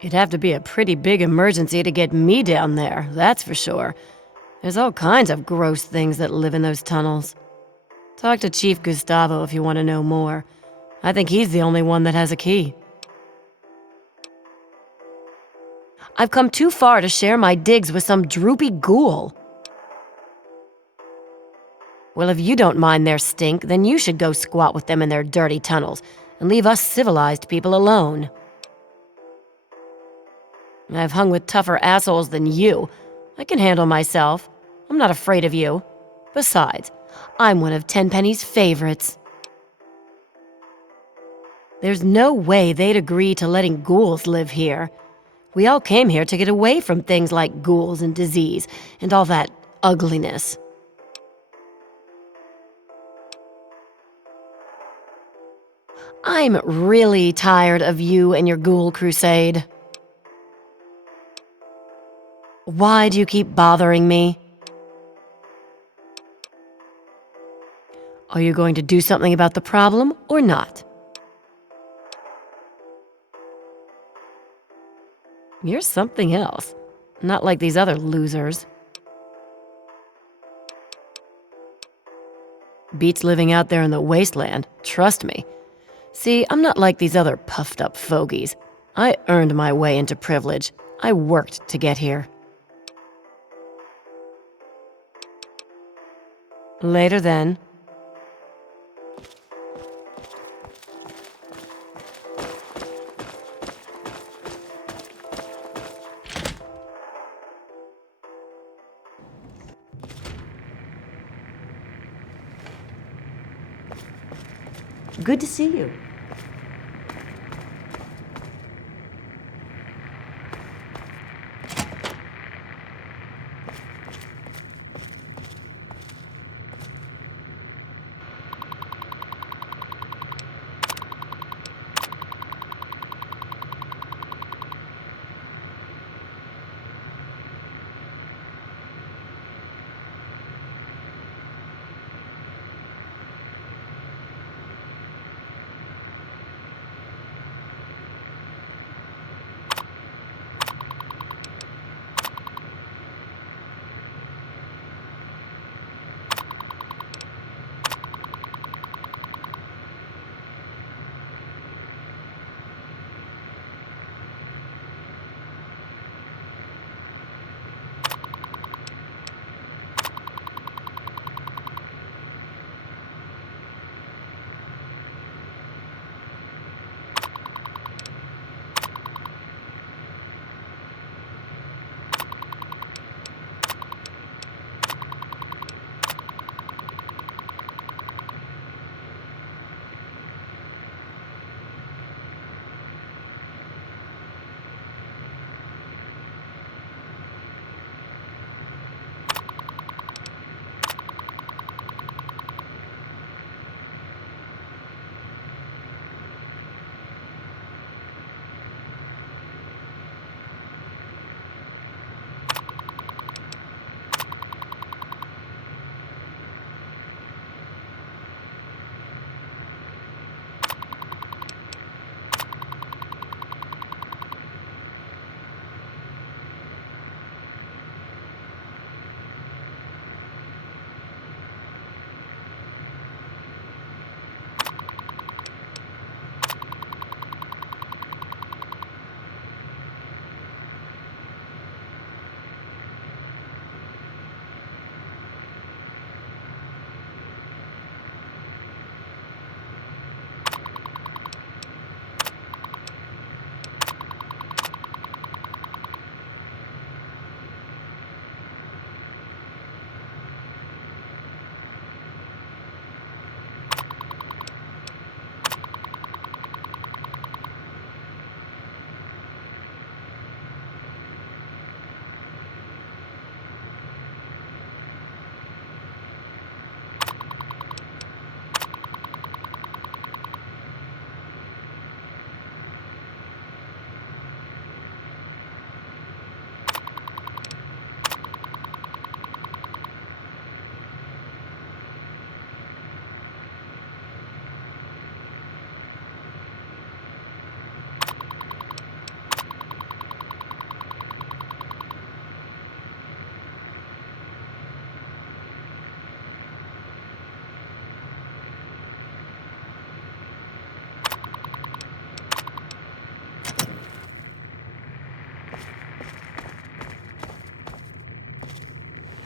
It'd have to be a pretty big emergency to get me down there, that's for sure. There's all kinds of gross things that live in those tunnels. Talk to Chief Gustavo if you want to know more. I think he's the only one that has a key. I've come too far to share my digs with some droopy ghoul. Well, if you don't mind their stink, then you should go squat with them in their dirty tunnels and leave us civilized people alone. I've hung with tougher assholes than you. I can handle myself. I'm not afraid of you. Besides, I'm one of Tenpenny's favorites. There's no way they'd agree to letting ghouls live here. We all came here to get away from things like ghouls and disease and all that ugliness. I'm really tired of you and your ghoul crusade. Why do you keep bothering me? Are you going to do something about the problem or not? You're something else. Not like these other losers. Beats living out there in the wasteland, trust me. See, I'm not like these other puffed-up fogies. I earned my way into privilege. I worked to get here. Later then. Good to see you.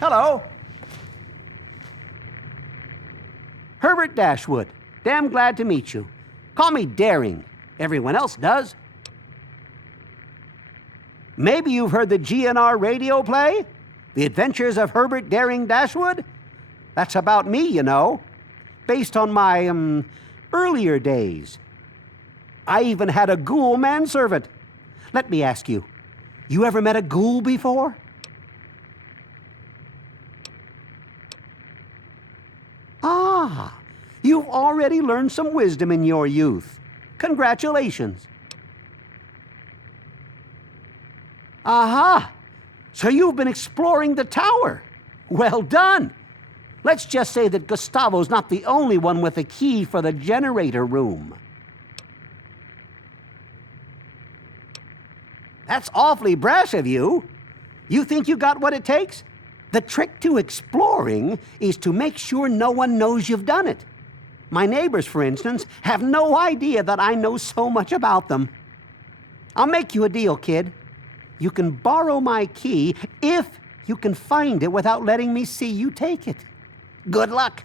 Hello. Herbert Dashwood. Damn glad to meet you. Call me Daring. Everyone else does. Maybe you've heard the GNR radio play? The Adventures of Herbert Daring Dashwood? That's about me, you know. Based on my, earlier days. I even had a ghoul manservant. Let me ask you, you ever met a ghoul before? Ah, you've already learned some wisdom in your youth. Congratulations. Aha! So you've been exploring the tower. Well done. Let's just say that Gustavo's not the only one with a key for the generator room. That's awfully brash of you. You think you got what it takes? The trick to exploring is to make sure no one knows you've done it. My neighbors, for instance, have no idea that I know so much about them. I'll make you a deal, kid. You can borrow my key if you can find it without letting me see you take it. Good luck.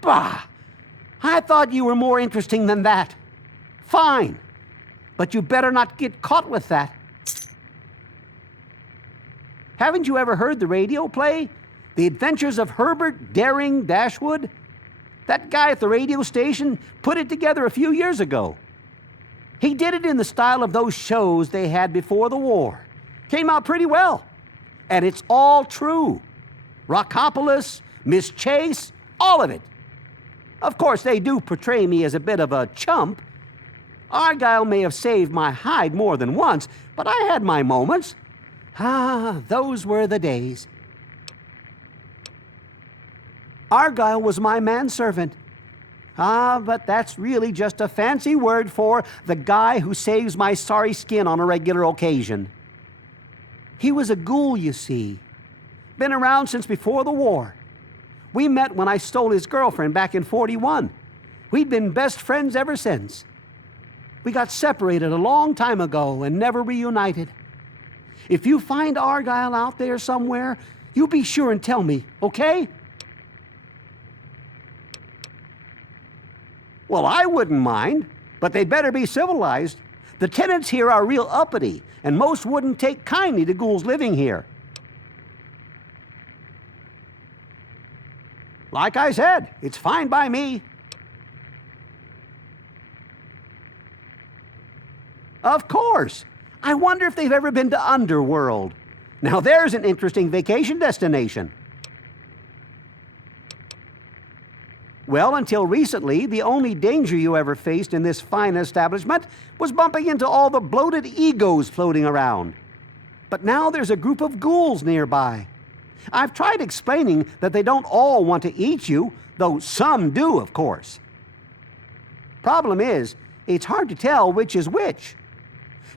Bah! I thought you were more interesting than that. Fine. But you better not get caught with that. Haven't you ever heard the radio play? The Adventures of Herbert Daring Dashwood? That guy at the radio station put it together a few years ago. He did it in the style of those shows they had before the war. Came out pretty well. And it's all true. Rockopolis, Miss Chase, all of it. Of course, they do portray me as a bit of a chump. Argyle may have saved my hide more than once, but I had my moments. Ah, those were the days. Argyle was my manservant. Ah, but that's really just a fancy word for the guy who saves my sorry skin on a regular occasion. He was a ghoul, you see. Been around since before the war. We met when I stole his girlfriend back in '41. We'd been best friends ever since. We got separated a long time ago and never reunited. If you find Argyle out there somewhere, you be sure and tell me, okay? Well, I wouldn't mind, but they'd better be civilized. The tenants here are real uppity, and most wouldn't take kindly to ghouls living here. Like I said, it's fine by me. Of course. I wonder if they've ever been to Underworld. Now there's an interesting vacation destination. Well, until recently, the only danger you ever faced in this fine establishment was bumping into all the bloated egos floating around. But now there's a group of ghouls nearby. I've tried explaining that they don't all want to eat you, though some do, of course. Problem is, it's hard to tell which is which.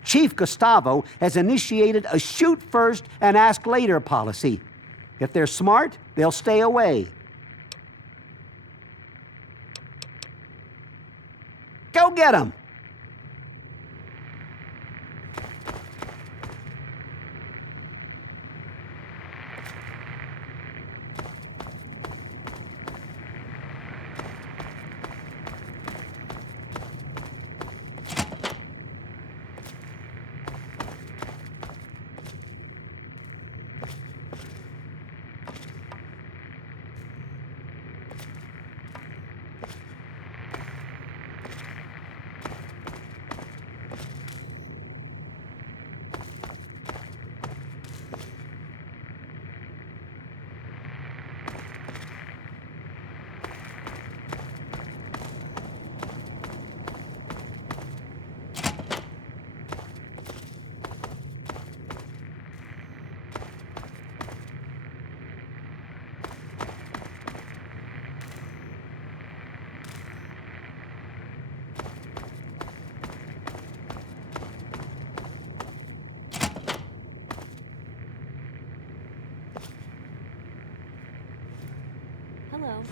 Chief Gustavo has initiated a shoot first and ask later policy. If they're smart, they'll stay away. Go get 'em! Hello.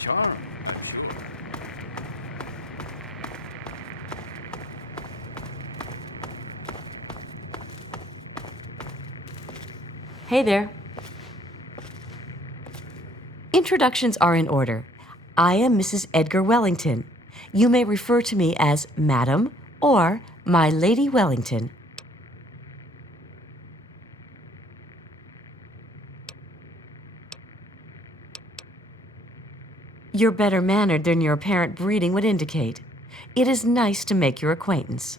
Charm, I'm sure. Hey there. Introductions are in order. I am Mrs. Edgar Wellington. You may refer to me as Madam or My Lady Wellington. You're better mannered than your apparent breeding would indicate. It is nice to make your acquaintance.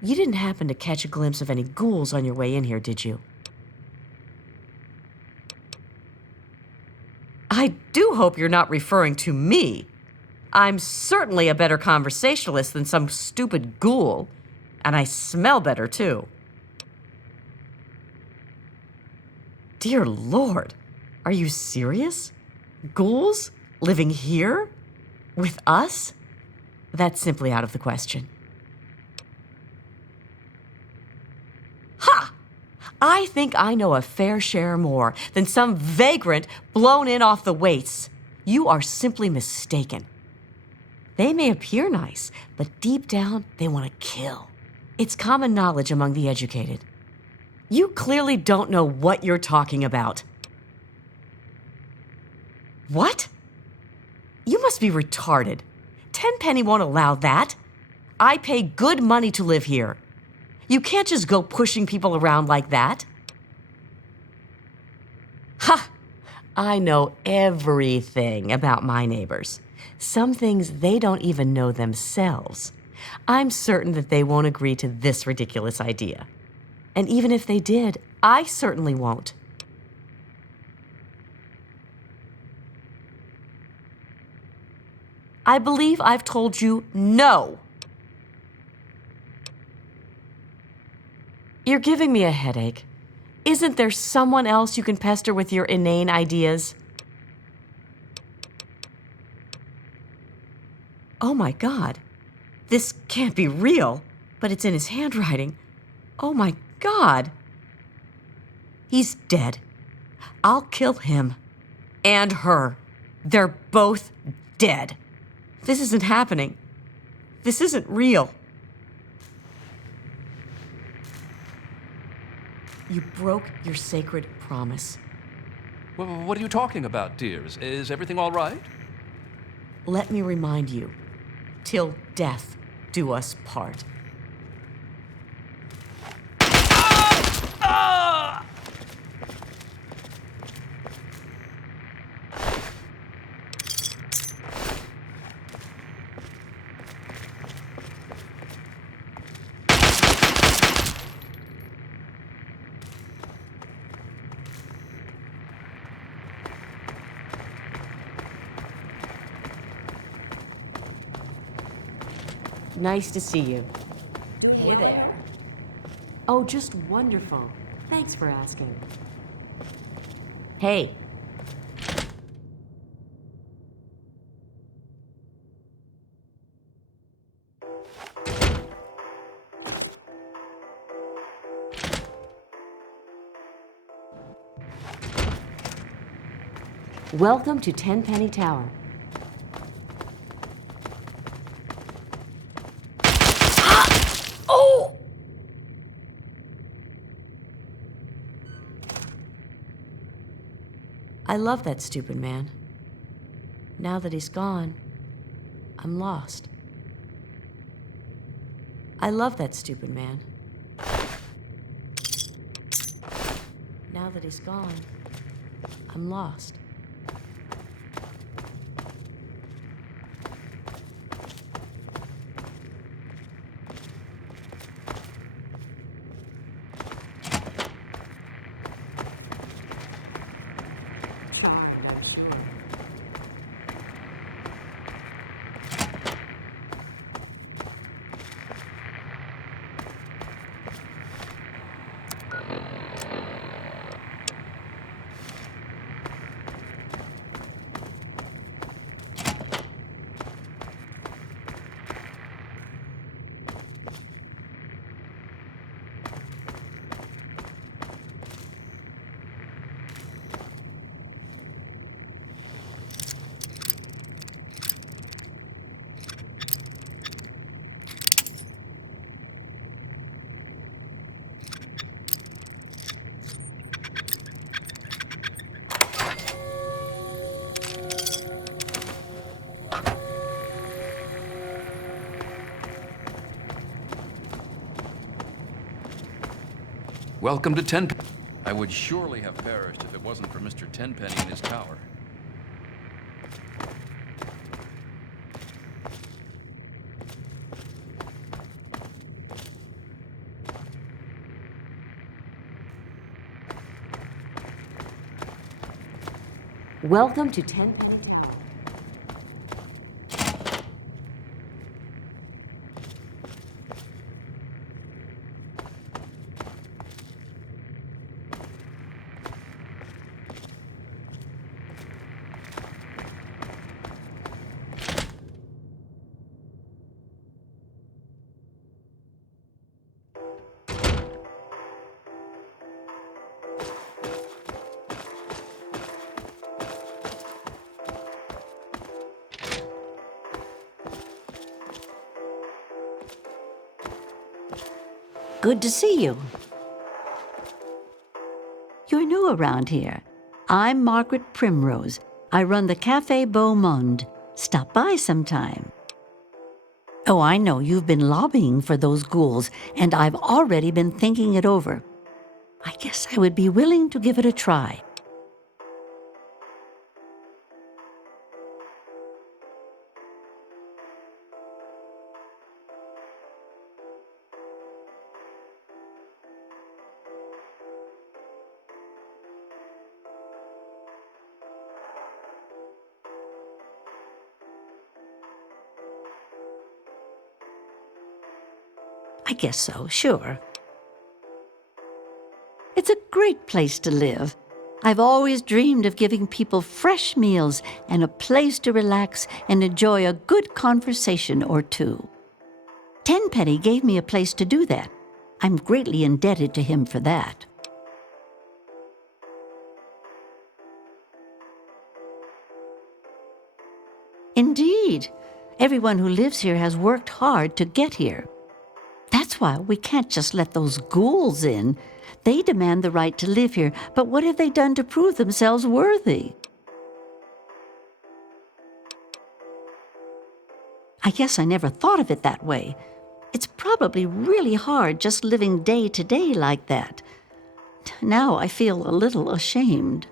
You didn't happen to catch a glimpse of any ghouls on your way in here, did you? I do hope you're not referring to me. I'm certainly a better conversationalist than some stupid ghoul, and I smell better, too. Dear Lord, are you serious? Ghouls living here? With us? That's simply out of the question. Ha! I think I know a fair share more than some vagrant blown in off the wastes. You are simply mistaken. They may appear nice, but deep down, they want to kill. It's common knowledge among the educated. You clearly don't know what you're talking about. What? You must be retarded. Tenpenny won't allow that. I pay good money to live here. You can't just go pushing people around like that. Ha! I know everything about my neighbors. Some things they don't even know themselves. I'm certain that they won't agree to this ridiculous idea. And even if they did, I certainly won't. I believe I've told you no. You're giving me a headache. Isn't there someone else you can pester with your inane ideas? Oh my God. This can't be real, but it's in his handwriting. Oh my God. He's dead. I'll kill him. And her. They're both dead. This isn't happening. This isn't real. You broke your sacred promise. What are you talking about, dears? Is everything all right? Let me remind you, till death do us part. Nice to see you. Hey there. Oh, just wonderful. Thanks for asking. Hey. Welcome to Tenpenny Tower. Oh! I love that stupid man. Now that he's gone, I'm lost. I love that stupid man. Now that he's gone, I'm lost. Welcome to Tenpenny. I would surely have perished if it wasn't for Mr. Tenpenny and his tower. Welcome to Tenpenny. Good to see you. You're new around here. I'm Margaret Primrose. I run the Café Beau Monde. Stop by sometime. Oh, I know you've been lobbying for those ghouls, and I've already been thinking it over. I guess I would be willing to give it a try. I guess so, sure. It's a great place to live. I've always dreamed of giving people fresh meals and a place to relax and enjoy a good conversation or two. Tenpenny gave me a place to do that. I'm greatly indebted to him for that. Indeed. Everyone who lives here has worked hard to get here. That's why we can't just let those ghouls in. They demand the right to live here, but what have they done to prove themselves worthy? I guess I never thought of it that way. It's probably really hard just living day to day like that. Now I feel a little ashamed.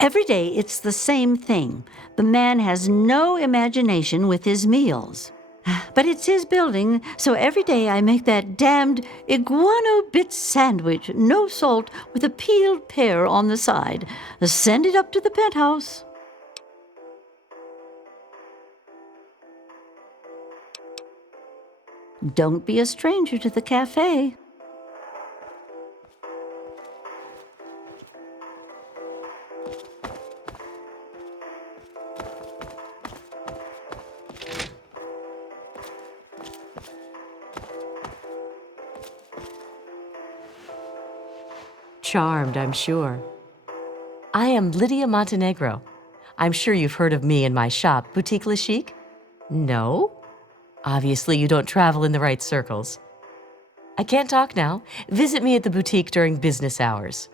Every day it's the same thing. The man has no imagination with his meals. But it's his building, so every day I make that damned iguana bit sandwich, no salt, with a peeled pear on the side. Send it up to the penthouse. Don't be a stranger to the cafe. Charmed, I'm sure. I am Lydia Montenegro. I'm sure you've heard of me and my shop, Boutique Le Chic? No? Obviously, you don't travel in the right circles. I can't talk now. Visit me at the boutique during business hours.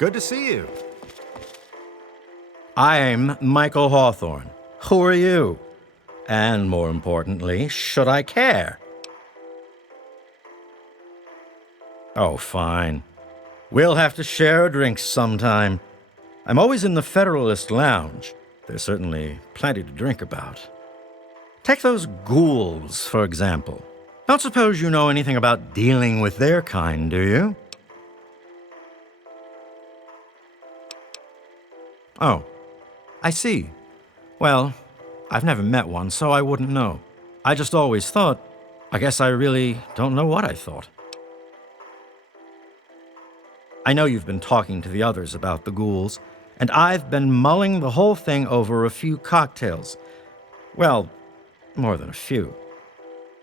Good to see you. I'm Michael Hawthorne. Who are you? And more importantly, should I care? Oh, fine. We'll have to share a drink sometime. I'm always in the Federalist Lounge. There's certainly plenty to drink about. Take those ghouls, for example. Don't suppose you know anything about dealing with their kind, do you? Oh, I see. Well, I've never met one, so I wouldn't know. I just always thought, I guess I really don't know what I thought. I know you've been talking to the others about the ghouls, and I've been mulling the whole thing over a few cocktails. Well, more than a few.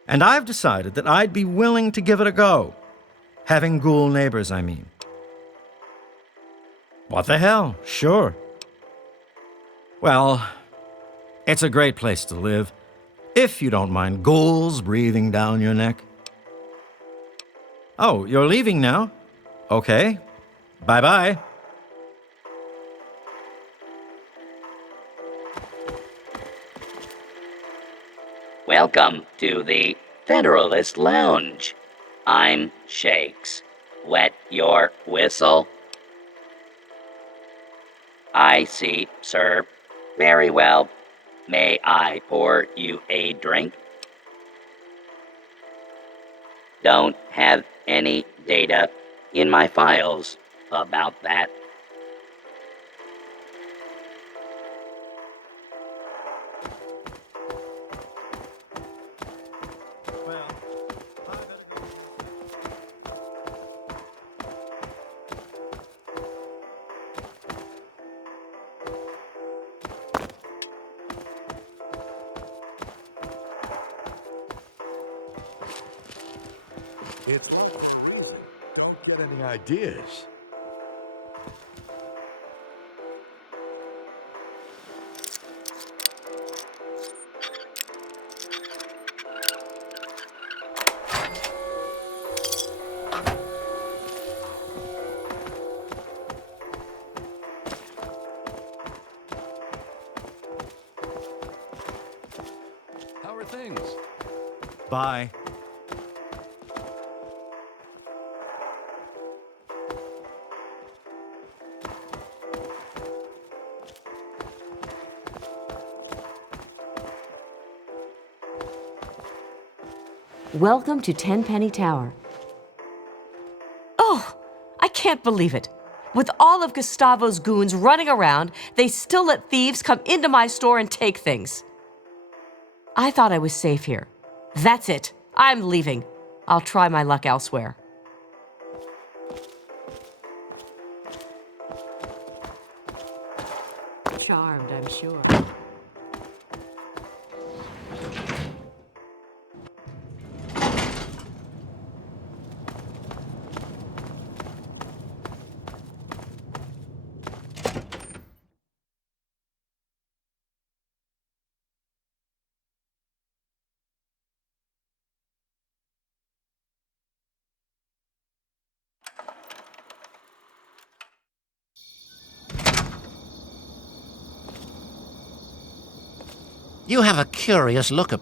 And I've decided that I'd be willing to give it a go. Having ghoul neighbors, I mean. What the hell? Sure. Well, it's a great place to live, if you don't mind ghouls breathing down your neck. Oh, you're leaving now? Okay. Bye-bye. Welcome to the Federalist Lounge. I'm Shakes. Wet your whistle? I see, sir. Very well. May I pour you a drink? Don't have any data in my files about that. It's not for a reason. Don't get any ideas. How are things? Bye. Welcome to Tenpenny Tower. Oh, I can't believe it. With all of Gustavo's goons running around, they still let thieves come into my store and take things. I thought I was safe here. That's it. I'm leaving. I'll try my luck elsewhere. Charmed, I'm sure. You have a curious look at...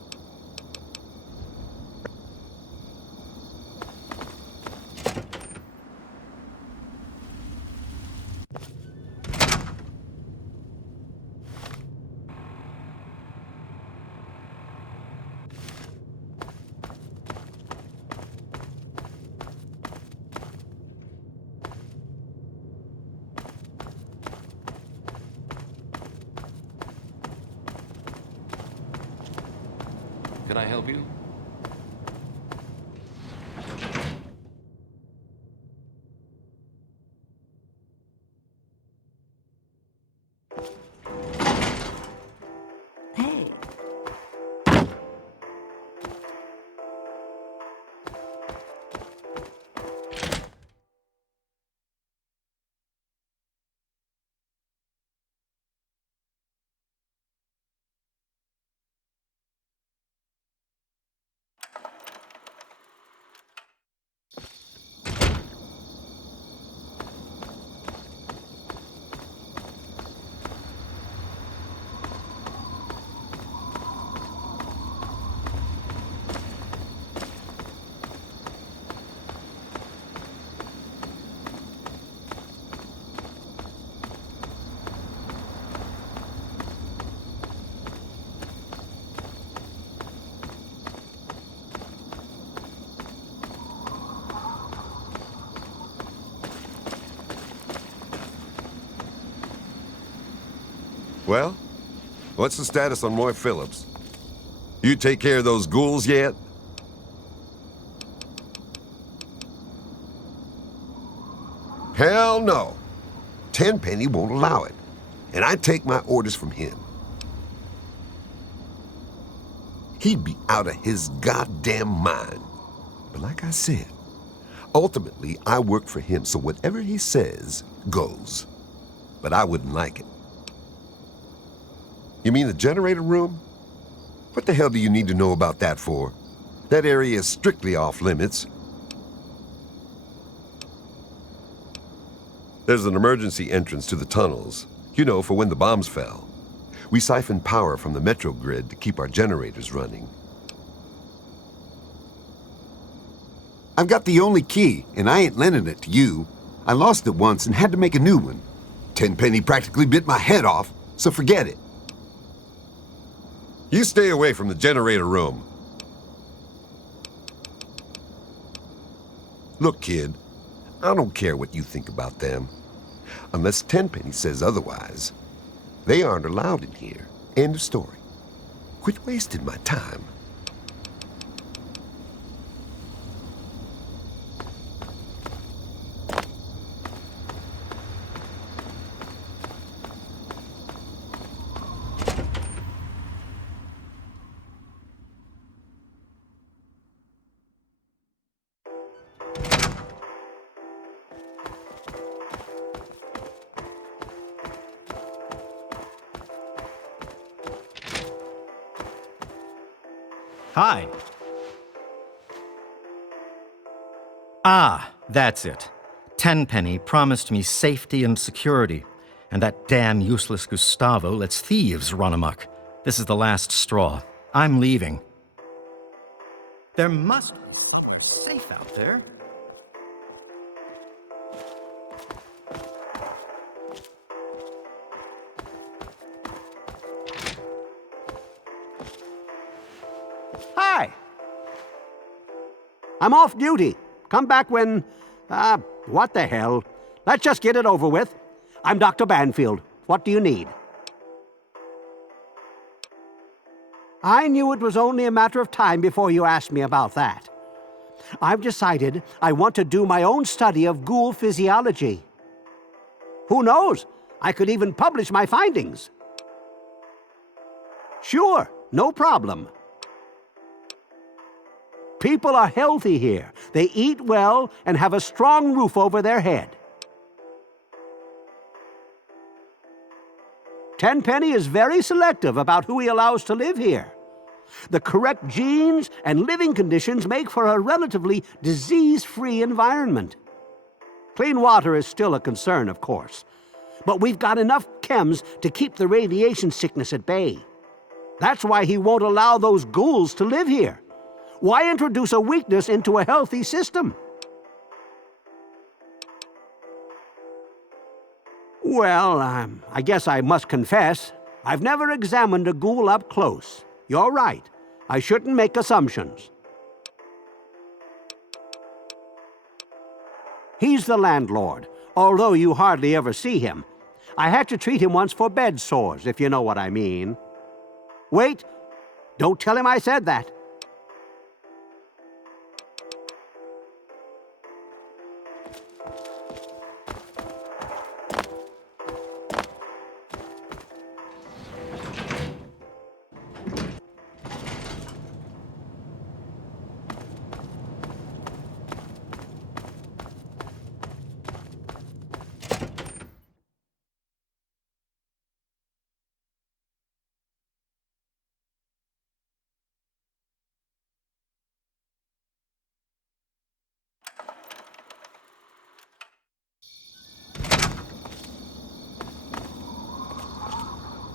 Can I help you? Well, what's the status on Roy Phillips? You take care of those ghouls yet? Hell no. Tenpenny won't allow it, and I take my orders from him. He'd be out of his goddamn mind. But like I said, ultimately I work for him, so whatever he says goes. But I wouldn't like it. You mean the generator room? What the hell do you need to know about that for? That area is strictly off limits. There's an emergency entrance to the tunnels, you know, for when the bombs fell. We siphon power from the metro grid to keep our generators running. I've got the only key, and I ain't lending it to you. I lost it once and had to make a new one. Tenpenny practically bit my head off, so forget it. You stay away from the generator room. Look, kid, I don't care what you think about them. Unless Tenpenny says otherwise. They aren't allowed in here. End of story. Quit wasting my time. Hi. Ah, that's it. Tenpenny promised me safety and security, and that damn useless Gustavo lets thieves run amok. This is the last straw. I'm leaving. There must be somewhere safe out there. Hi. I'm off duty. Come back when... what the hell? Let's just get it over with. I'm Dr. Banfield. What do you need? I knew it was only a matter of time before you asked me about that. I've decided I want to do my own study of ghoul physiology. Who knows? I could even publish my findings. Sure, no problem. People are healthy here. They eat well and have a strong roof over their head. Tenpenny is very selective about who he allows to live here. The correct genes and living conditions make for a relatively disease-free environment. Clean water is still a concern, of course, but we've got enough chems to keep the radiation sickness at bay. That's why he won't allow those ghouls to live here. Why introduce a weakness into a healthy system? Well, I guess I must confess, I've never examined a ghoul up close. You're right. I shouldn't make assumptions. He's the landlord, although you hardly ever see him. I had to treat him once for bed sores, if you know what I mean. Wait, don't tell him I said that.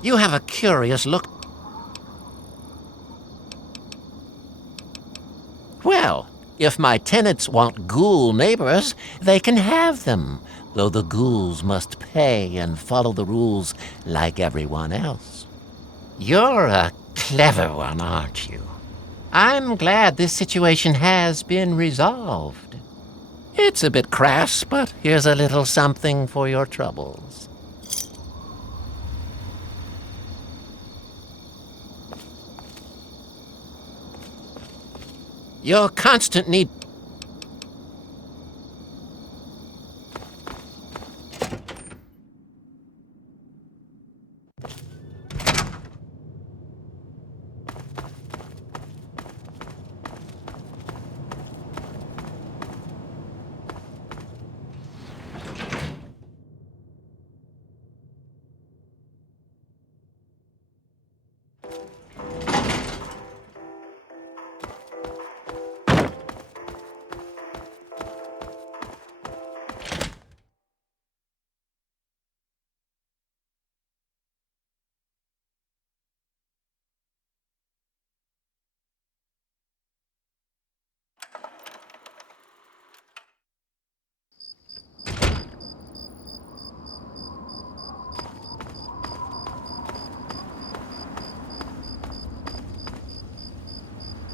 You have a curious look. Well, if my tenants want ghoul neighbors, they can have them, though the ghouls must pay and follow the rules like everyone else. You're a clever one, aren't you? I'm glad this situation has been resolved. It's a bit crass, but here's a little something for your troubles. Your constant need...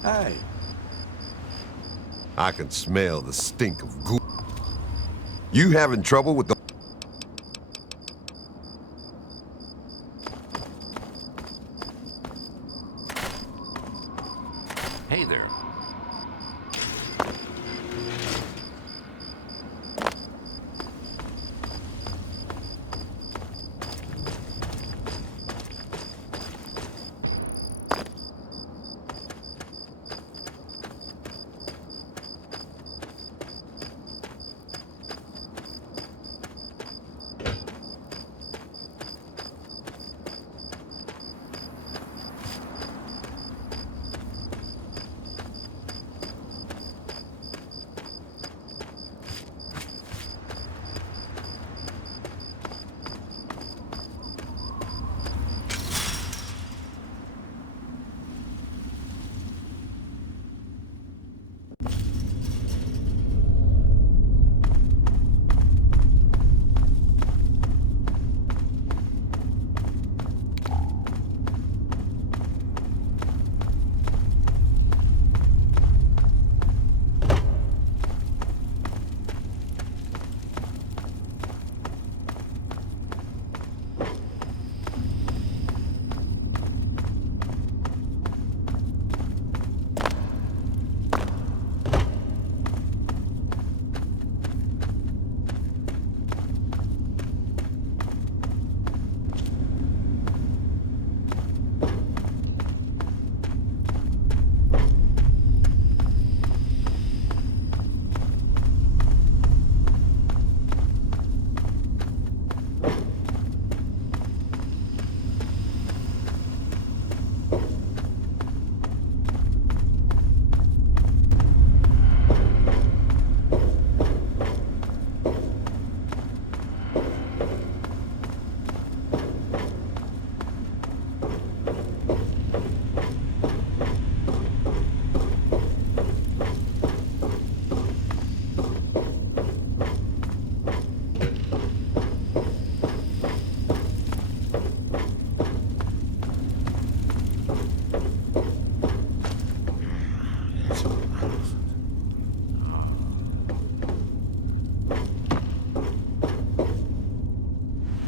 Hi. I can smell the stink of goo. You having trouble with the... Hey there.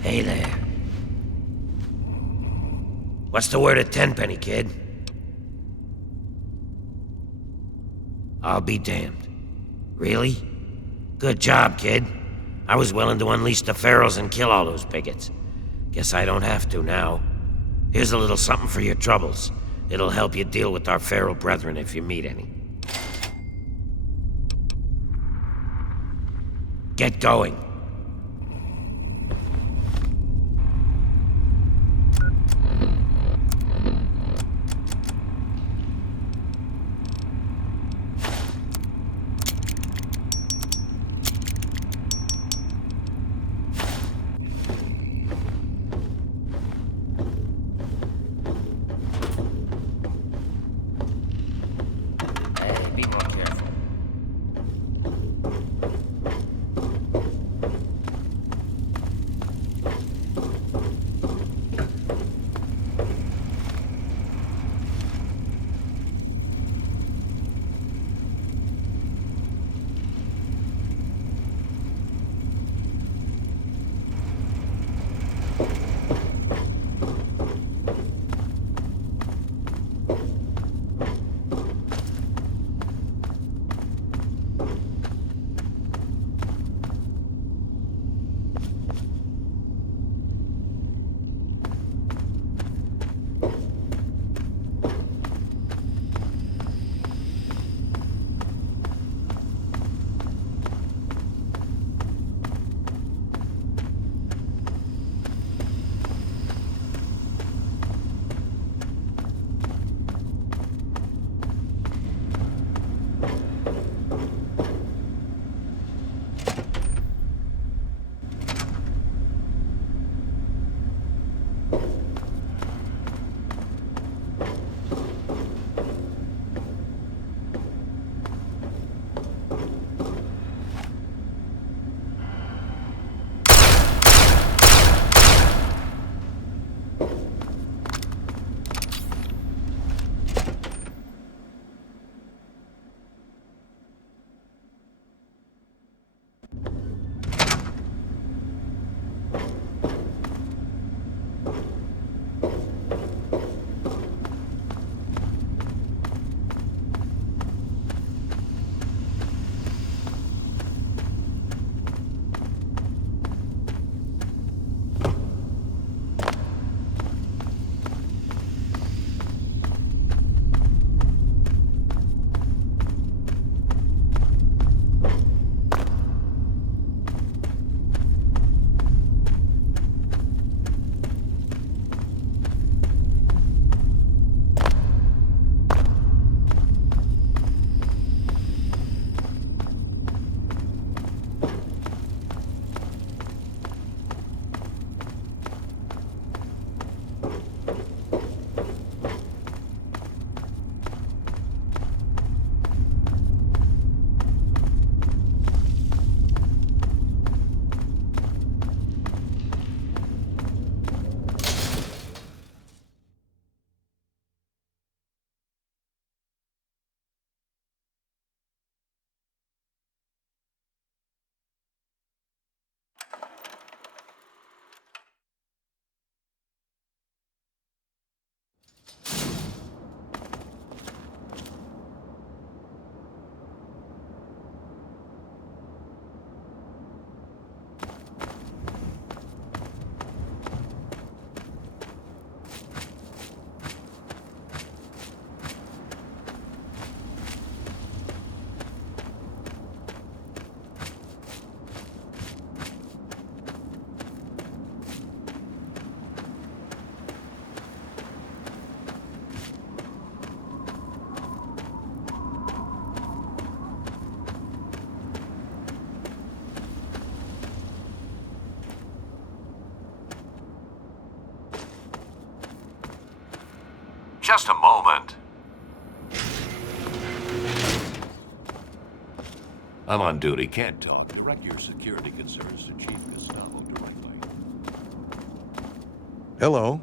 Hey there. What's the word at Tenpenny, kid? I'll be damned. Really? Good job, kid. I was willing to unleash the ferals and kill all those bigots. Guess I don't have to now. Here's a little something for your troubles. It'll help you deal with our feral brethren if you meet any. Get going. Be more careful. Just a moment. I'm on duty, can't talk. Direct your security concerns to Chief Gustavo directly. Hello.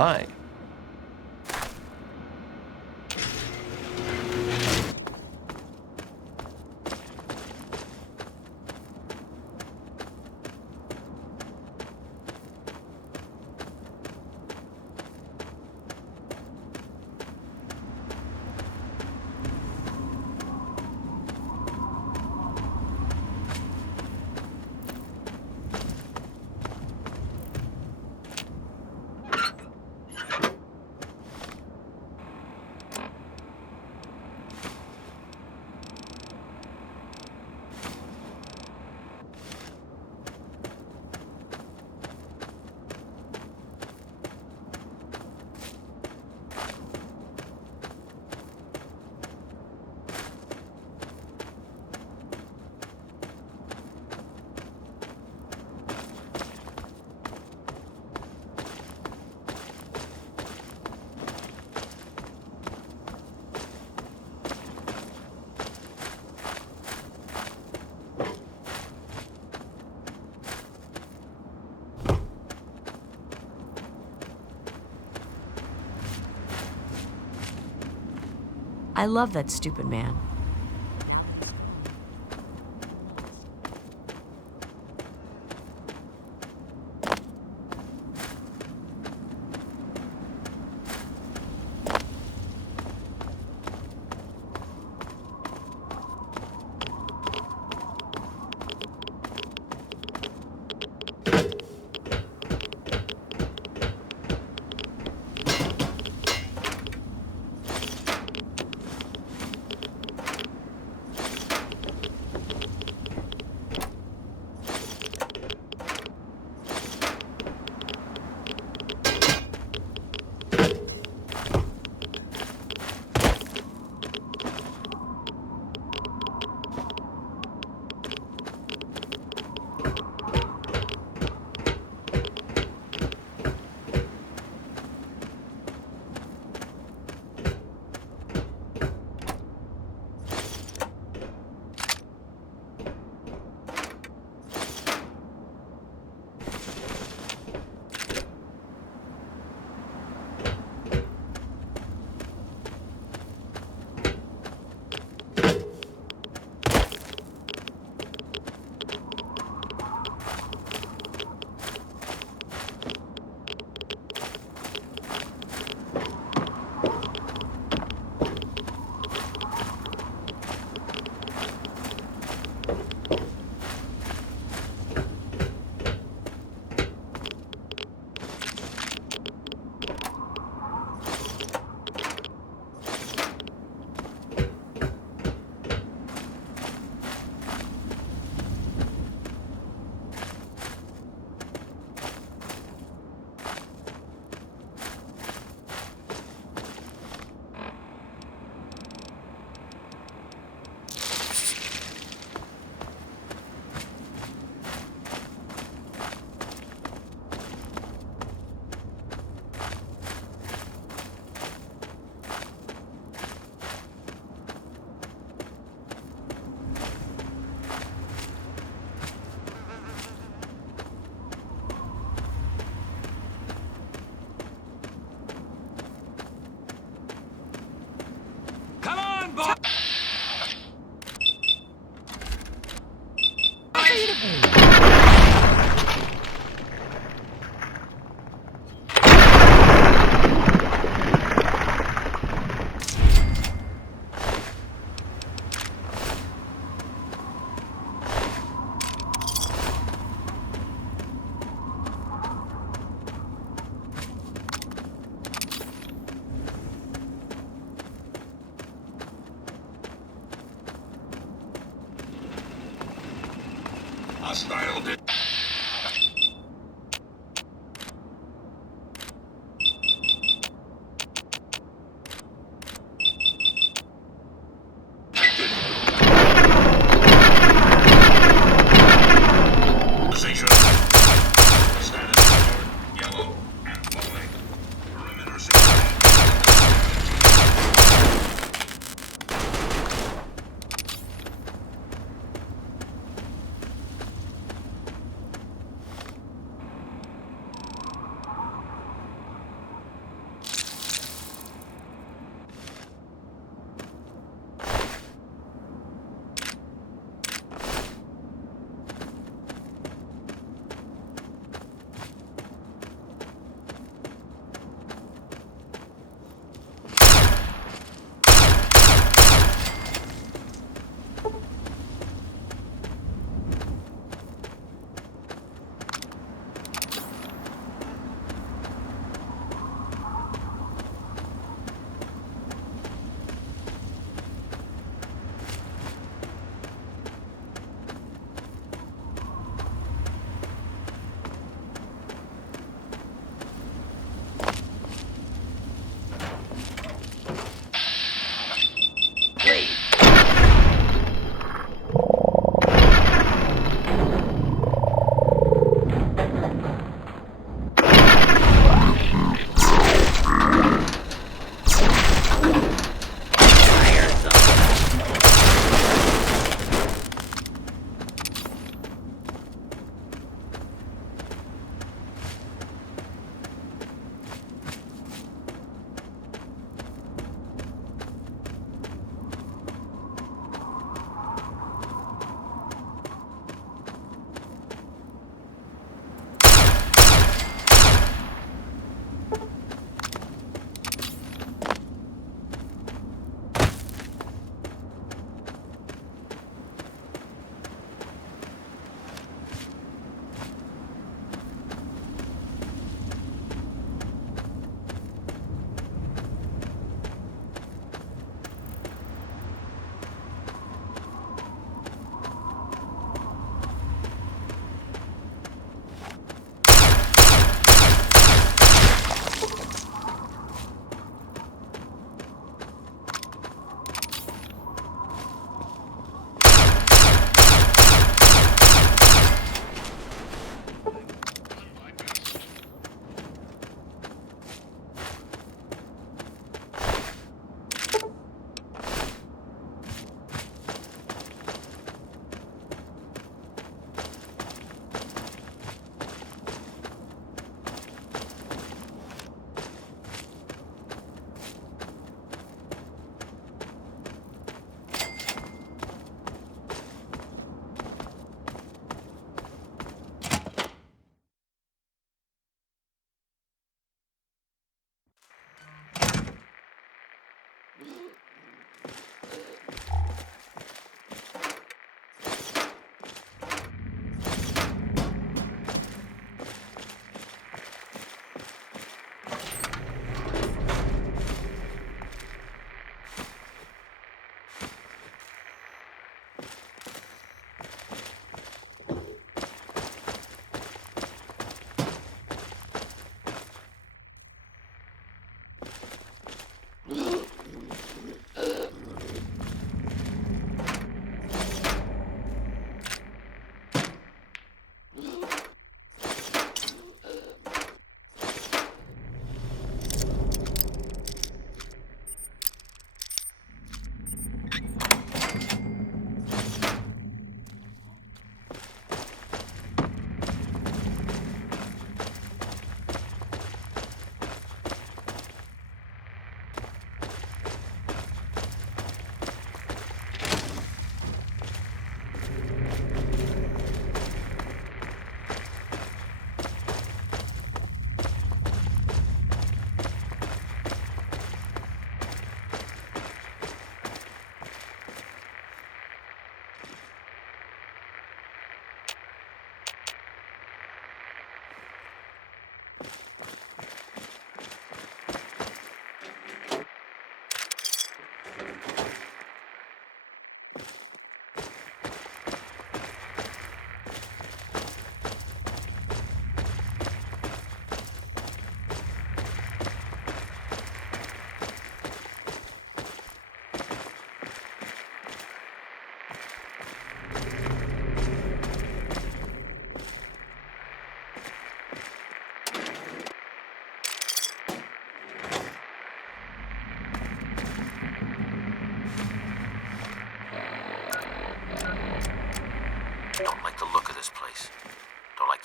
Hi. I love that stupid man. Hostile. Position. Status yellow and falling. Perimeter security.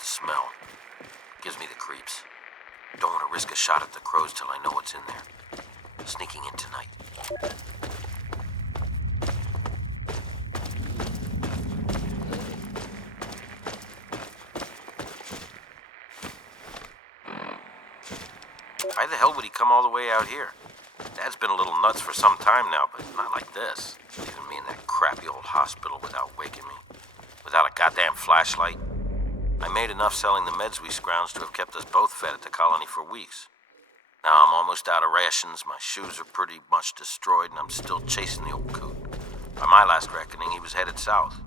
the smell. Gives me the creeps. Don't want to risk a shot at the crows till I know what's in there. Sneaking in tonight. Why the hell would he come all the way out here? Dad's been a little nuts for some time now, but not like this. Leaving me in that crappy old hospital without waking me. Without a goddamn flashlight. I made enough selling the meds we scrounged to have kept us both fed at the colony for weeks. Now I'm almost out of rations, my shoes are pretty much destroyed, and I'm still chasing the old coot. By my last reckoning, he was headed south.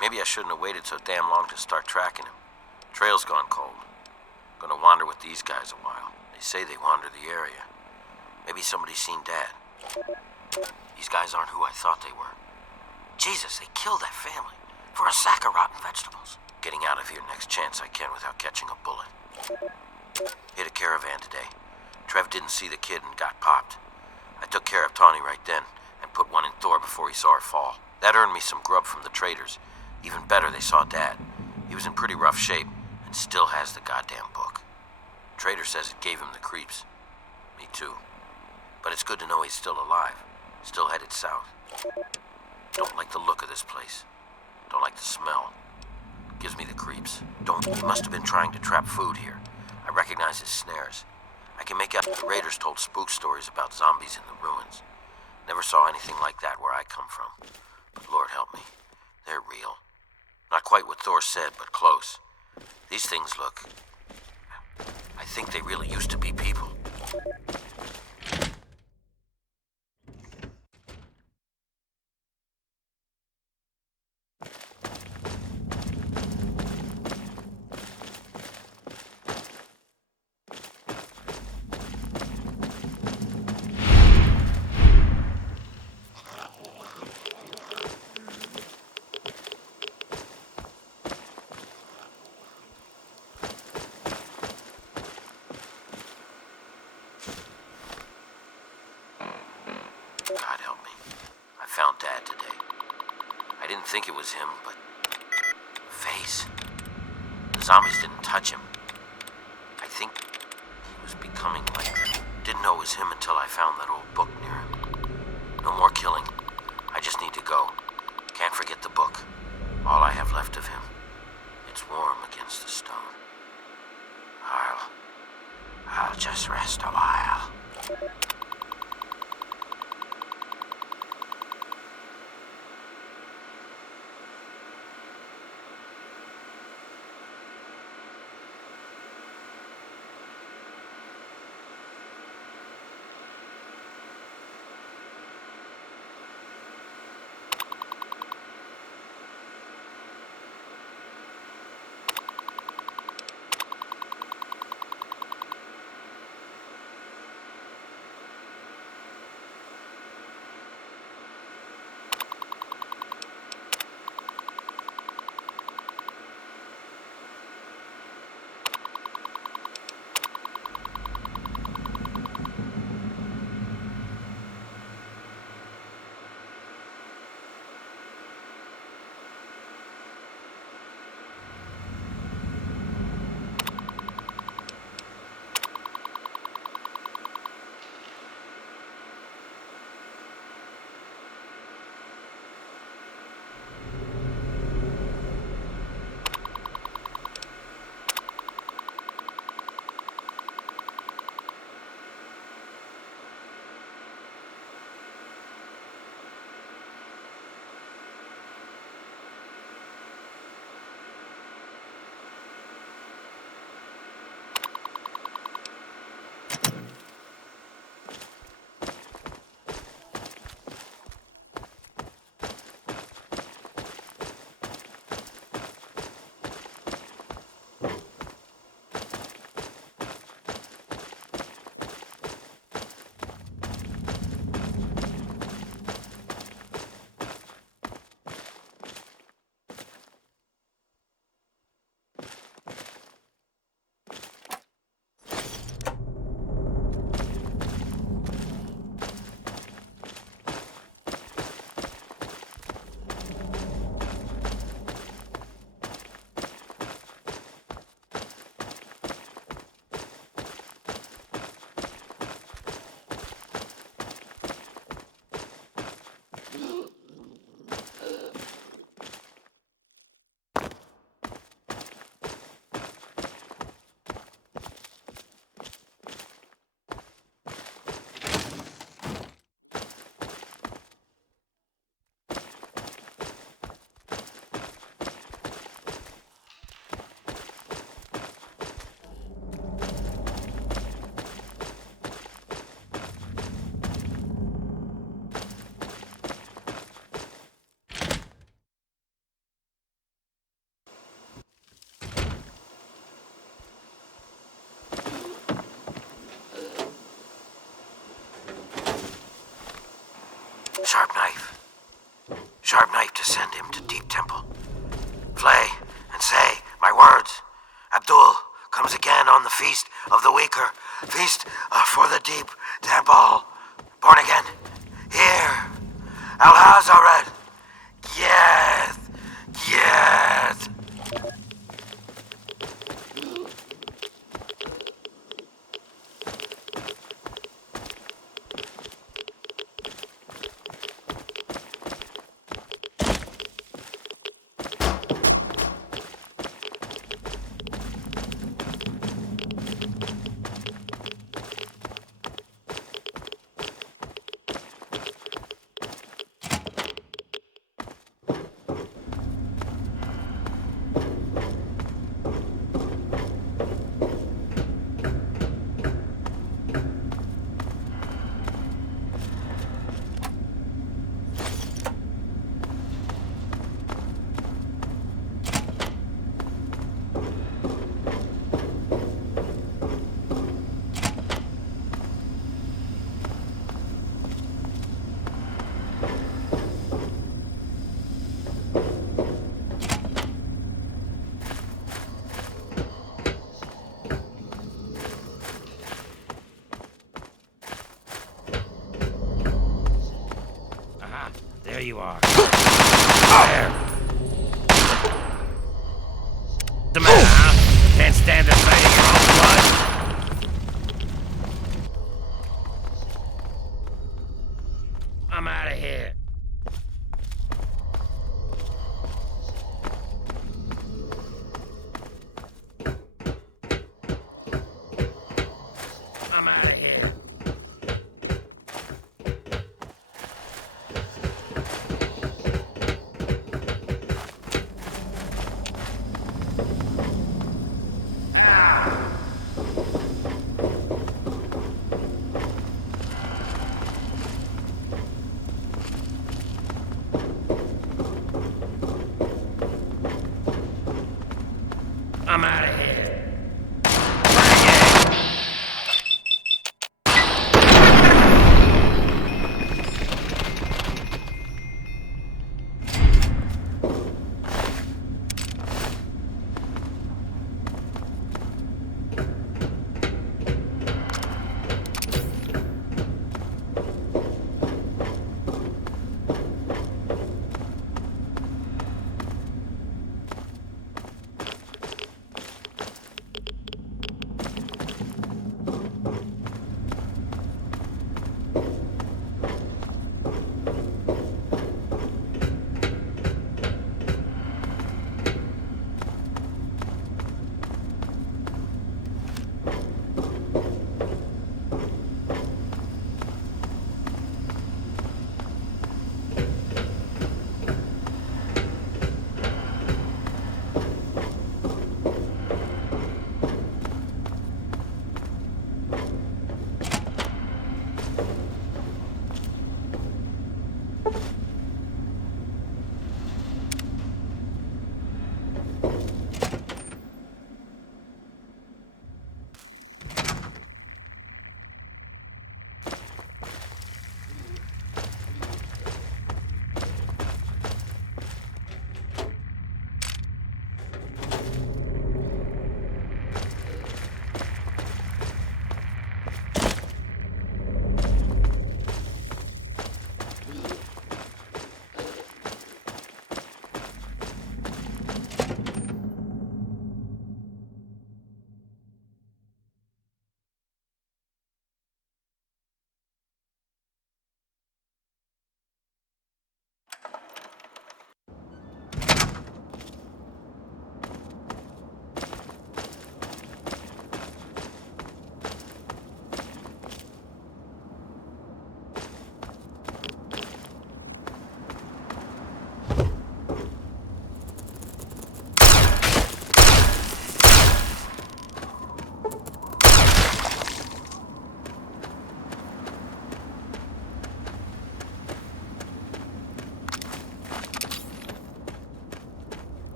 Maybe I shouldn't have waited so damn long to start tracking him. Trail's gone cold. Gonna wander with these guys a while. They say they wander the area. Maybe somebody's seen Dad. These guys aren't who I thought they were. Jesus, they killed that family for a sack of rotten vegetables. Getting out of here next chance I can without catching a bullet. Hit a caravan today. Trev didn't see the kid and got popped. I took care of Tawny right then and put one in Thor before he saw her fall. That earned me some grub from the traders. Even better, they saw Dad. He was in pretty rough shape and still has the goddamn book. Trader says it gave him the creeps. Me too. But it's good to know he's still alive. Still headed south. Don't like the look of this place. Don't like the smell. Gives me the creeps. He must have been trying to trap food here. I recognize his snares. I can make out the raiders told spook stories about zombies in the ruins. Never saw anything like that where I come from. But Lord help me, they're real. Not quite what Thor said, but close. These things look... I think they really used to be people. I didn't think it was him, but... face. The zombies didn't touch him. I think he was becoming like them. Didn't know it was him until I found that old book near him. No more killing. I just need to go. Can't forget the book. All I have left of him. It's warm against the stone. I'll just rest a while. Sharp knife. Sharp knife to send him to Deep Temple. Flay and say my words. Abdul comes again on the feast of the weaker. Feast for the Deep Temple. Born again. Here. Al-Hazaret. Yes. Yes. There you are. There. What's the matter, huh? Can't stand the sight of your own blood? I'm out of here. I'm out of here.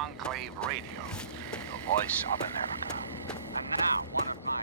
Enclave Radio, the voice of America. And now, one of my...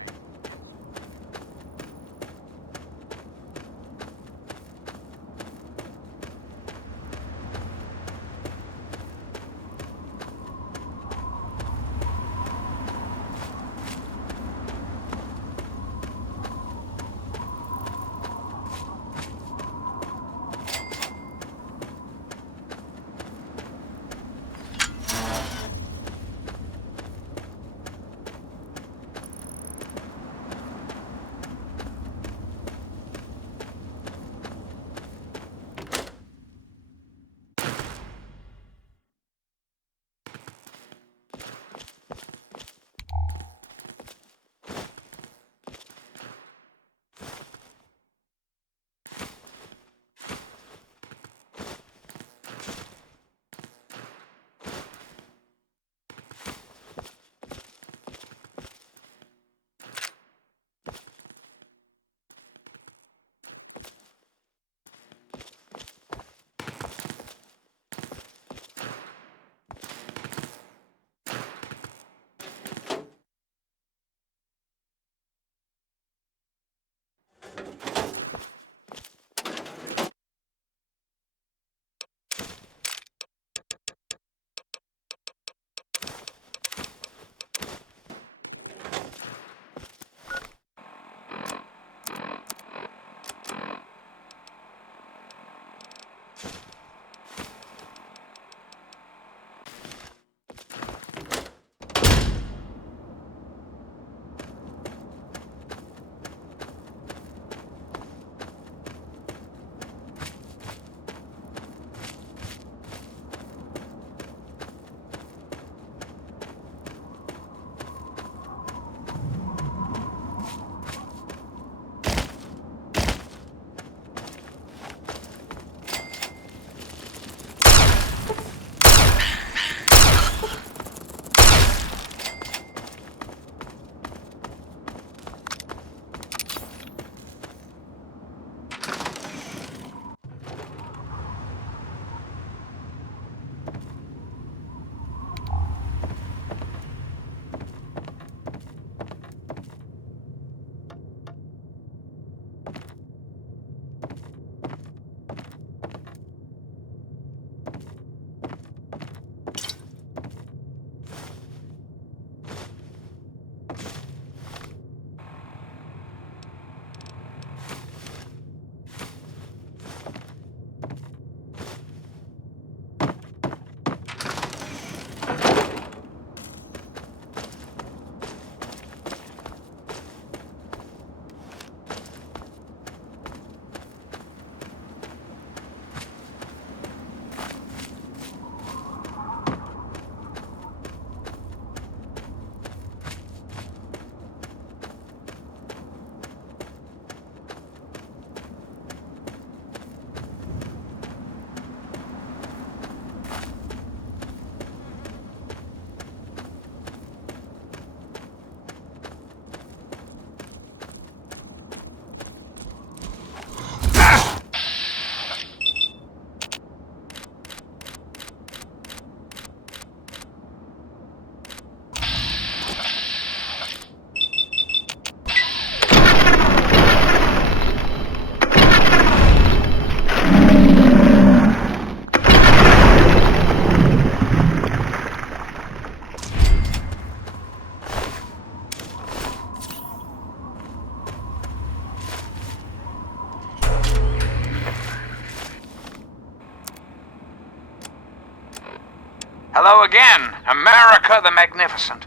Hello again, America the Magnificent.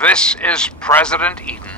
This is President Eden.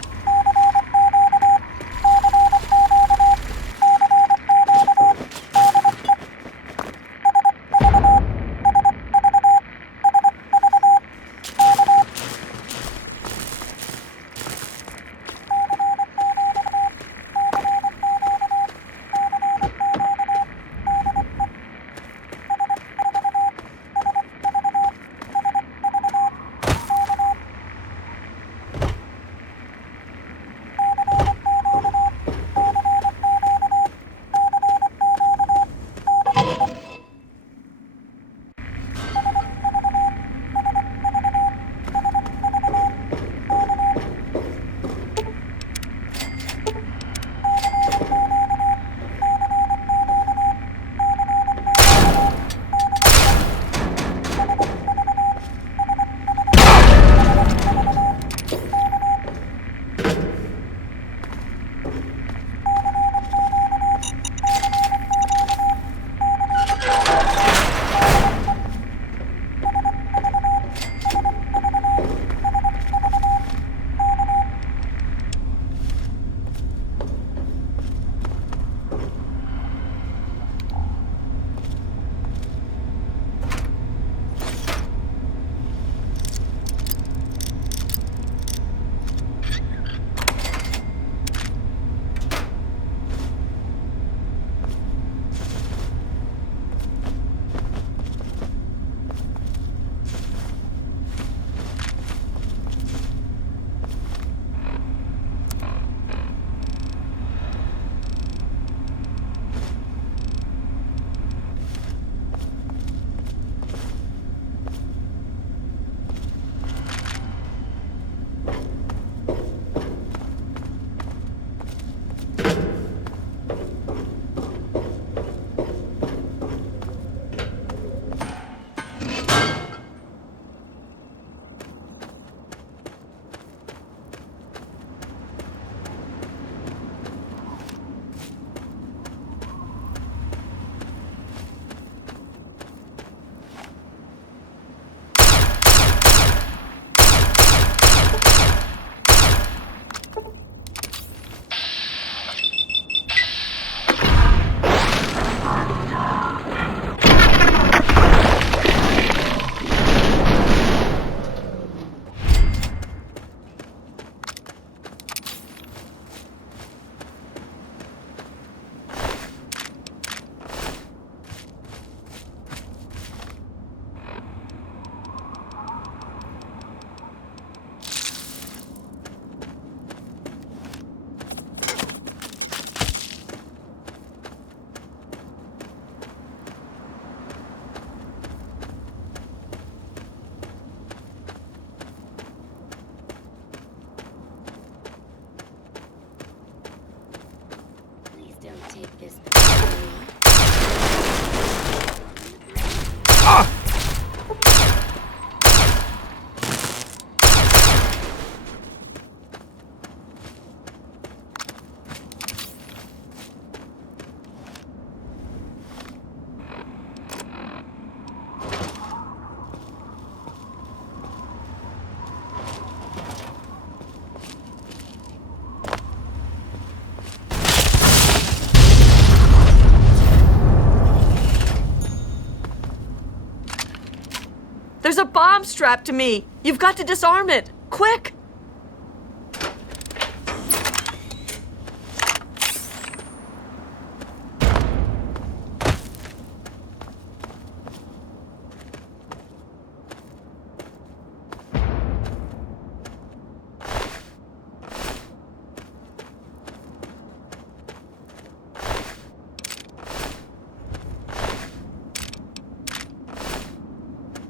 There's a bomb strapped to me. You've got to disarm it. Quick!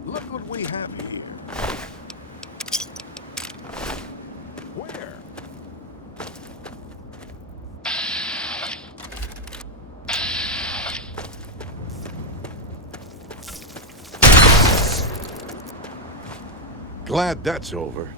Look what we have here. Where? Glad that's over.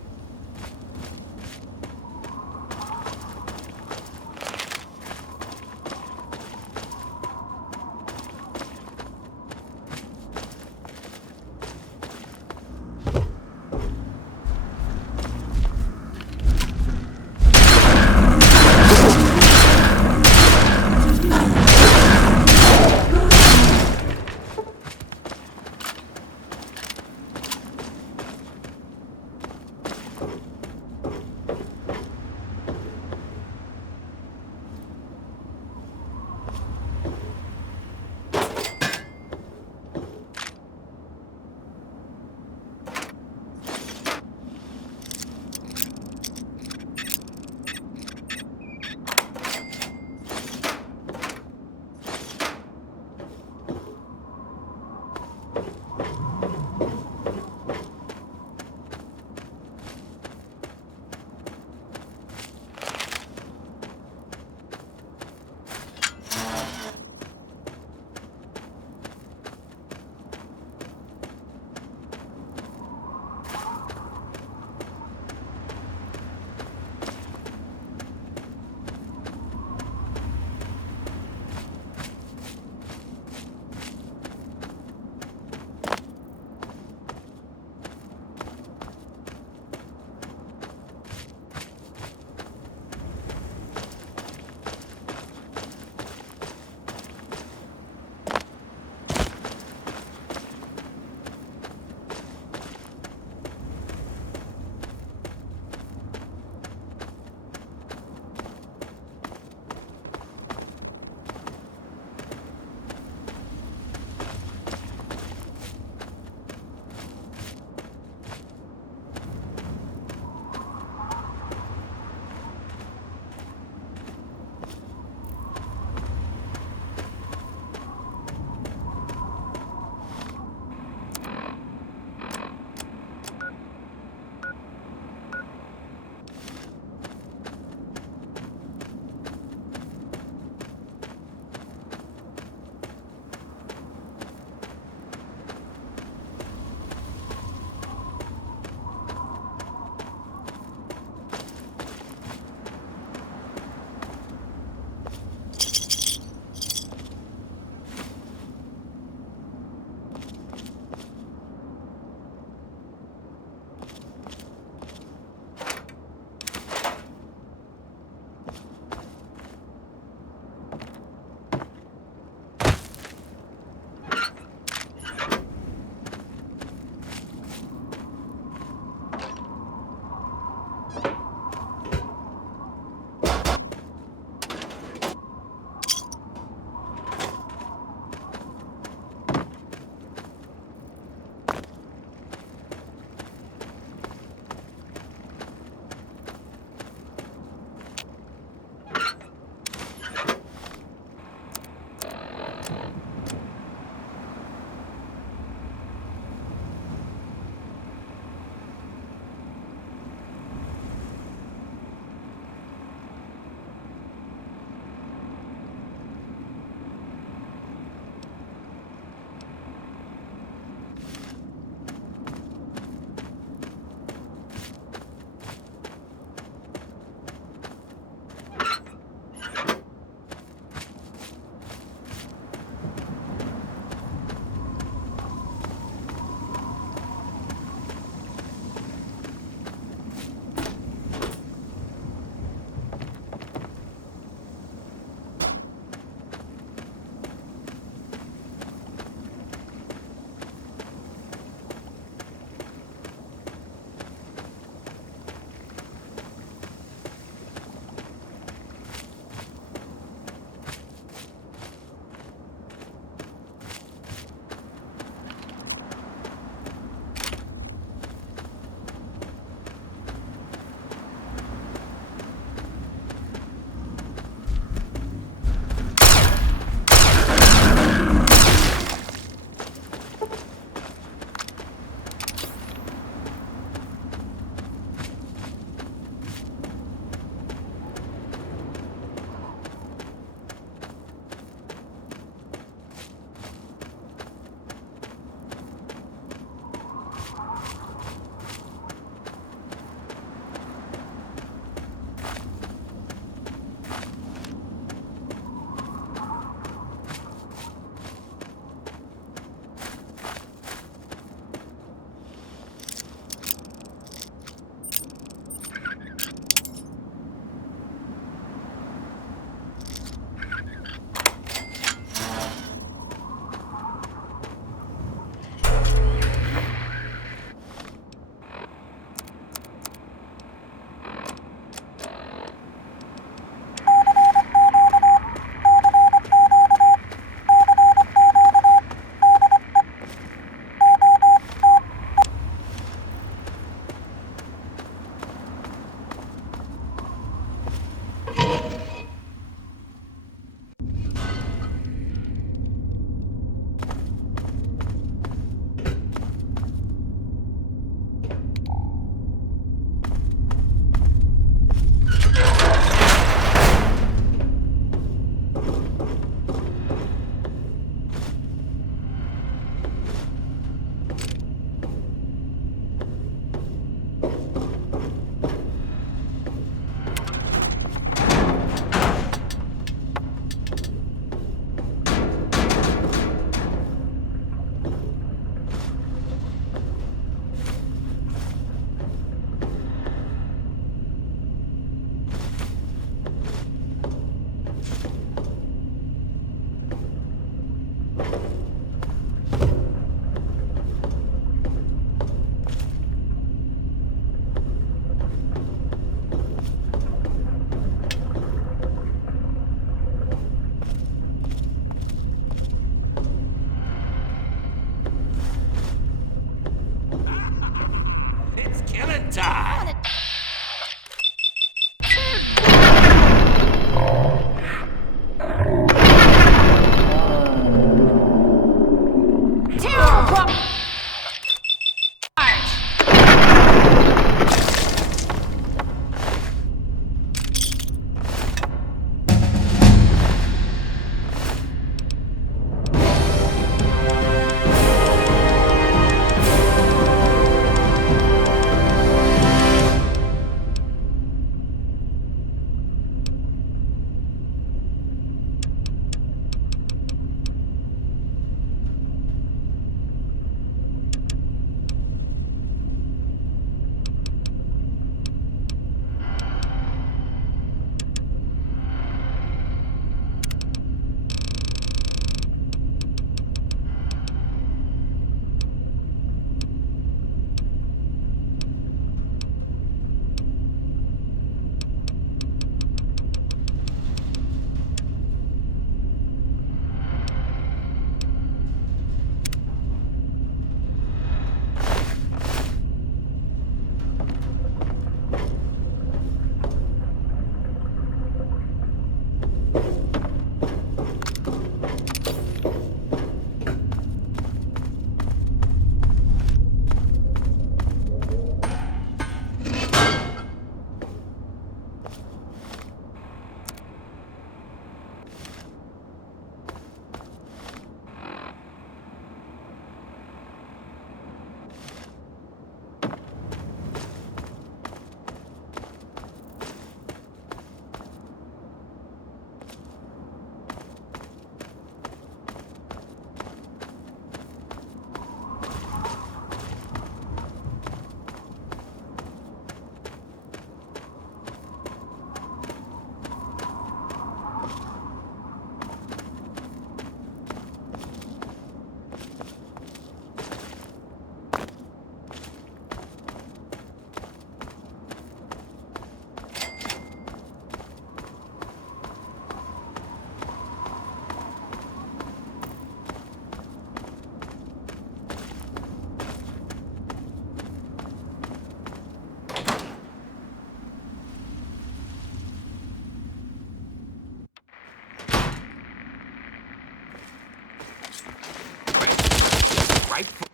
right for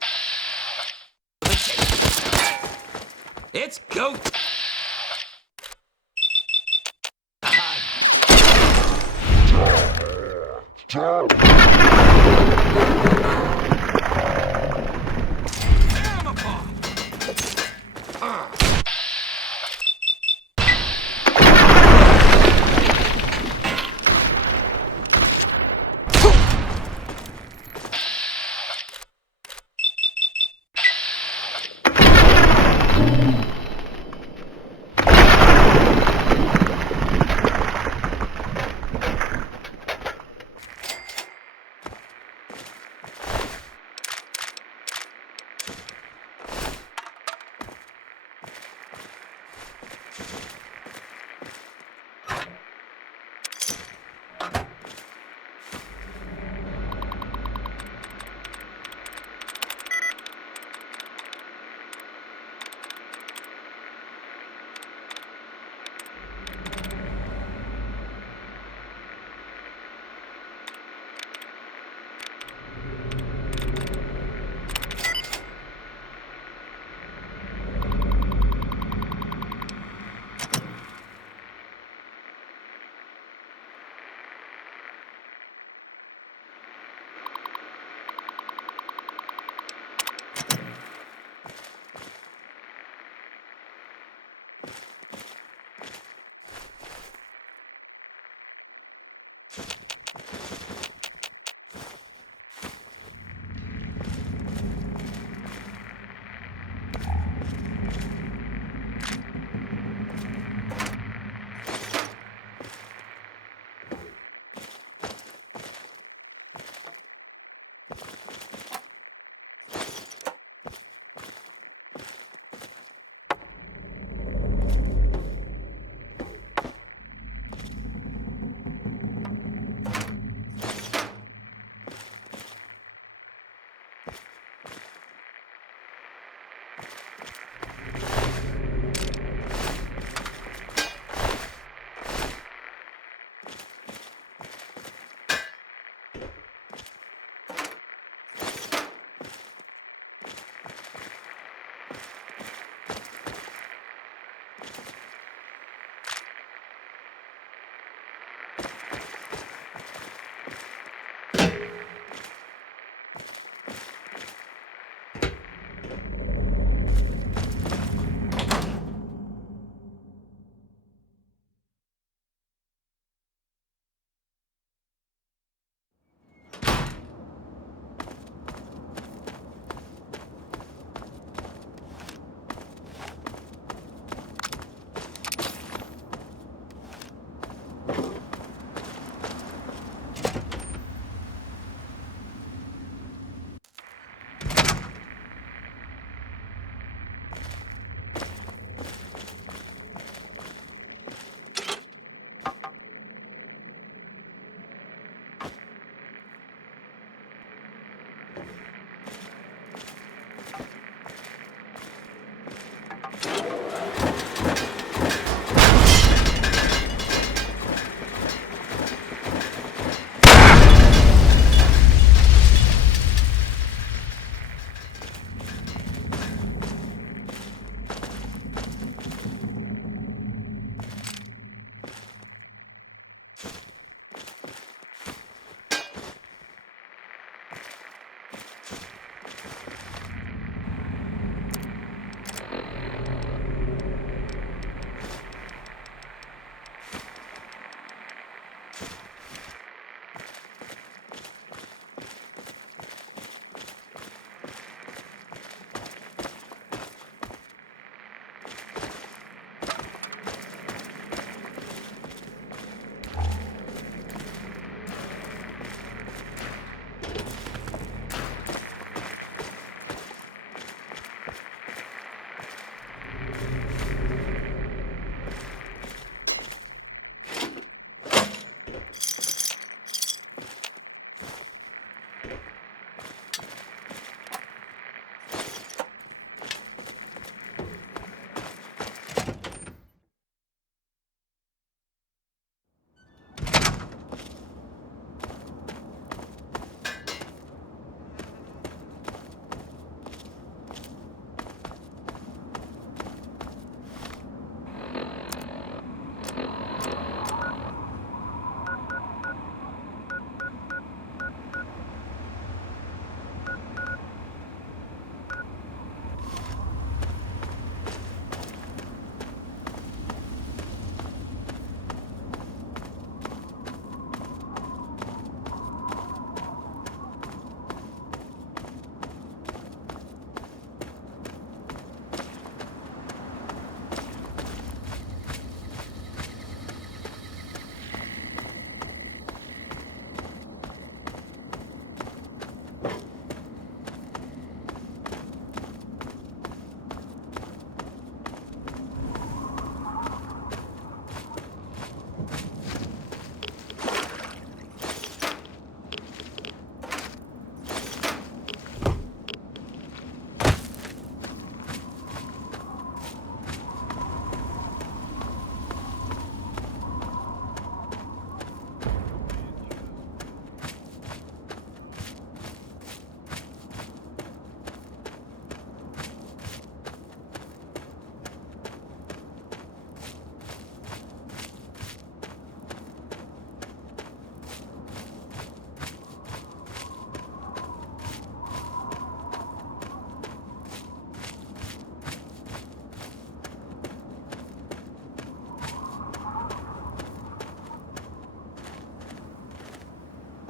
the chase. It's go.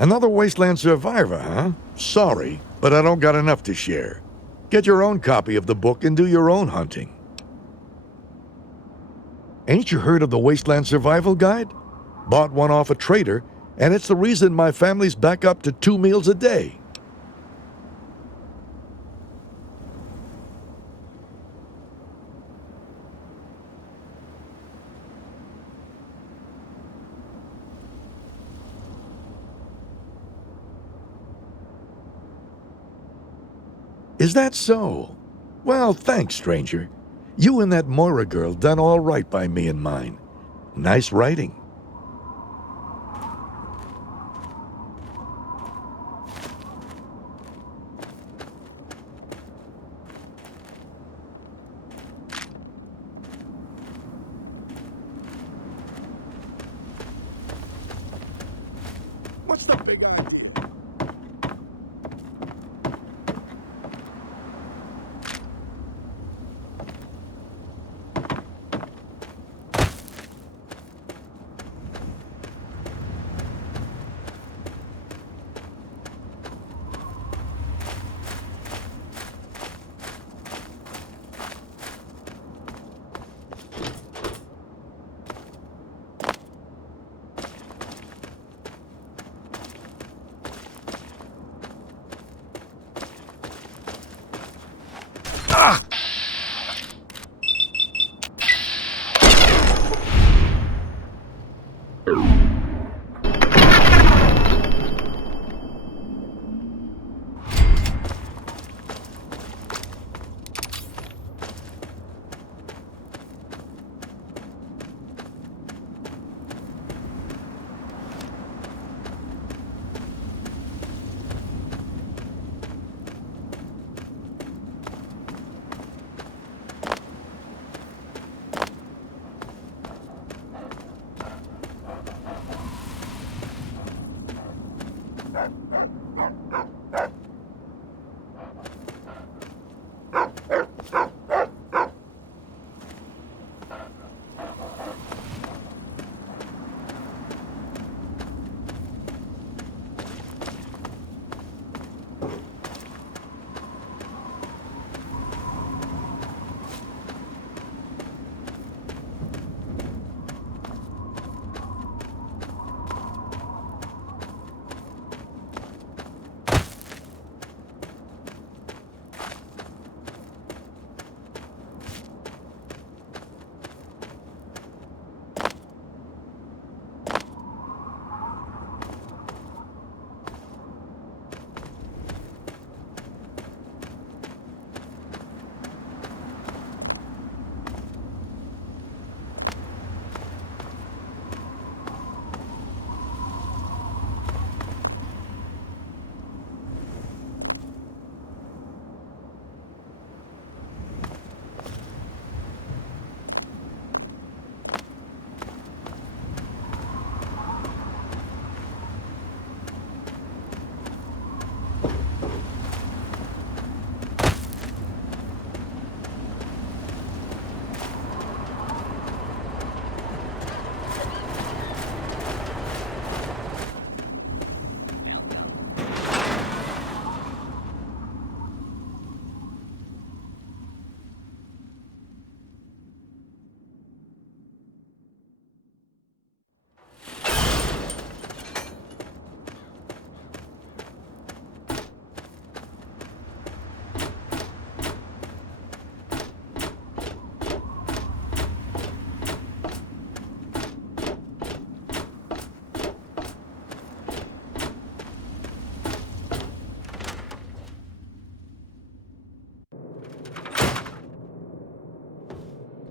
Another Wasteland survivor, huh? Sorry, but I don't got enough to share. Get your own copy of the book and do your own hunting. Ain't you heard of the Wasteland Survival Guide? Bought one off a trader, and it's the reason my family's back up to 2 meals a day. Is that so? Well, thanks, stranger. You and that Moira girl done all right by me and mine. Nice writing. What's the big idea?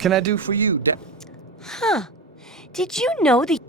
Can I do for you, Huh. Did you know the...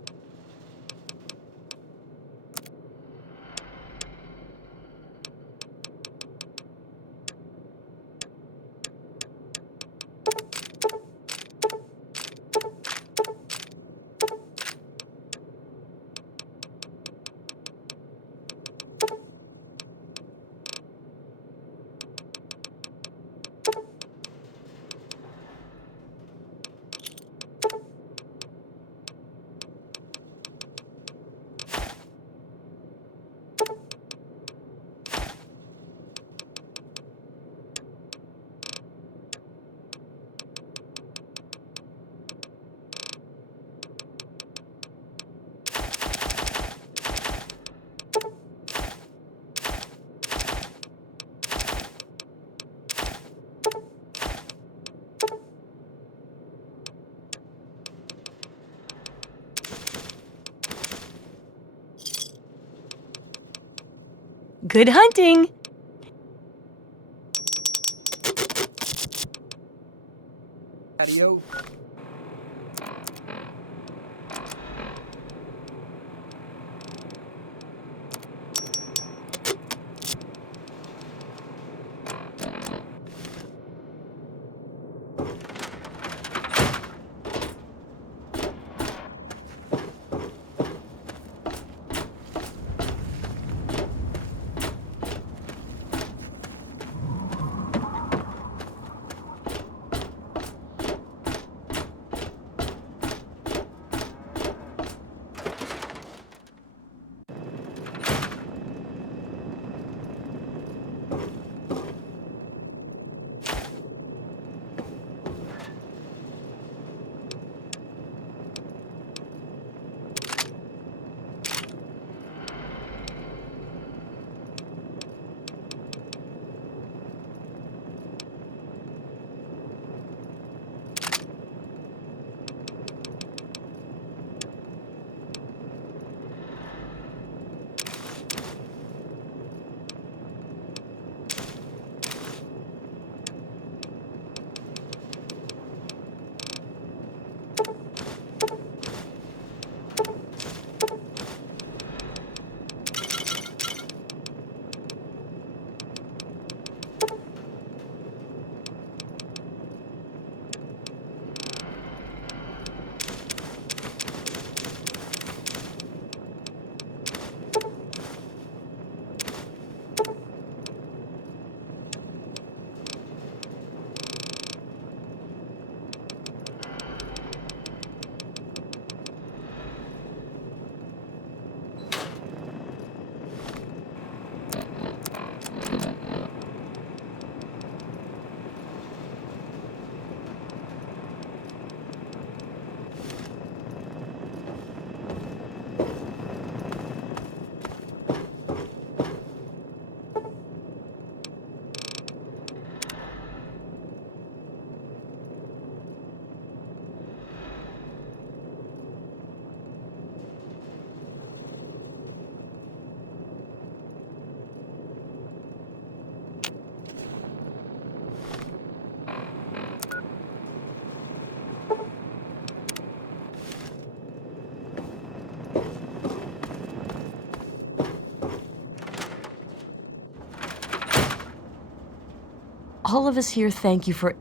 Good hunting! Patio. All of us here thank you for...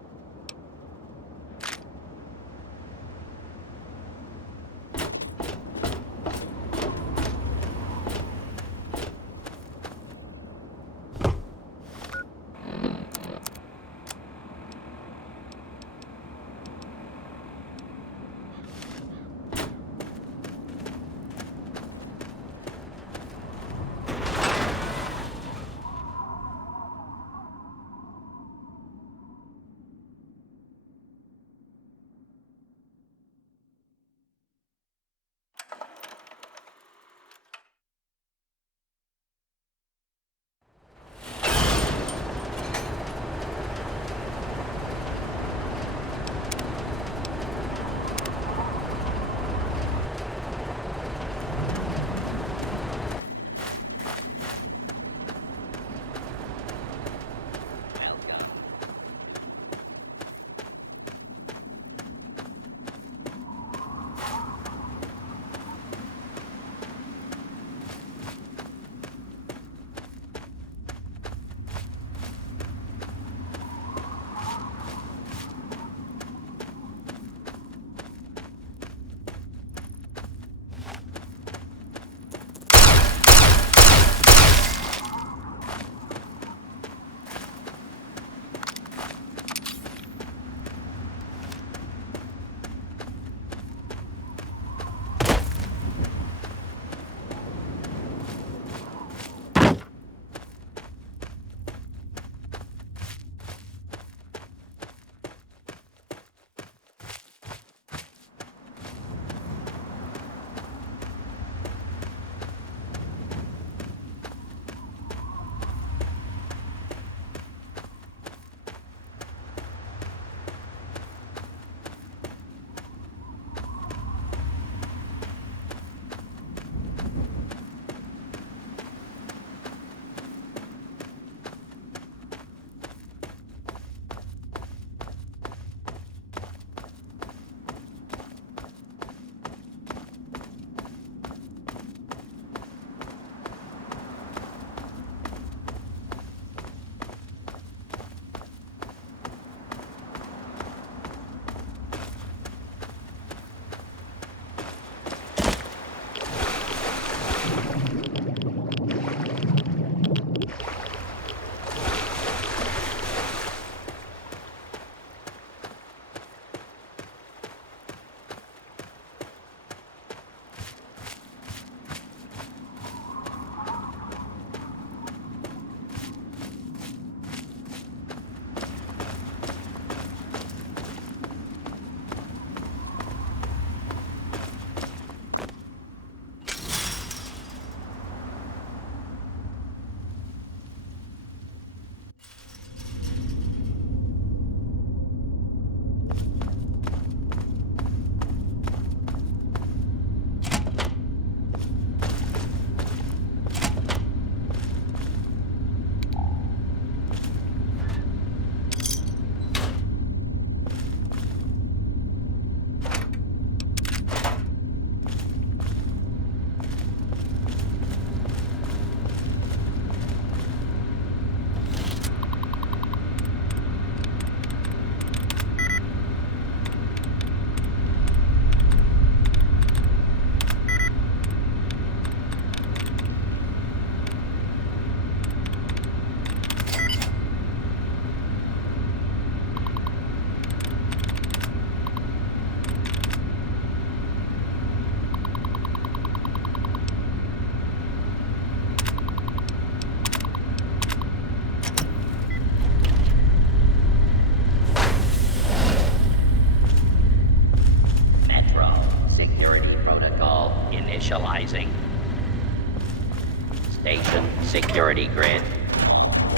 security grid.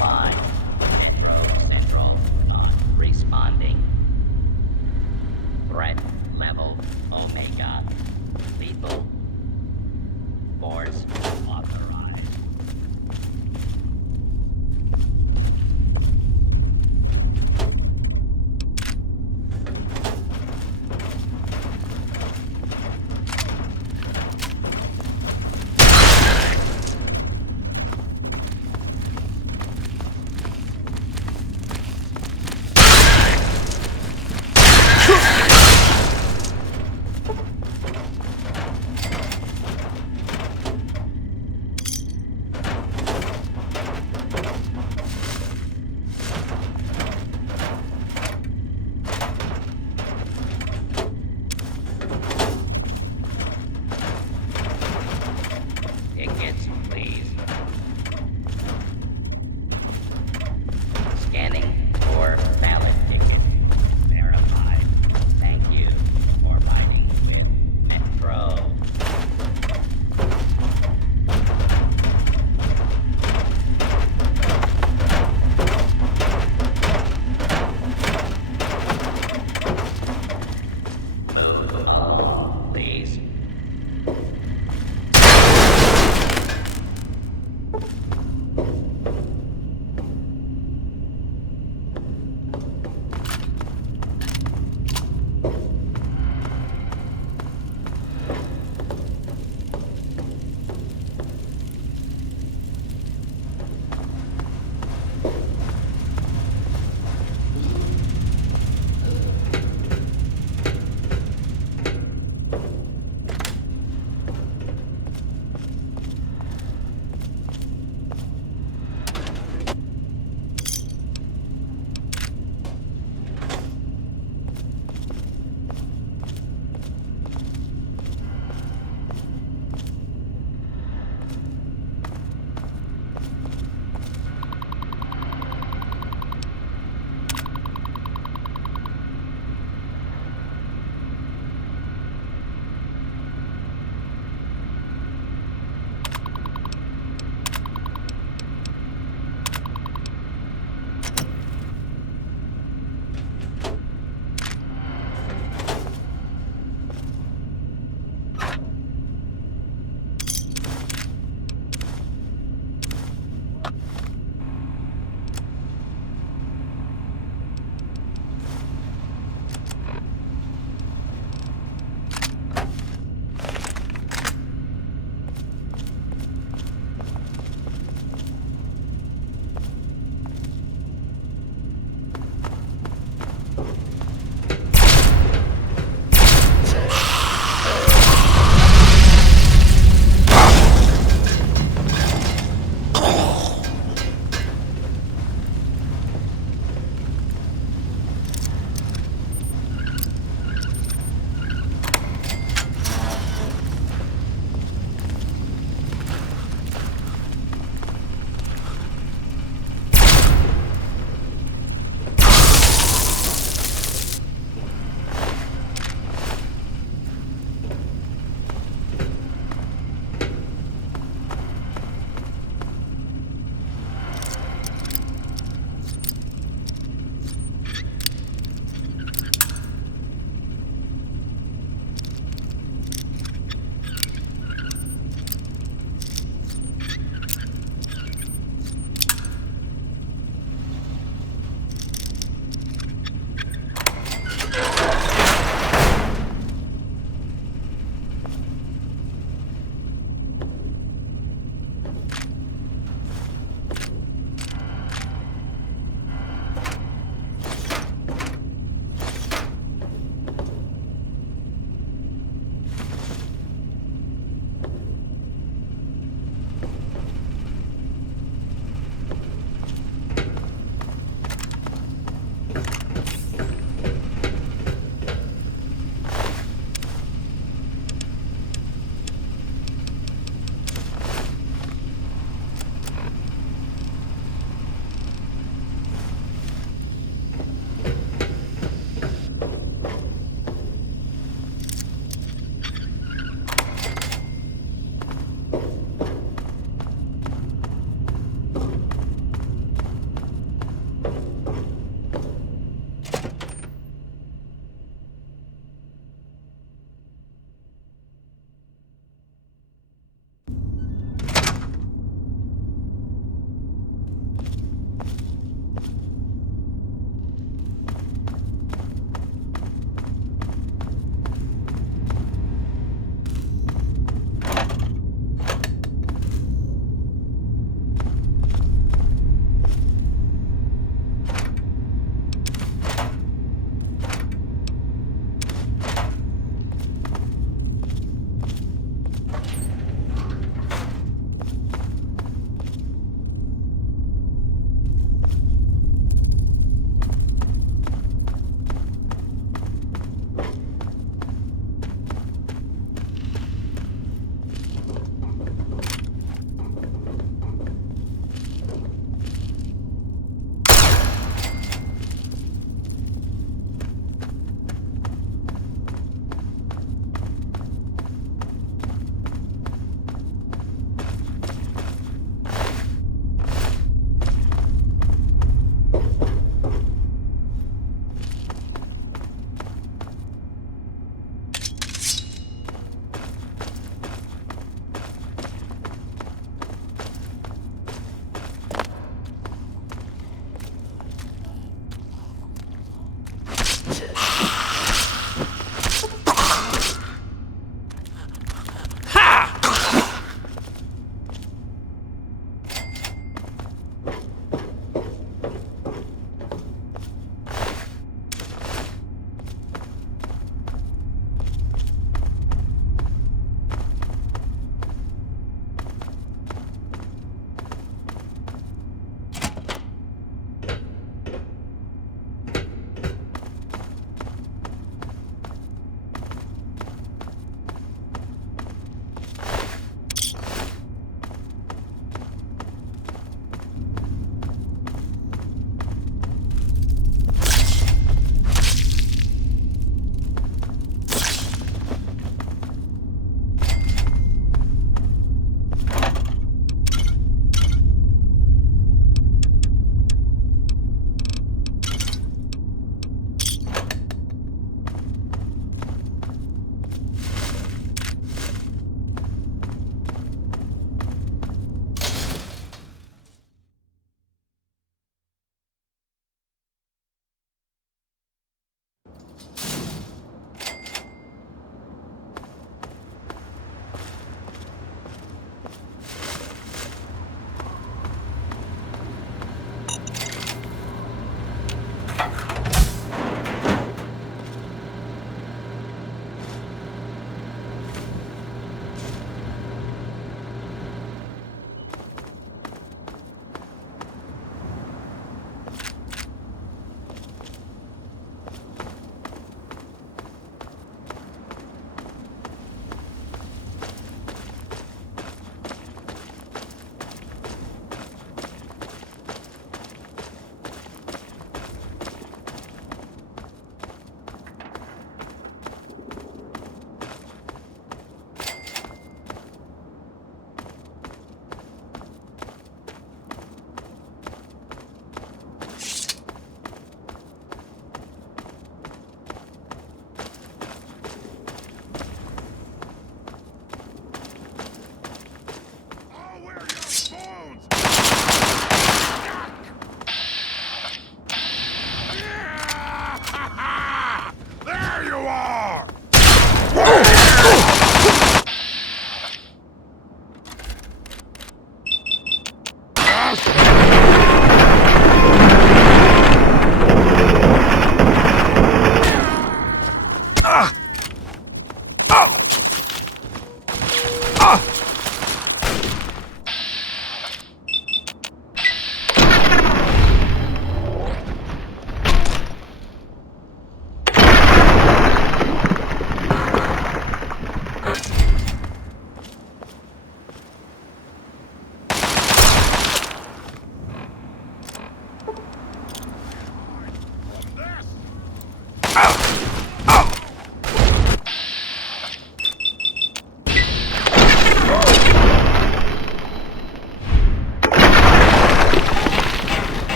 Line. Central. Responding. Threat level Omega. Lethal. Force authorized.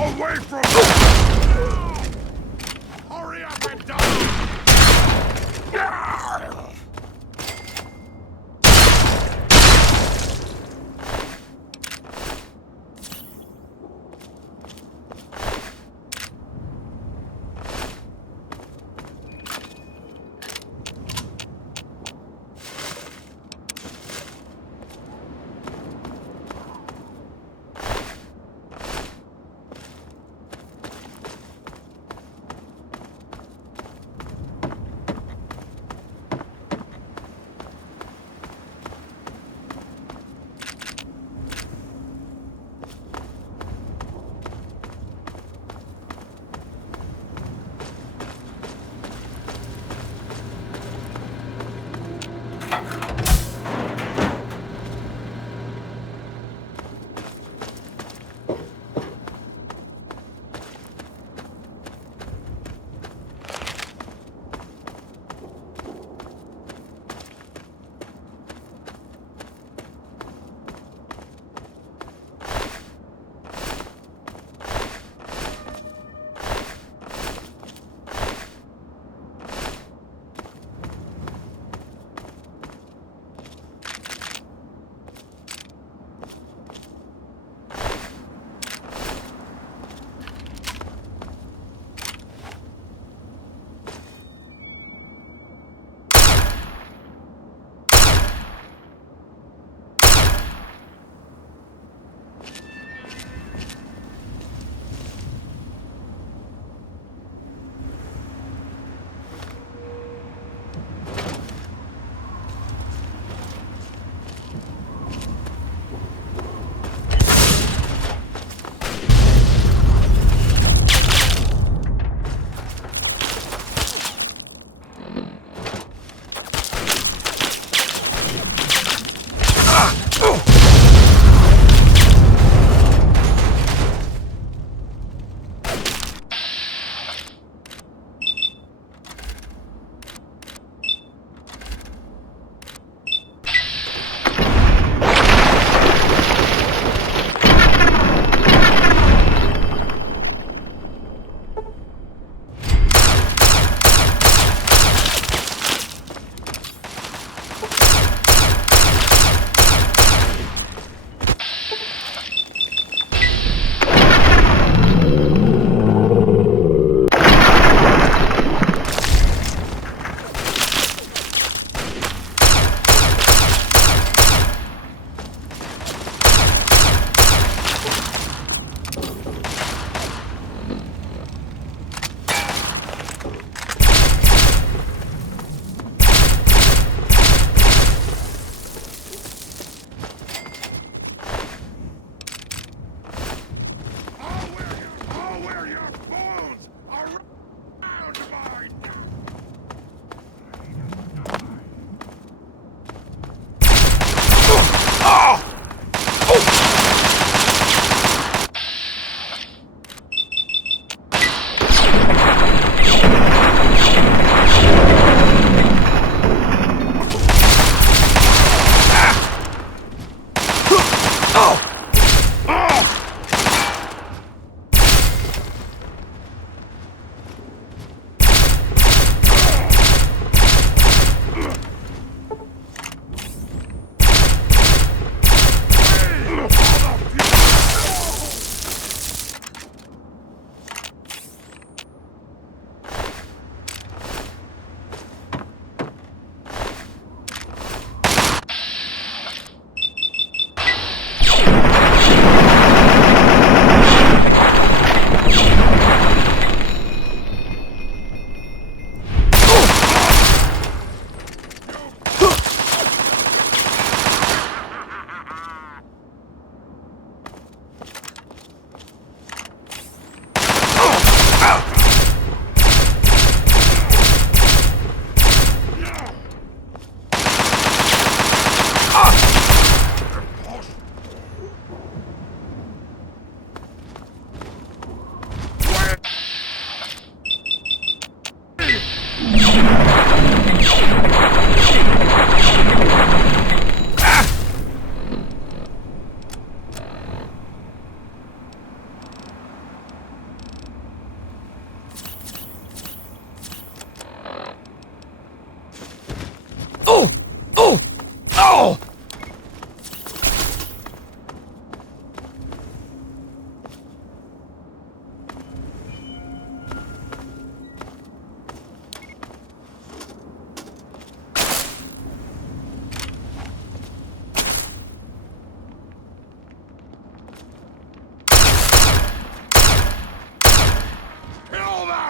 Away from me! Hurry up and die!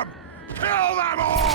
them! Kill them all!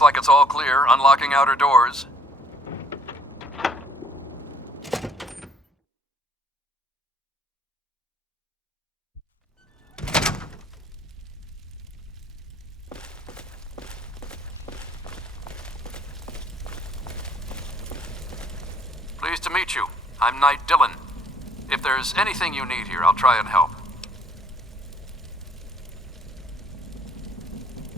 Looks like it's all clear. Unlocking outer doors. Pleased to meet you. I'm Knight Dillon. If there's anything you need here, I'll try and help.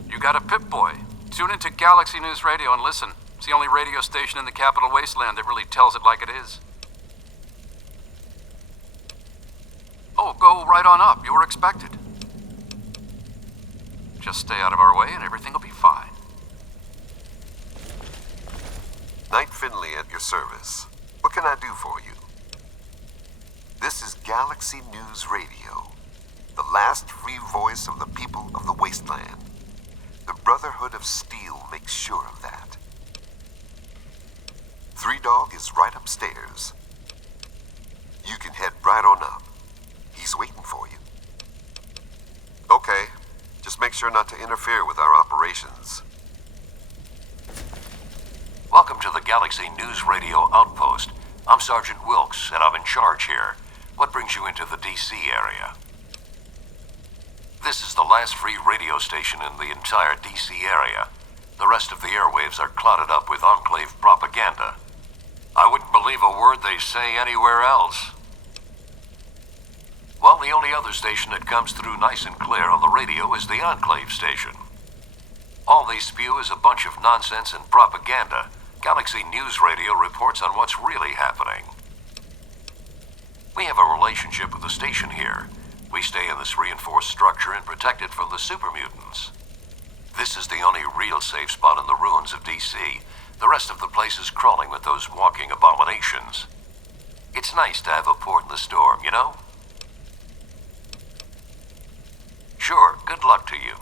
You got a Pip-Boy. Tune into Galaxy News Radio and listen. It's the only radio station in the capital Wasteland that really tells it like it is. Oh, go right on up. You were expected. Just stay out of our way and everything will be fine. Knight Finley at your service. What can I do for you? This is Galaxy News Radio, the last free voice of the people of the Wasteland. The Brotherhood of Steel makes sure of that. Three Dog is right upstairs. You can head right on up. He's waiting for you. Okay, just make sure not to interfere with our operations. Welcome to the Galaxy News Radio Outpost. I'm Sergeant Wilkes, and I'm in charge here. What brings you into the D.C. area? This is the last free radio station in the entire D.C. area. The rest of the airwaves are clouded up with Enclave propaganda. I wouldn't believe a word they say anywhere else. Well, the only other station that comes through nice and clear on the radio is the Enclave station. All they spew is a bunch of nonsense and propaganda. Galaxy News Radio reports on what's really happening. We have a relationship with the station here. We stay in this reinforced structure and protect it from the super mutants. This is the only real safe spot in the ruins of D.C. The rest of the place is crawling with those walking abominations. It's nice to have a port in the storm, you know? Sure, good luck to you.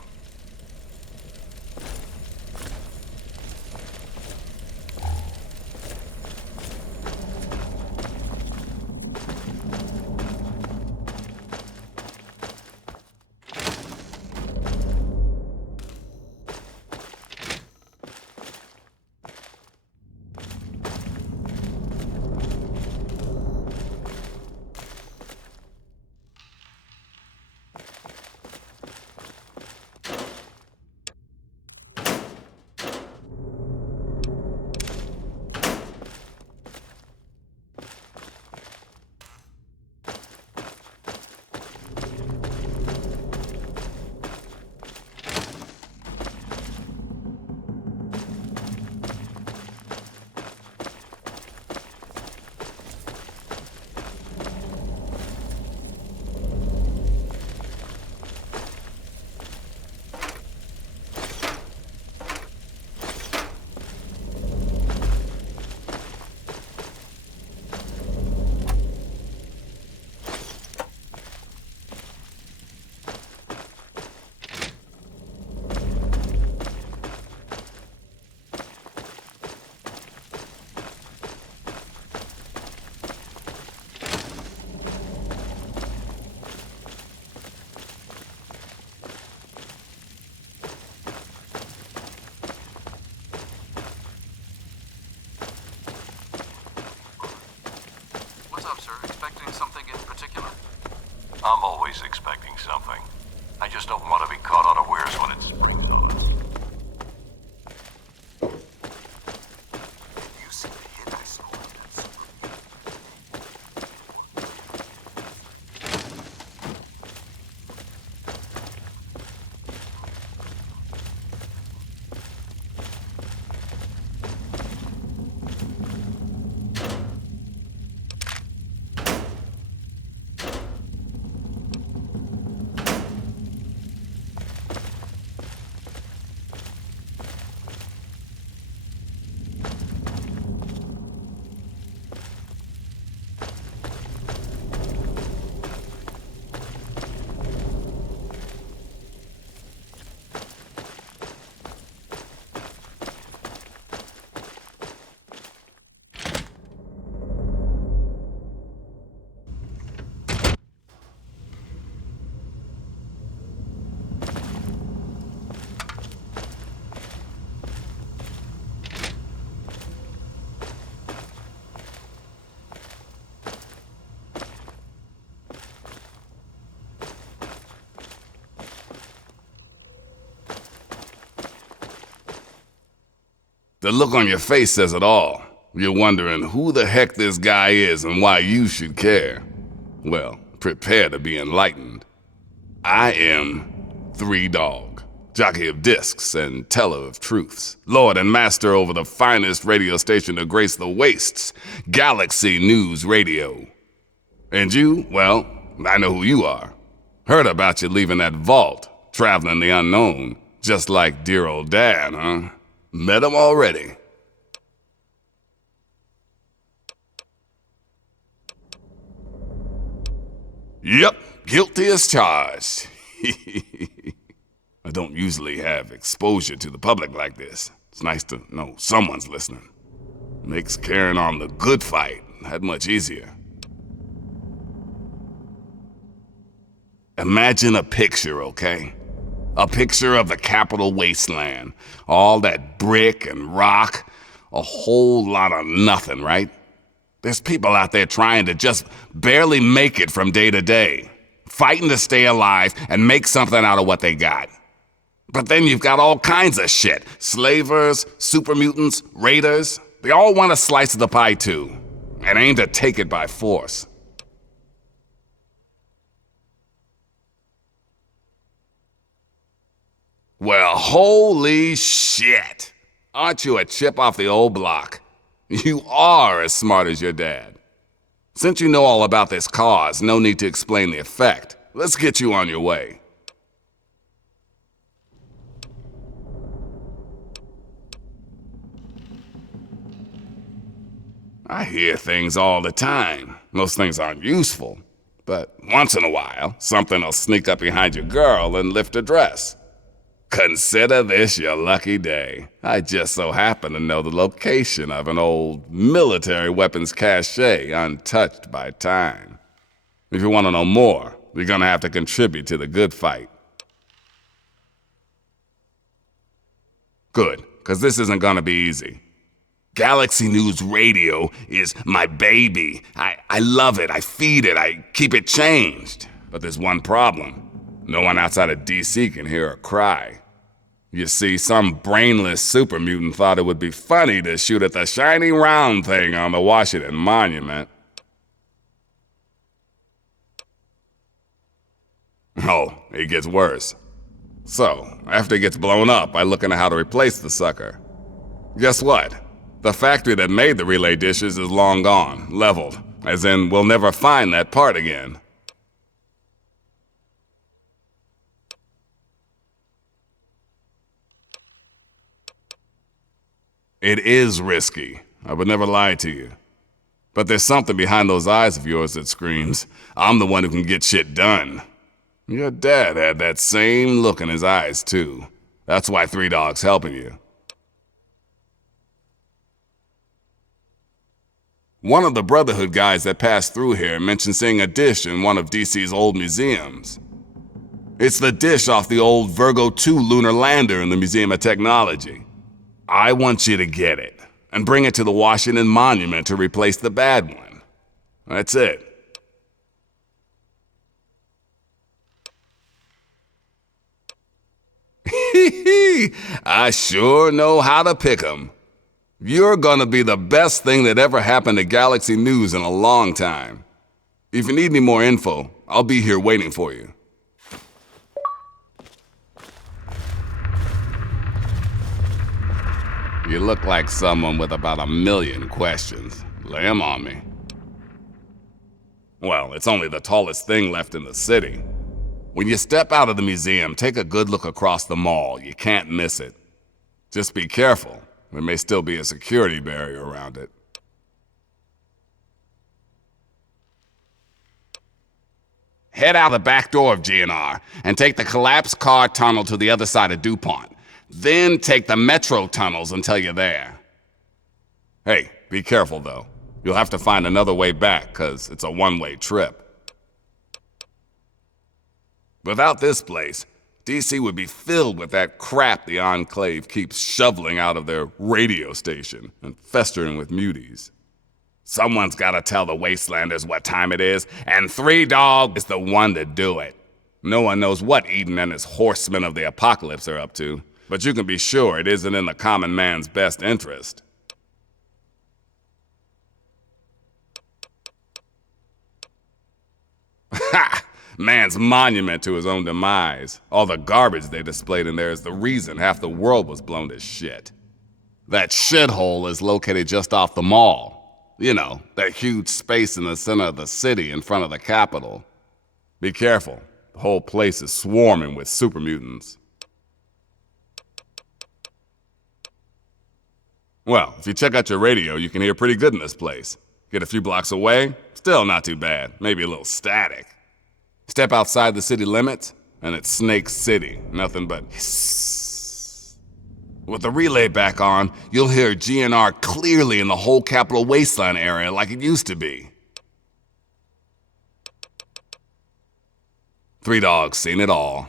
I'm always expecting something. I just don't want to be caught unawares when it's... You see the hit I saw with that super The look on your face says it all. You're wondering who the heck this guy is and why you should care. Well, prepare to be enlightened. I am 3 Dog, jockey of discs and teller of truths, lord and master over the finest radio station to grace the wastes, Galaxy News Radio. And you, well, I know who you are. Heard about you leaving that vault, traveling the unknown, just like dear old Dad, huh? Met him already. Yep, guilty as charged. I don't usually have exposure to the public like this. It's nice to know someone's listening. Makes carrying on the good fight that much easier. Imagine a picture, okay? A picture of the capital wasteland. All that brick and rock. A whole lot of nothing, right? There's people out there trying to just barely make it from day to day, fighting to stay alive and make something out of what they got. But then you've got all kinds of shit. Slavers, super mutants, raiders. They all want a slice of the pie too, and aim to take it by force. Well, holy shit! Aren't you a chip off the old block? You are as smart as your dad. Since you know all about this cause, no need to explain the effect. Let's get you on your way. I hear things all the time. Most things aren't useful. But once in a while, something will sneak up behind your girl and lift her dress. Consider this your lucky day. I just so happen to know the location of an old military weapons cache untouched by time. If you want to know more, you're gonna have to contribute to the good fight. Good, because this isn't gonna be easy. Galaxy News Radio is my baby. I love it, I feed it, I keep it changed. But there's one problem. No one outside of D.C. can hear her cry. You see, some brainless super mutant thought it would be funny to shoot at the shiny round thing on the Washington Monument. Oh, it gets worse. So, after it gets blown up, I look into how to replace the sucker. Guess what? The factory that made the relay dishes is long gone, leveled, as in we'll never find that part again. It is risky. I would never lie to you. But there's something behind those eyes of yours that screams, I'm the one who can get shit done. Your dad had that same look in his eyes, too. That's why 3 Dog's helping you. One of the Brotherhood guys that passed through here mentioned seeing a dish in one of DC's old museums. It's the dish off the old Virgo 2 lunar lander in the Museum of Technology. I want you to get it, and bring it to the Washington Monument to replace the bad one. That's it. I sure know how to pick 'em. You're gonna be the best thing that ever happened to Galaxy News in a long time. If you need any more info, I'll be here waiting for you. You look like someone with about 1,000,000 questions. Lay 'em on me. Well, it's only the tallest thing left in the city. When you step out of the museum, take a good look across the mall. You can't miss it. Just be careful. There may still be a security barrier around it. Head out the back door of GNR and take the collapsed car tunnel to the other side of DuPont. Then take the metro tunnels until you're there. Hey, be careful though. You'll have to find another way back, 'cause it's a one-way trip. Without this place, DC would be filled with that crap the Enclave keeps shoveling out of their radio station and festering with muties. Someone's gotta tell the Wastelanders what time it is, and 3 Dog is the one to do it. No one knows what Eden and his horsemen of the apocalypse are up to, but you can be sure it isn't in the common man's best interest. Ha! Man's monument to his own demise. All the garbage they displayed in there is the reason half the world was blown to shit. That shithole is located just off the mall. You know, that huge space in the center of the city in front of the Capitol. Be careful. The whole place is swarming with super mutants. Well, if you check out your radio, you can hear pretty good in this place. Get a few blocks away, still not too bad. Maybe a little static. Step outside the city limits, and it's Snake City. Nothing but hiss. With the relay back on, you'll hear GNR clearly in the whole Capital Wasteland area like it used to be. 3 Dogs seen it all.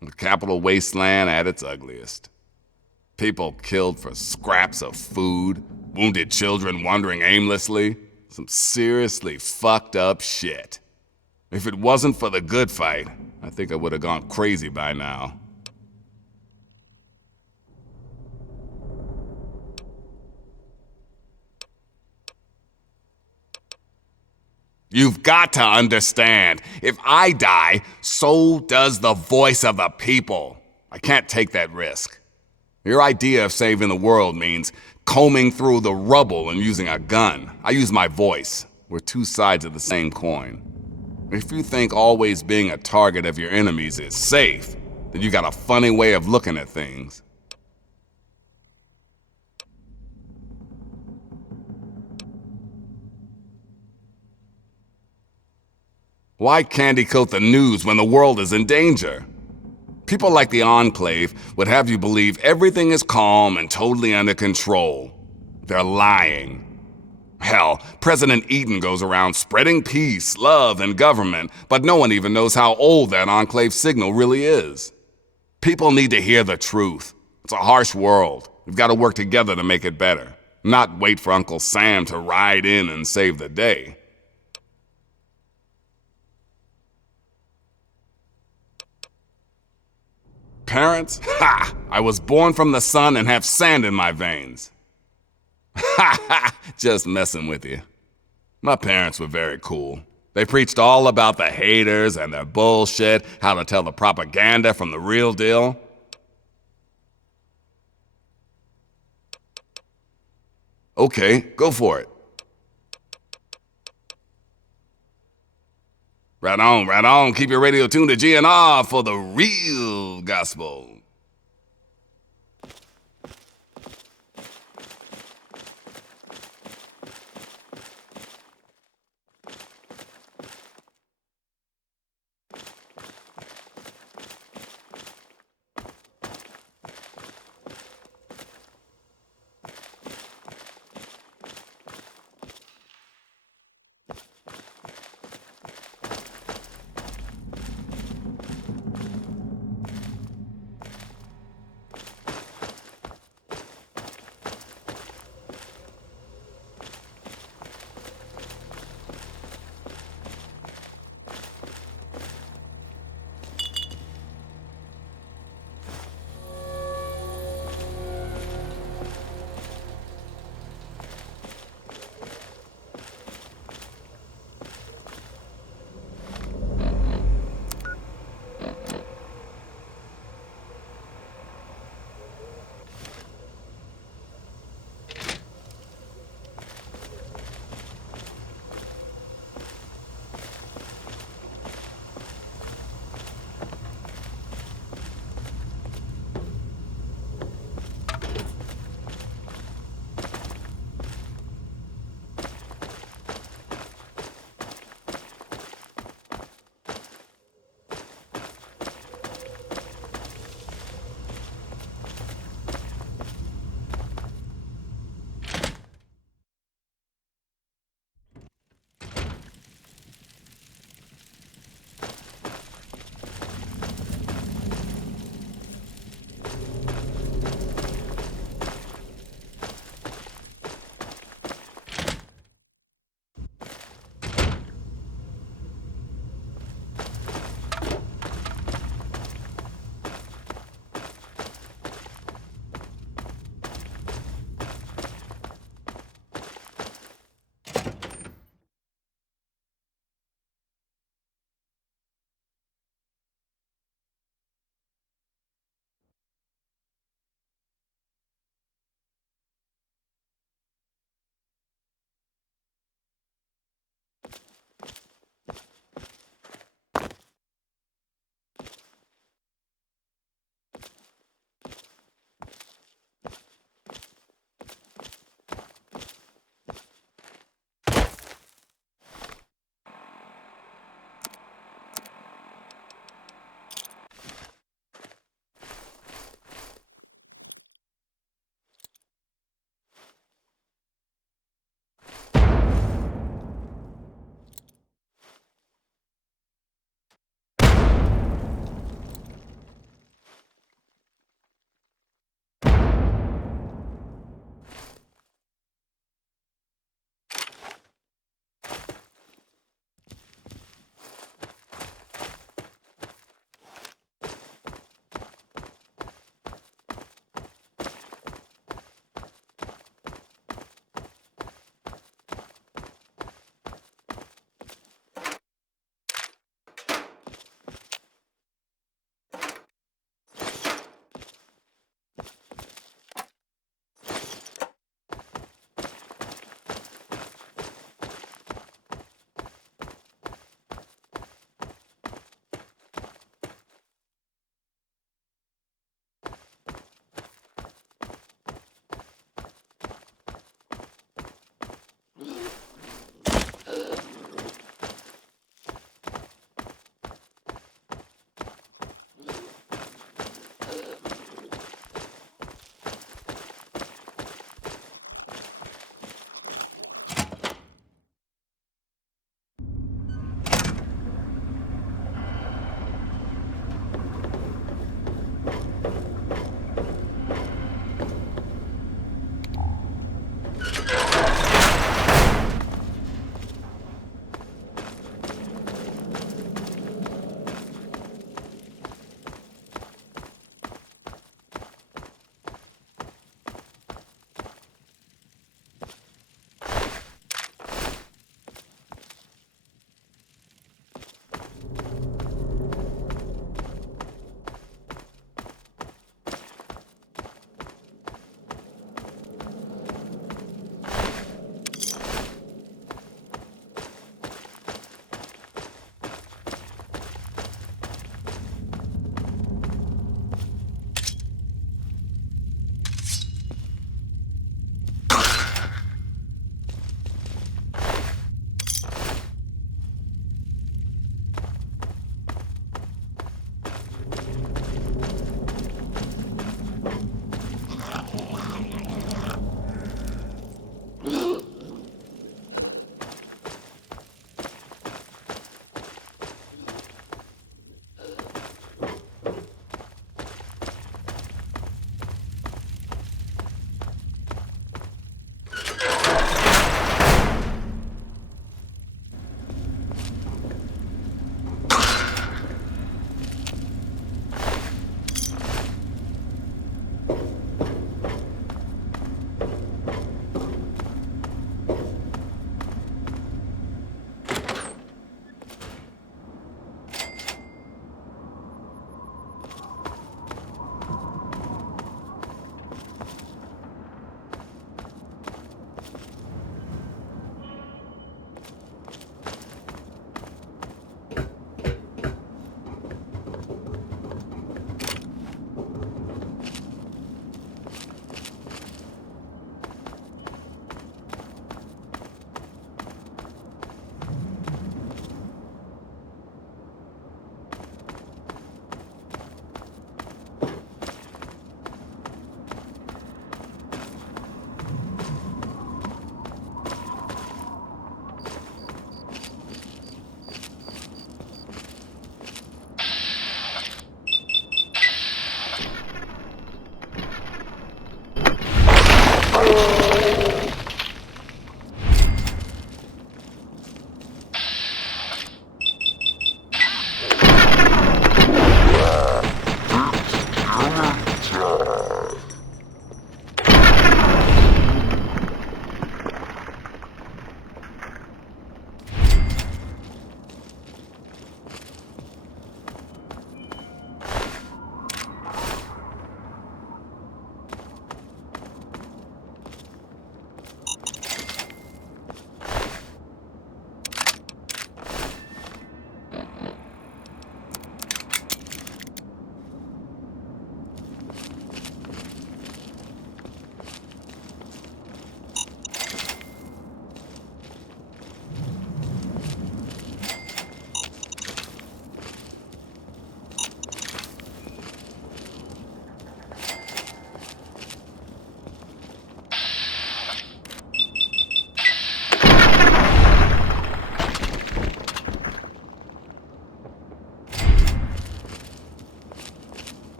The Capital Wasteland at its ugliest. People killed for scraps of food, wounded children wandering aimlessly. Some seriously fucked up shit. If it wasn't for the good fight, I think I would have gone crazy by now. You've got to understand, if I die, so does the voice of the people. I can't take that risk. Your idea of saving the world means combing through the rubble and using a gun. I use my voice. We're two sides of the same coin. If you think always being a target of your enemies is safe, then you got a funny way of looking at things. Why candy coat the news when the world is in danger? People like the Enclave would have you believe everything is calm and totally under control. They're lying. Hell, President Eden goes around spreading peace, love, and government, but no one even knows how old that Enclave signal really is. People need to hear the truth. It's a harsh world. We've got to work together to make it better, not wait for Uncle Sam to ride in and save the day. Parents? Ha! I was born from the sun and have sand in my veins. Ha ha! Just messing with you. My parents were very cool. They preached all about the haters and their bullshit, how to tell the propaganda from the real deal. Okay, go for it. Right on, right on. Keep your radio tuned to GNR for the real gospel.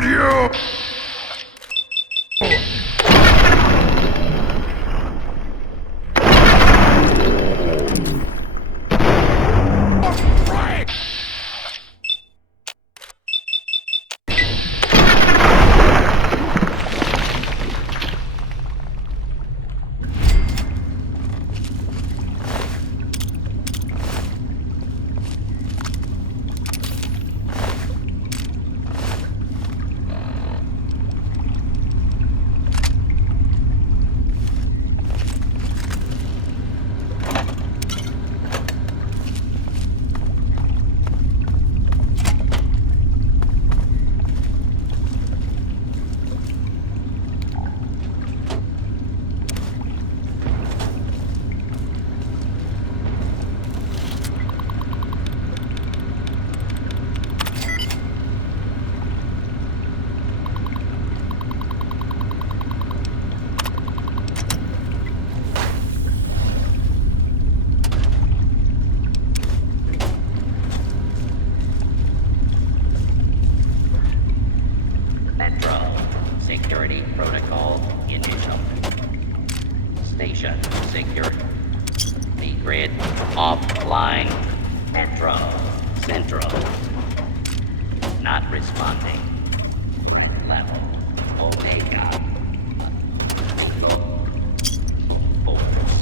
told you! Metro. Security protocol initial. Station secure. The grid offline. Metro. Central. Not responding. Level. Omega. Low. Force.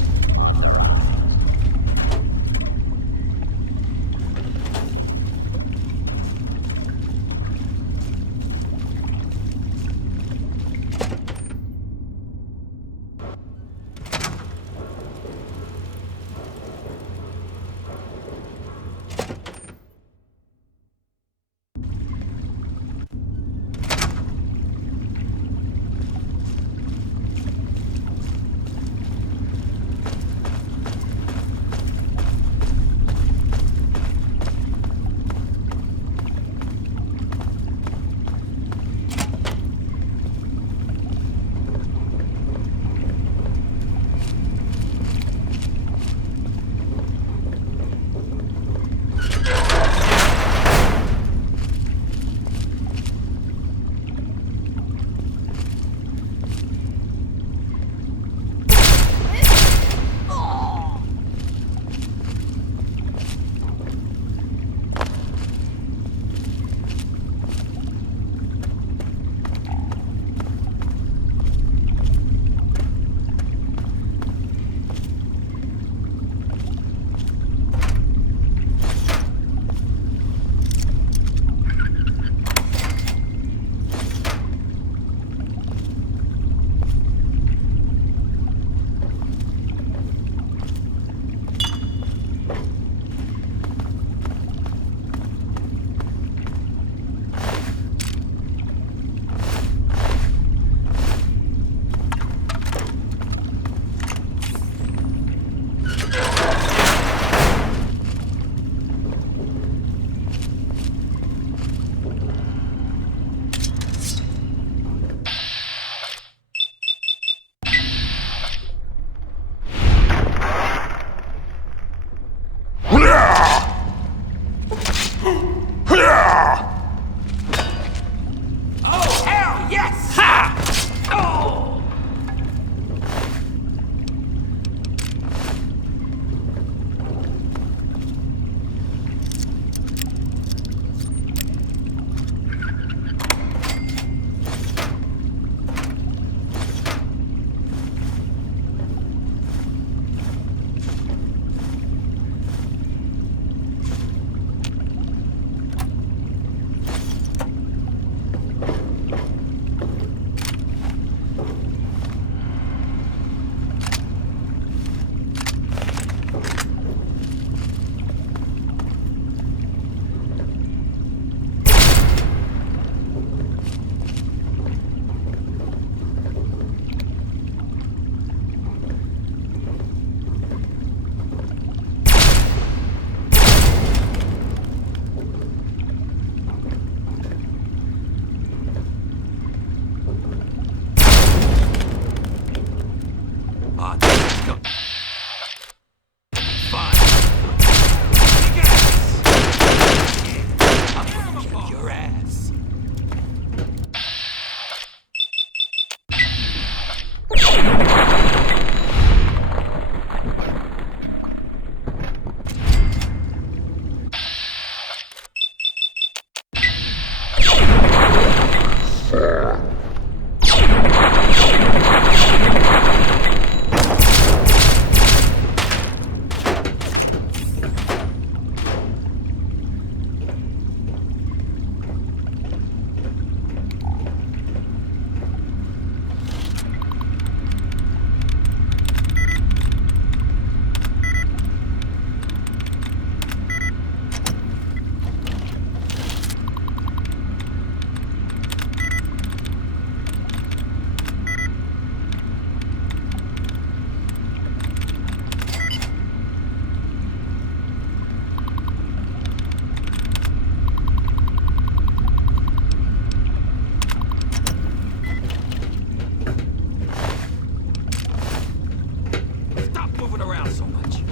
moving around so much.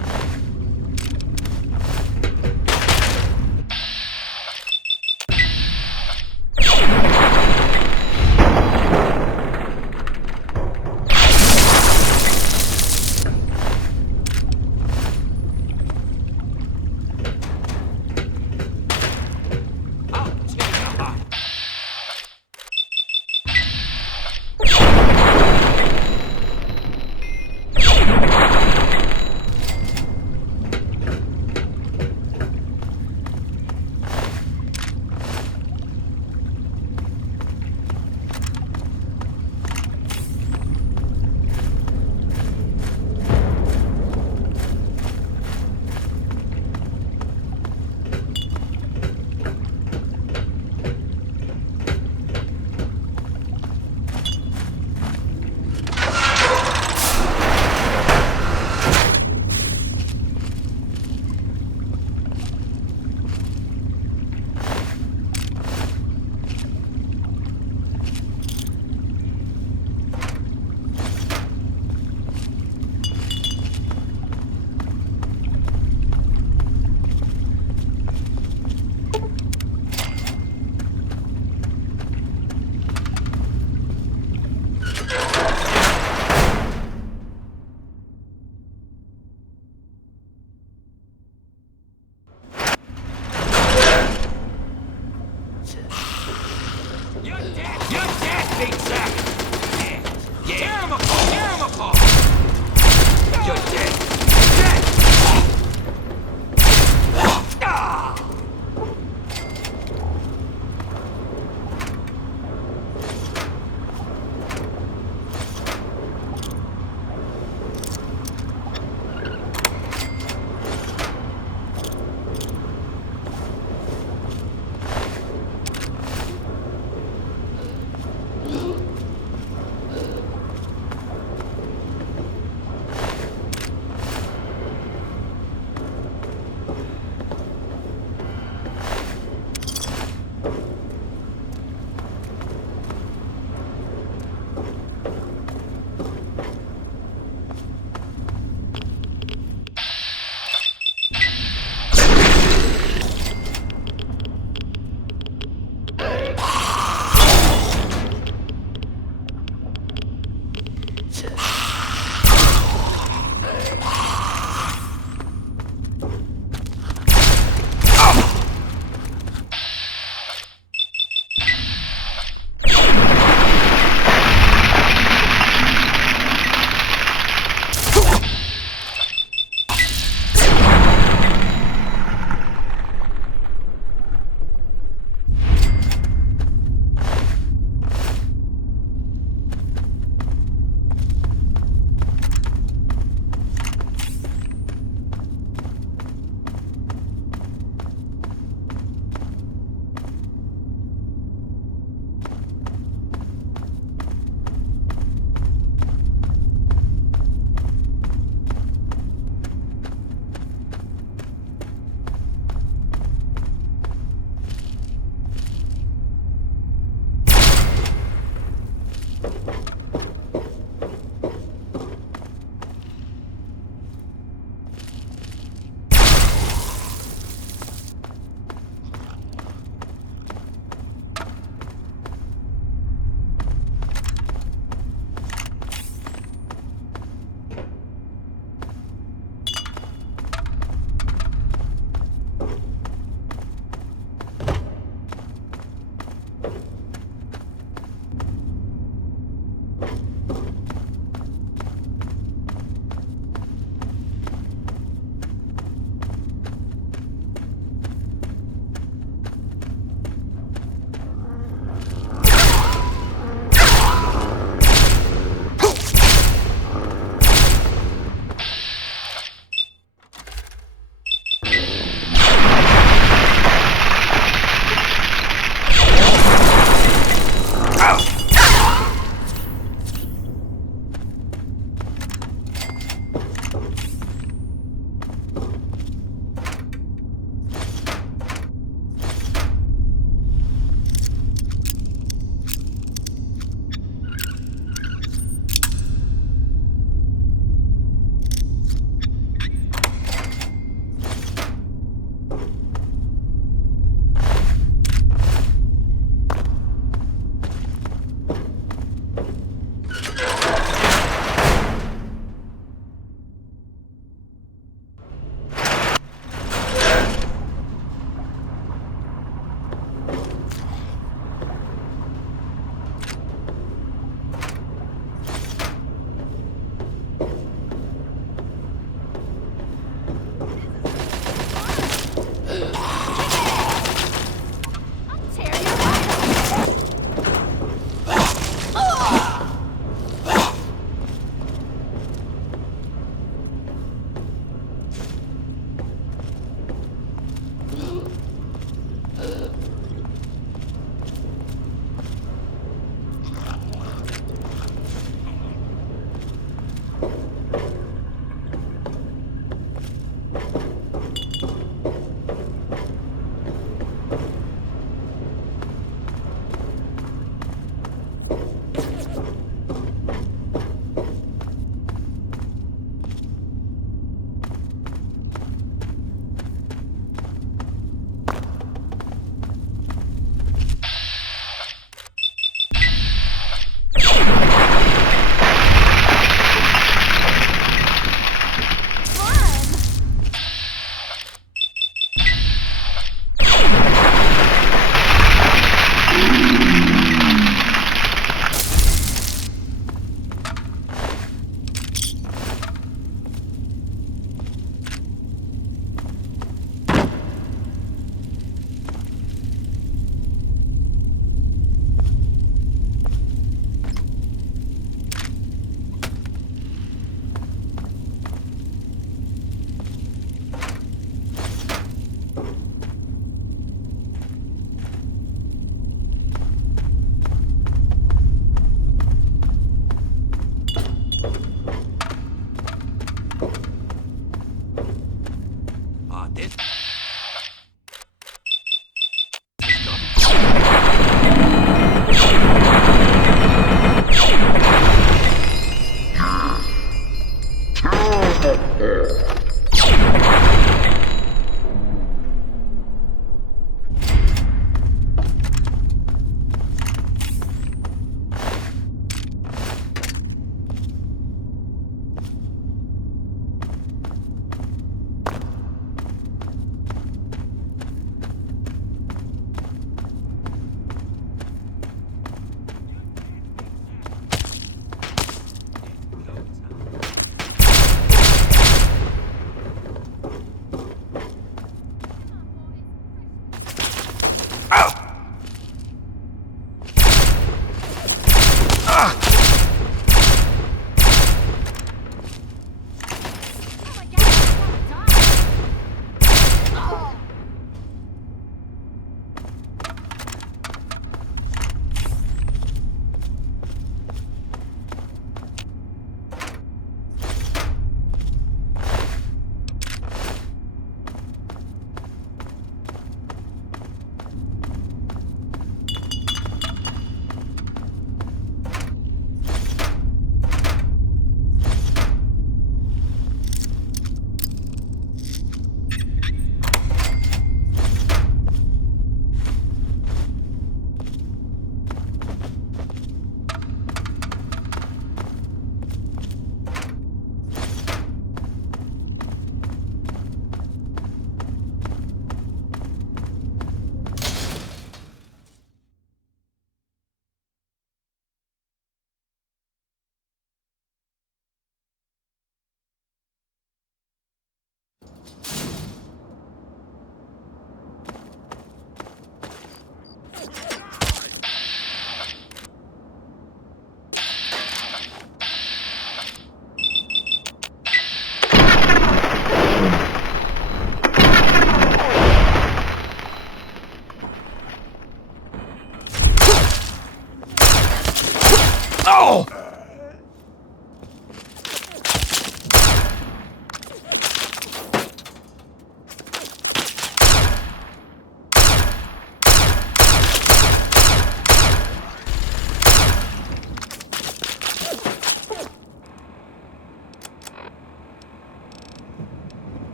want this.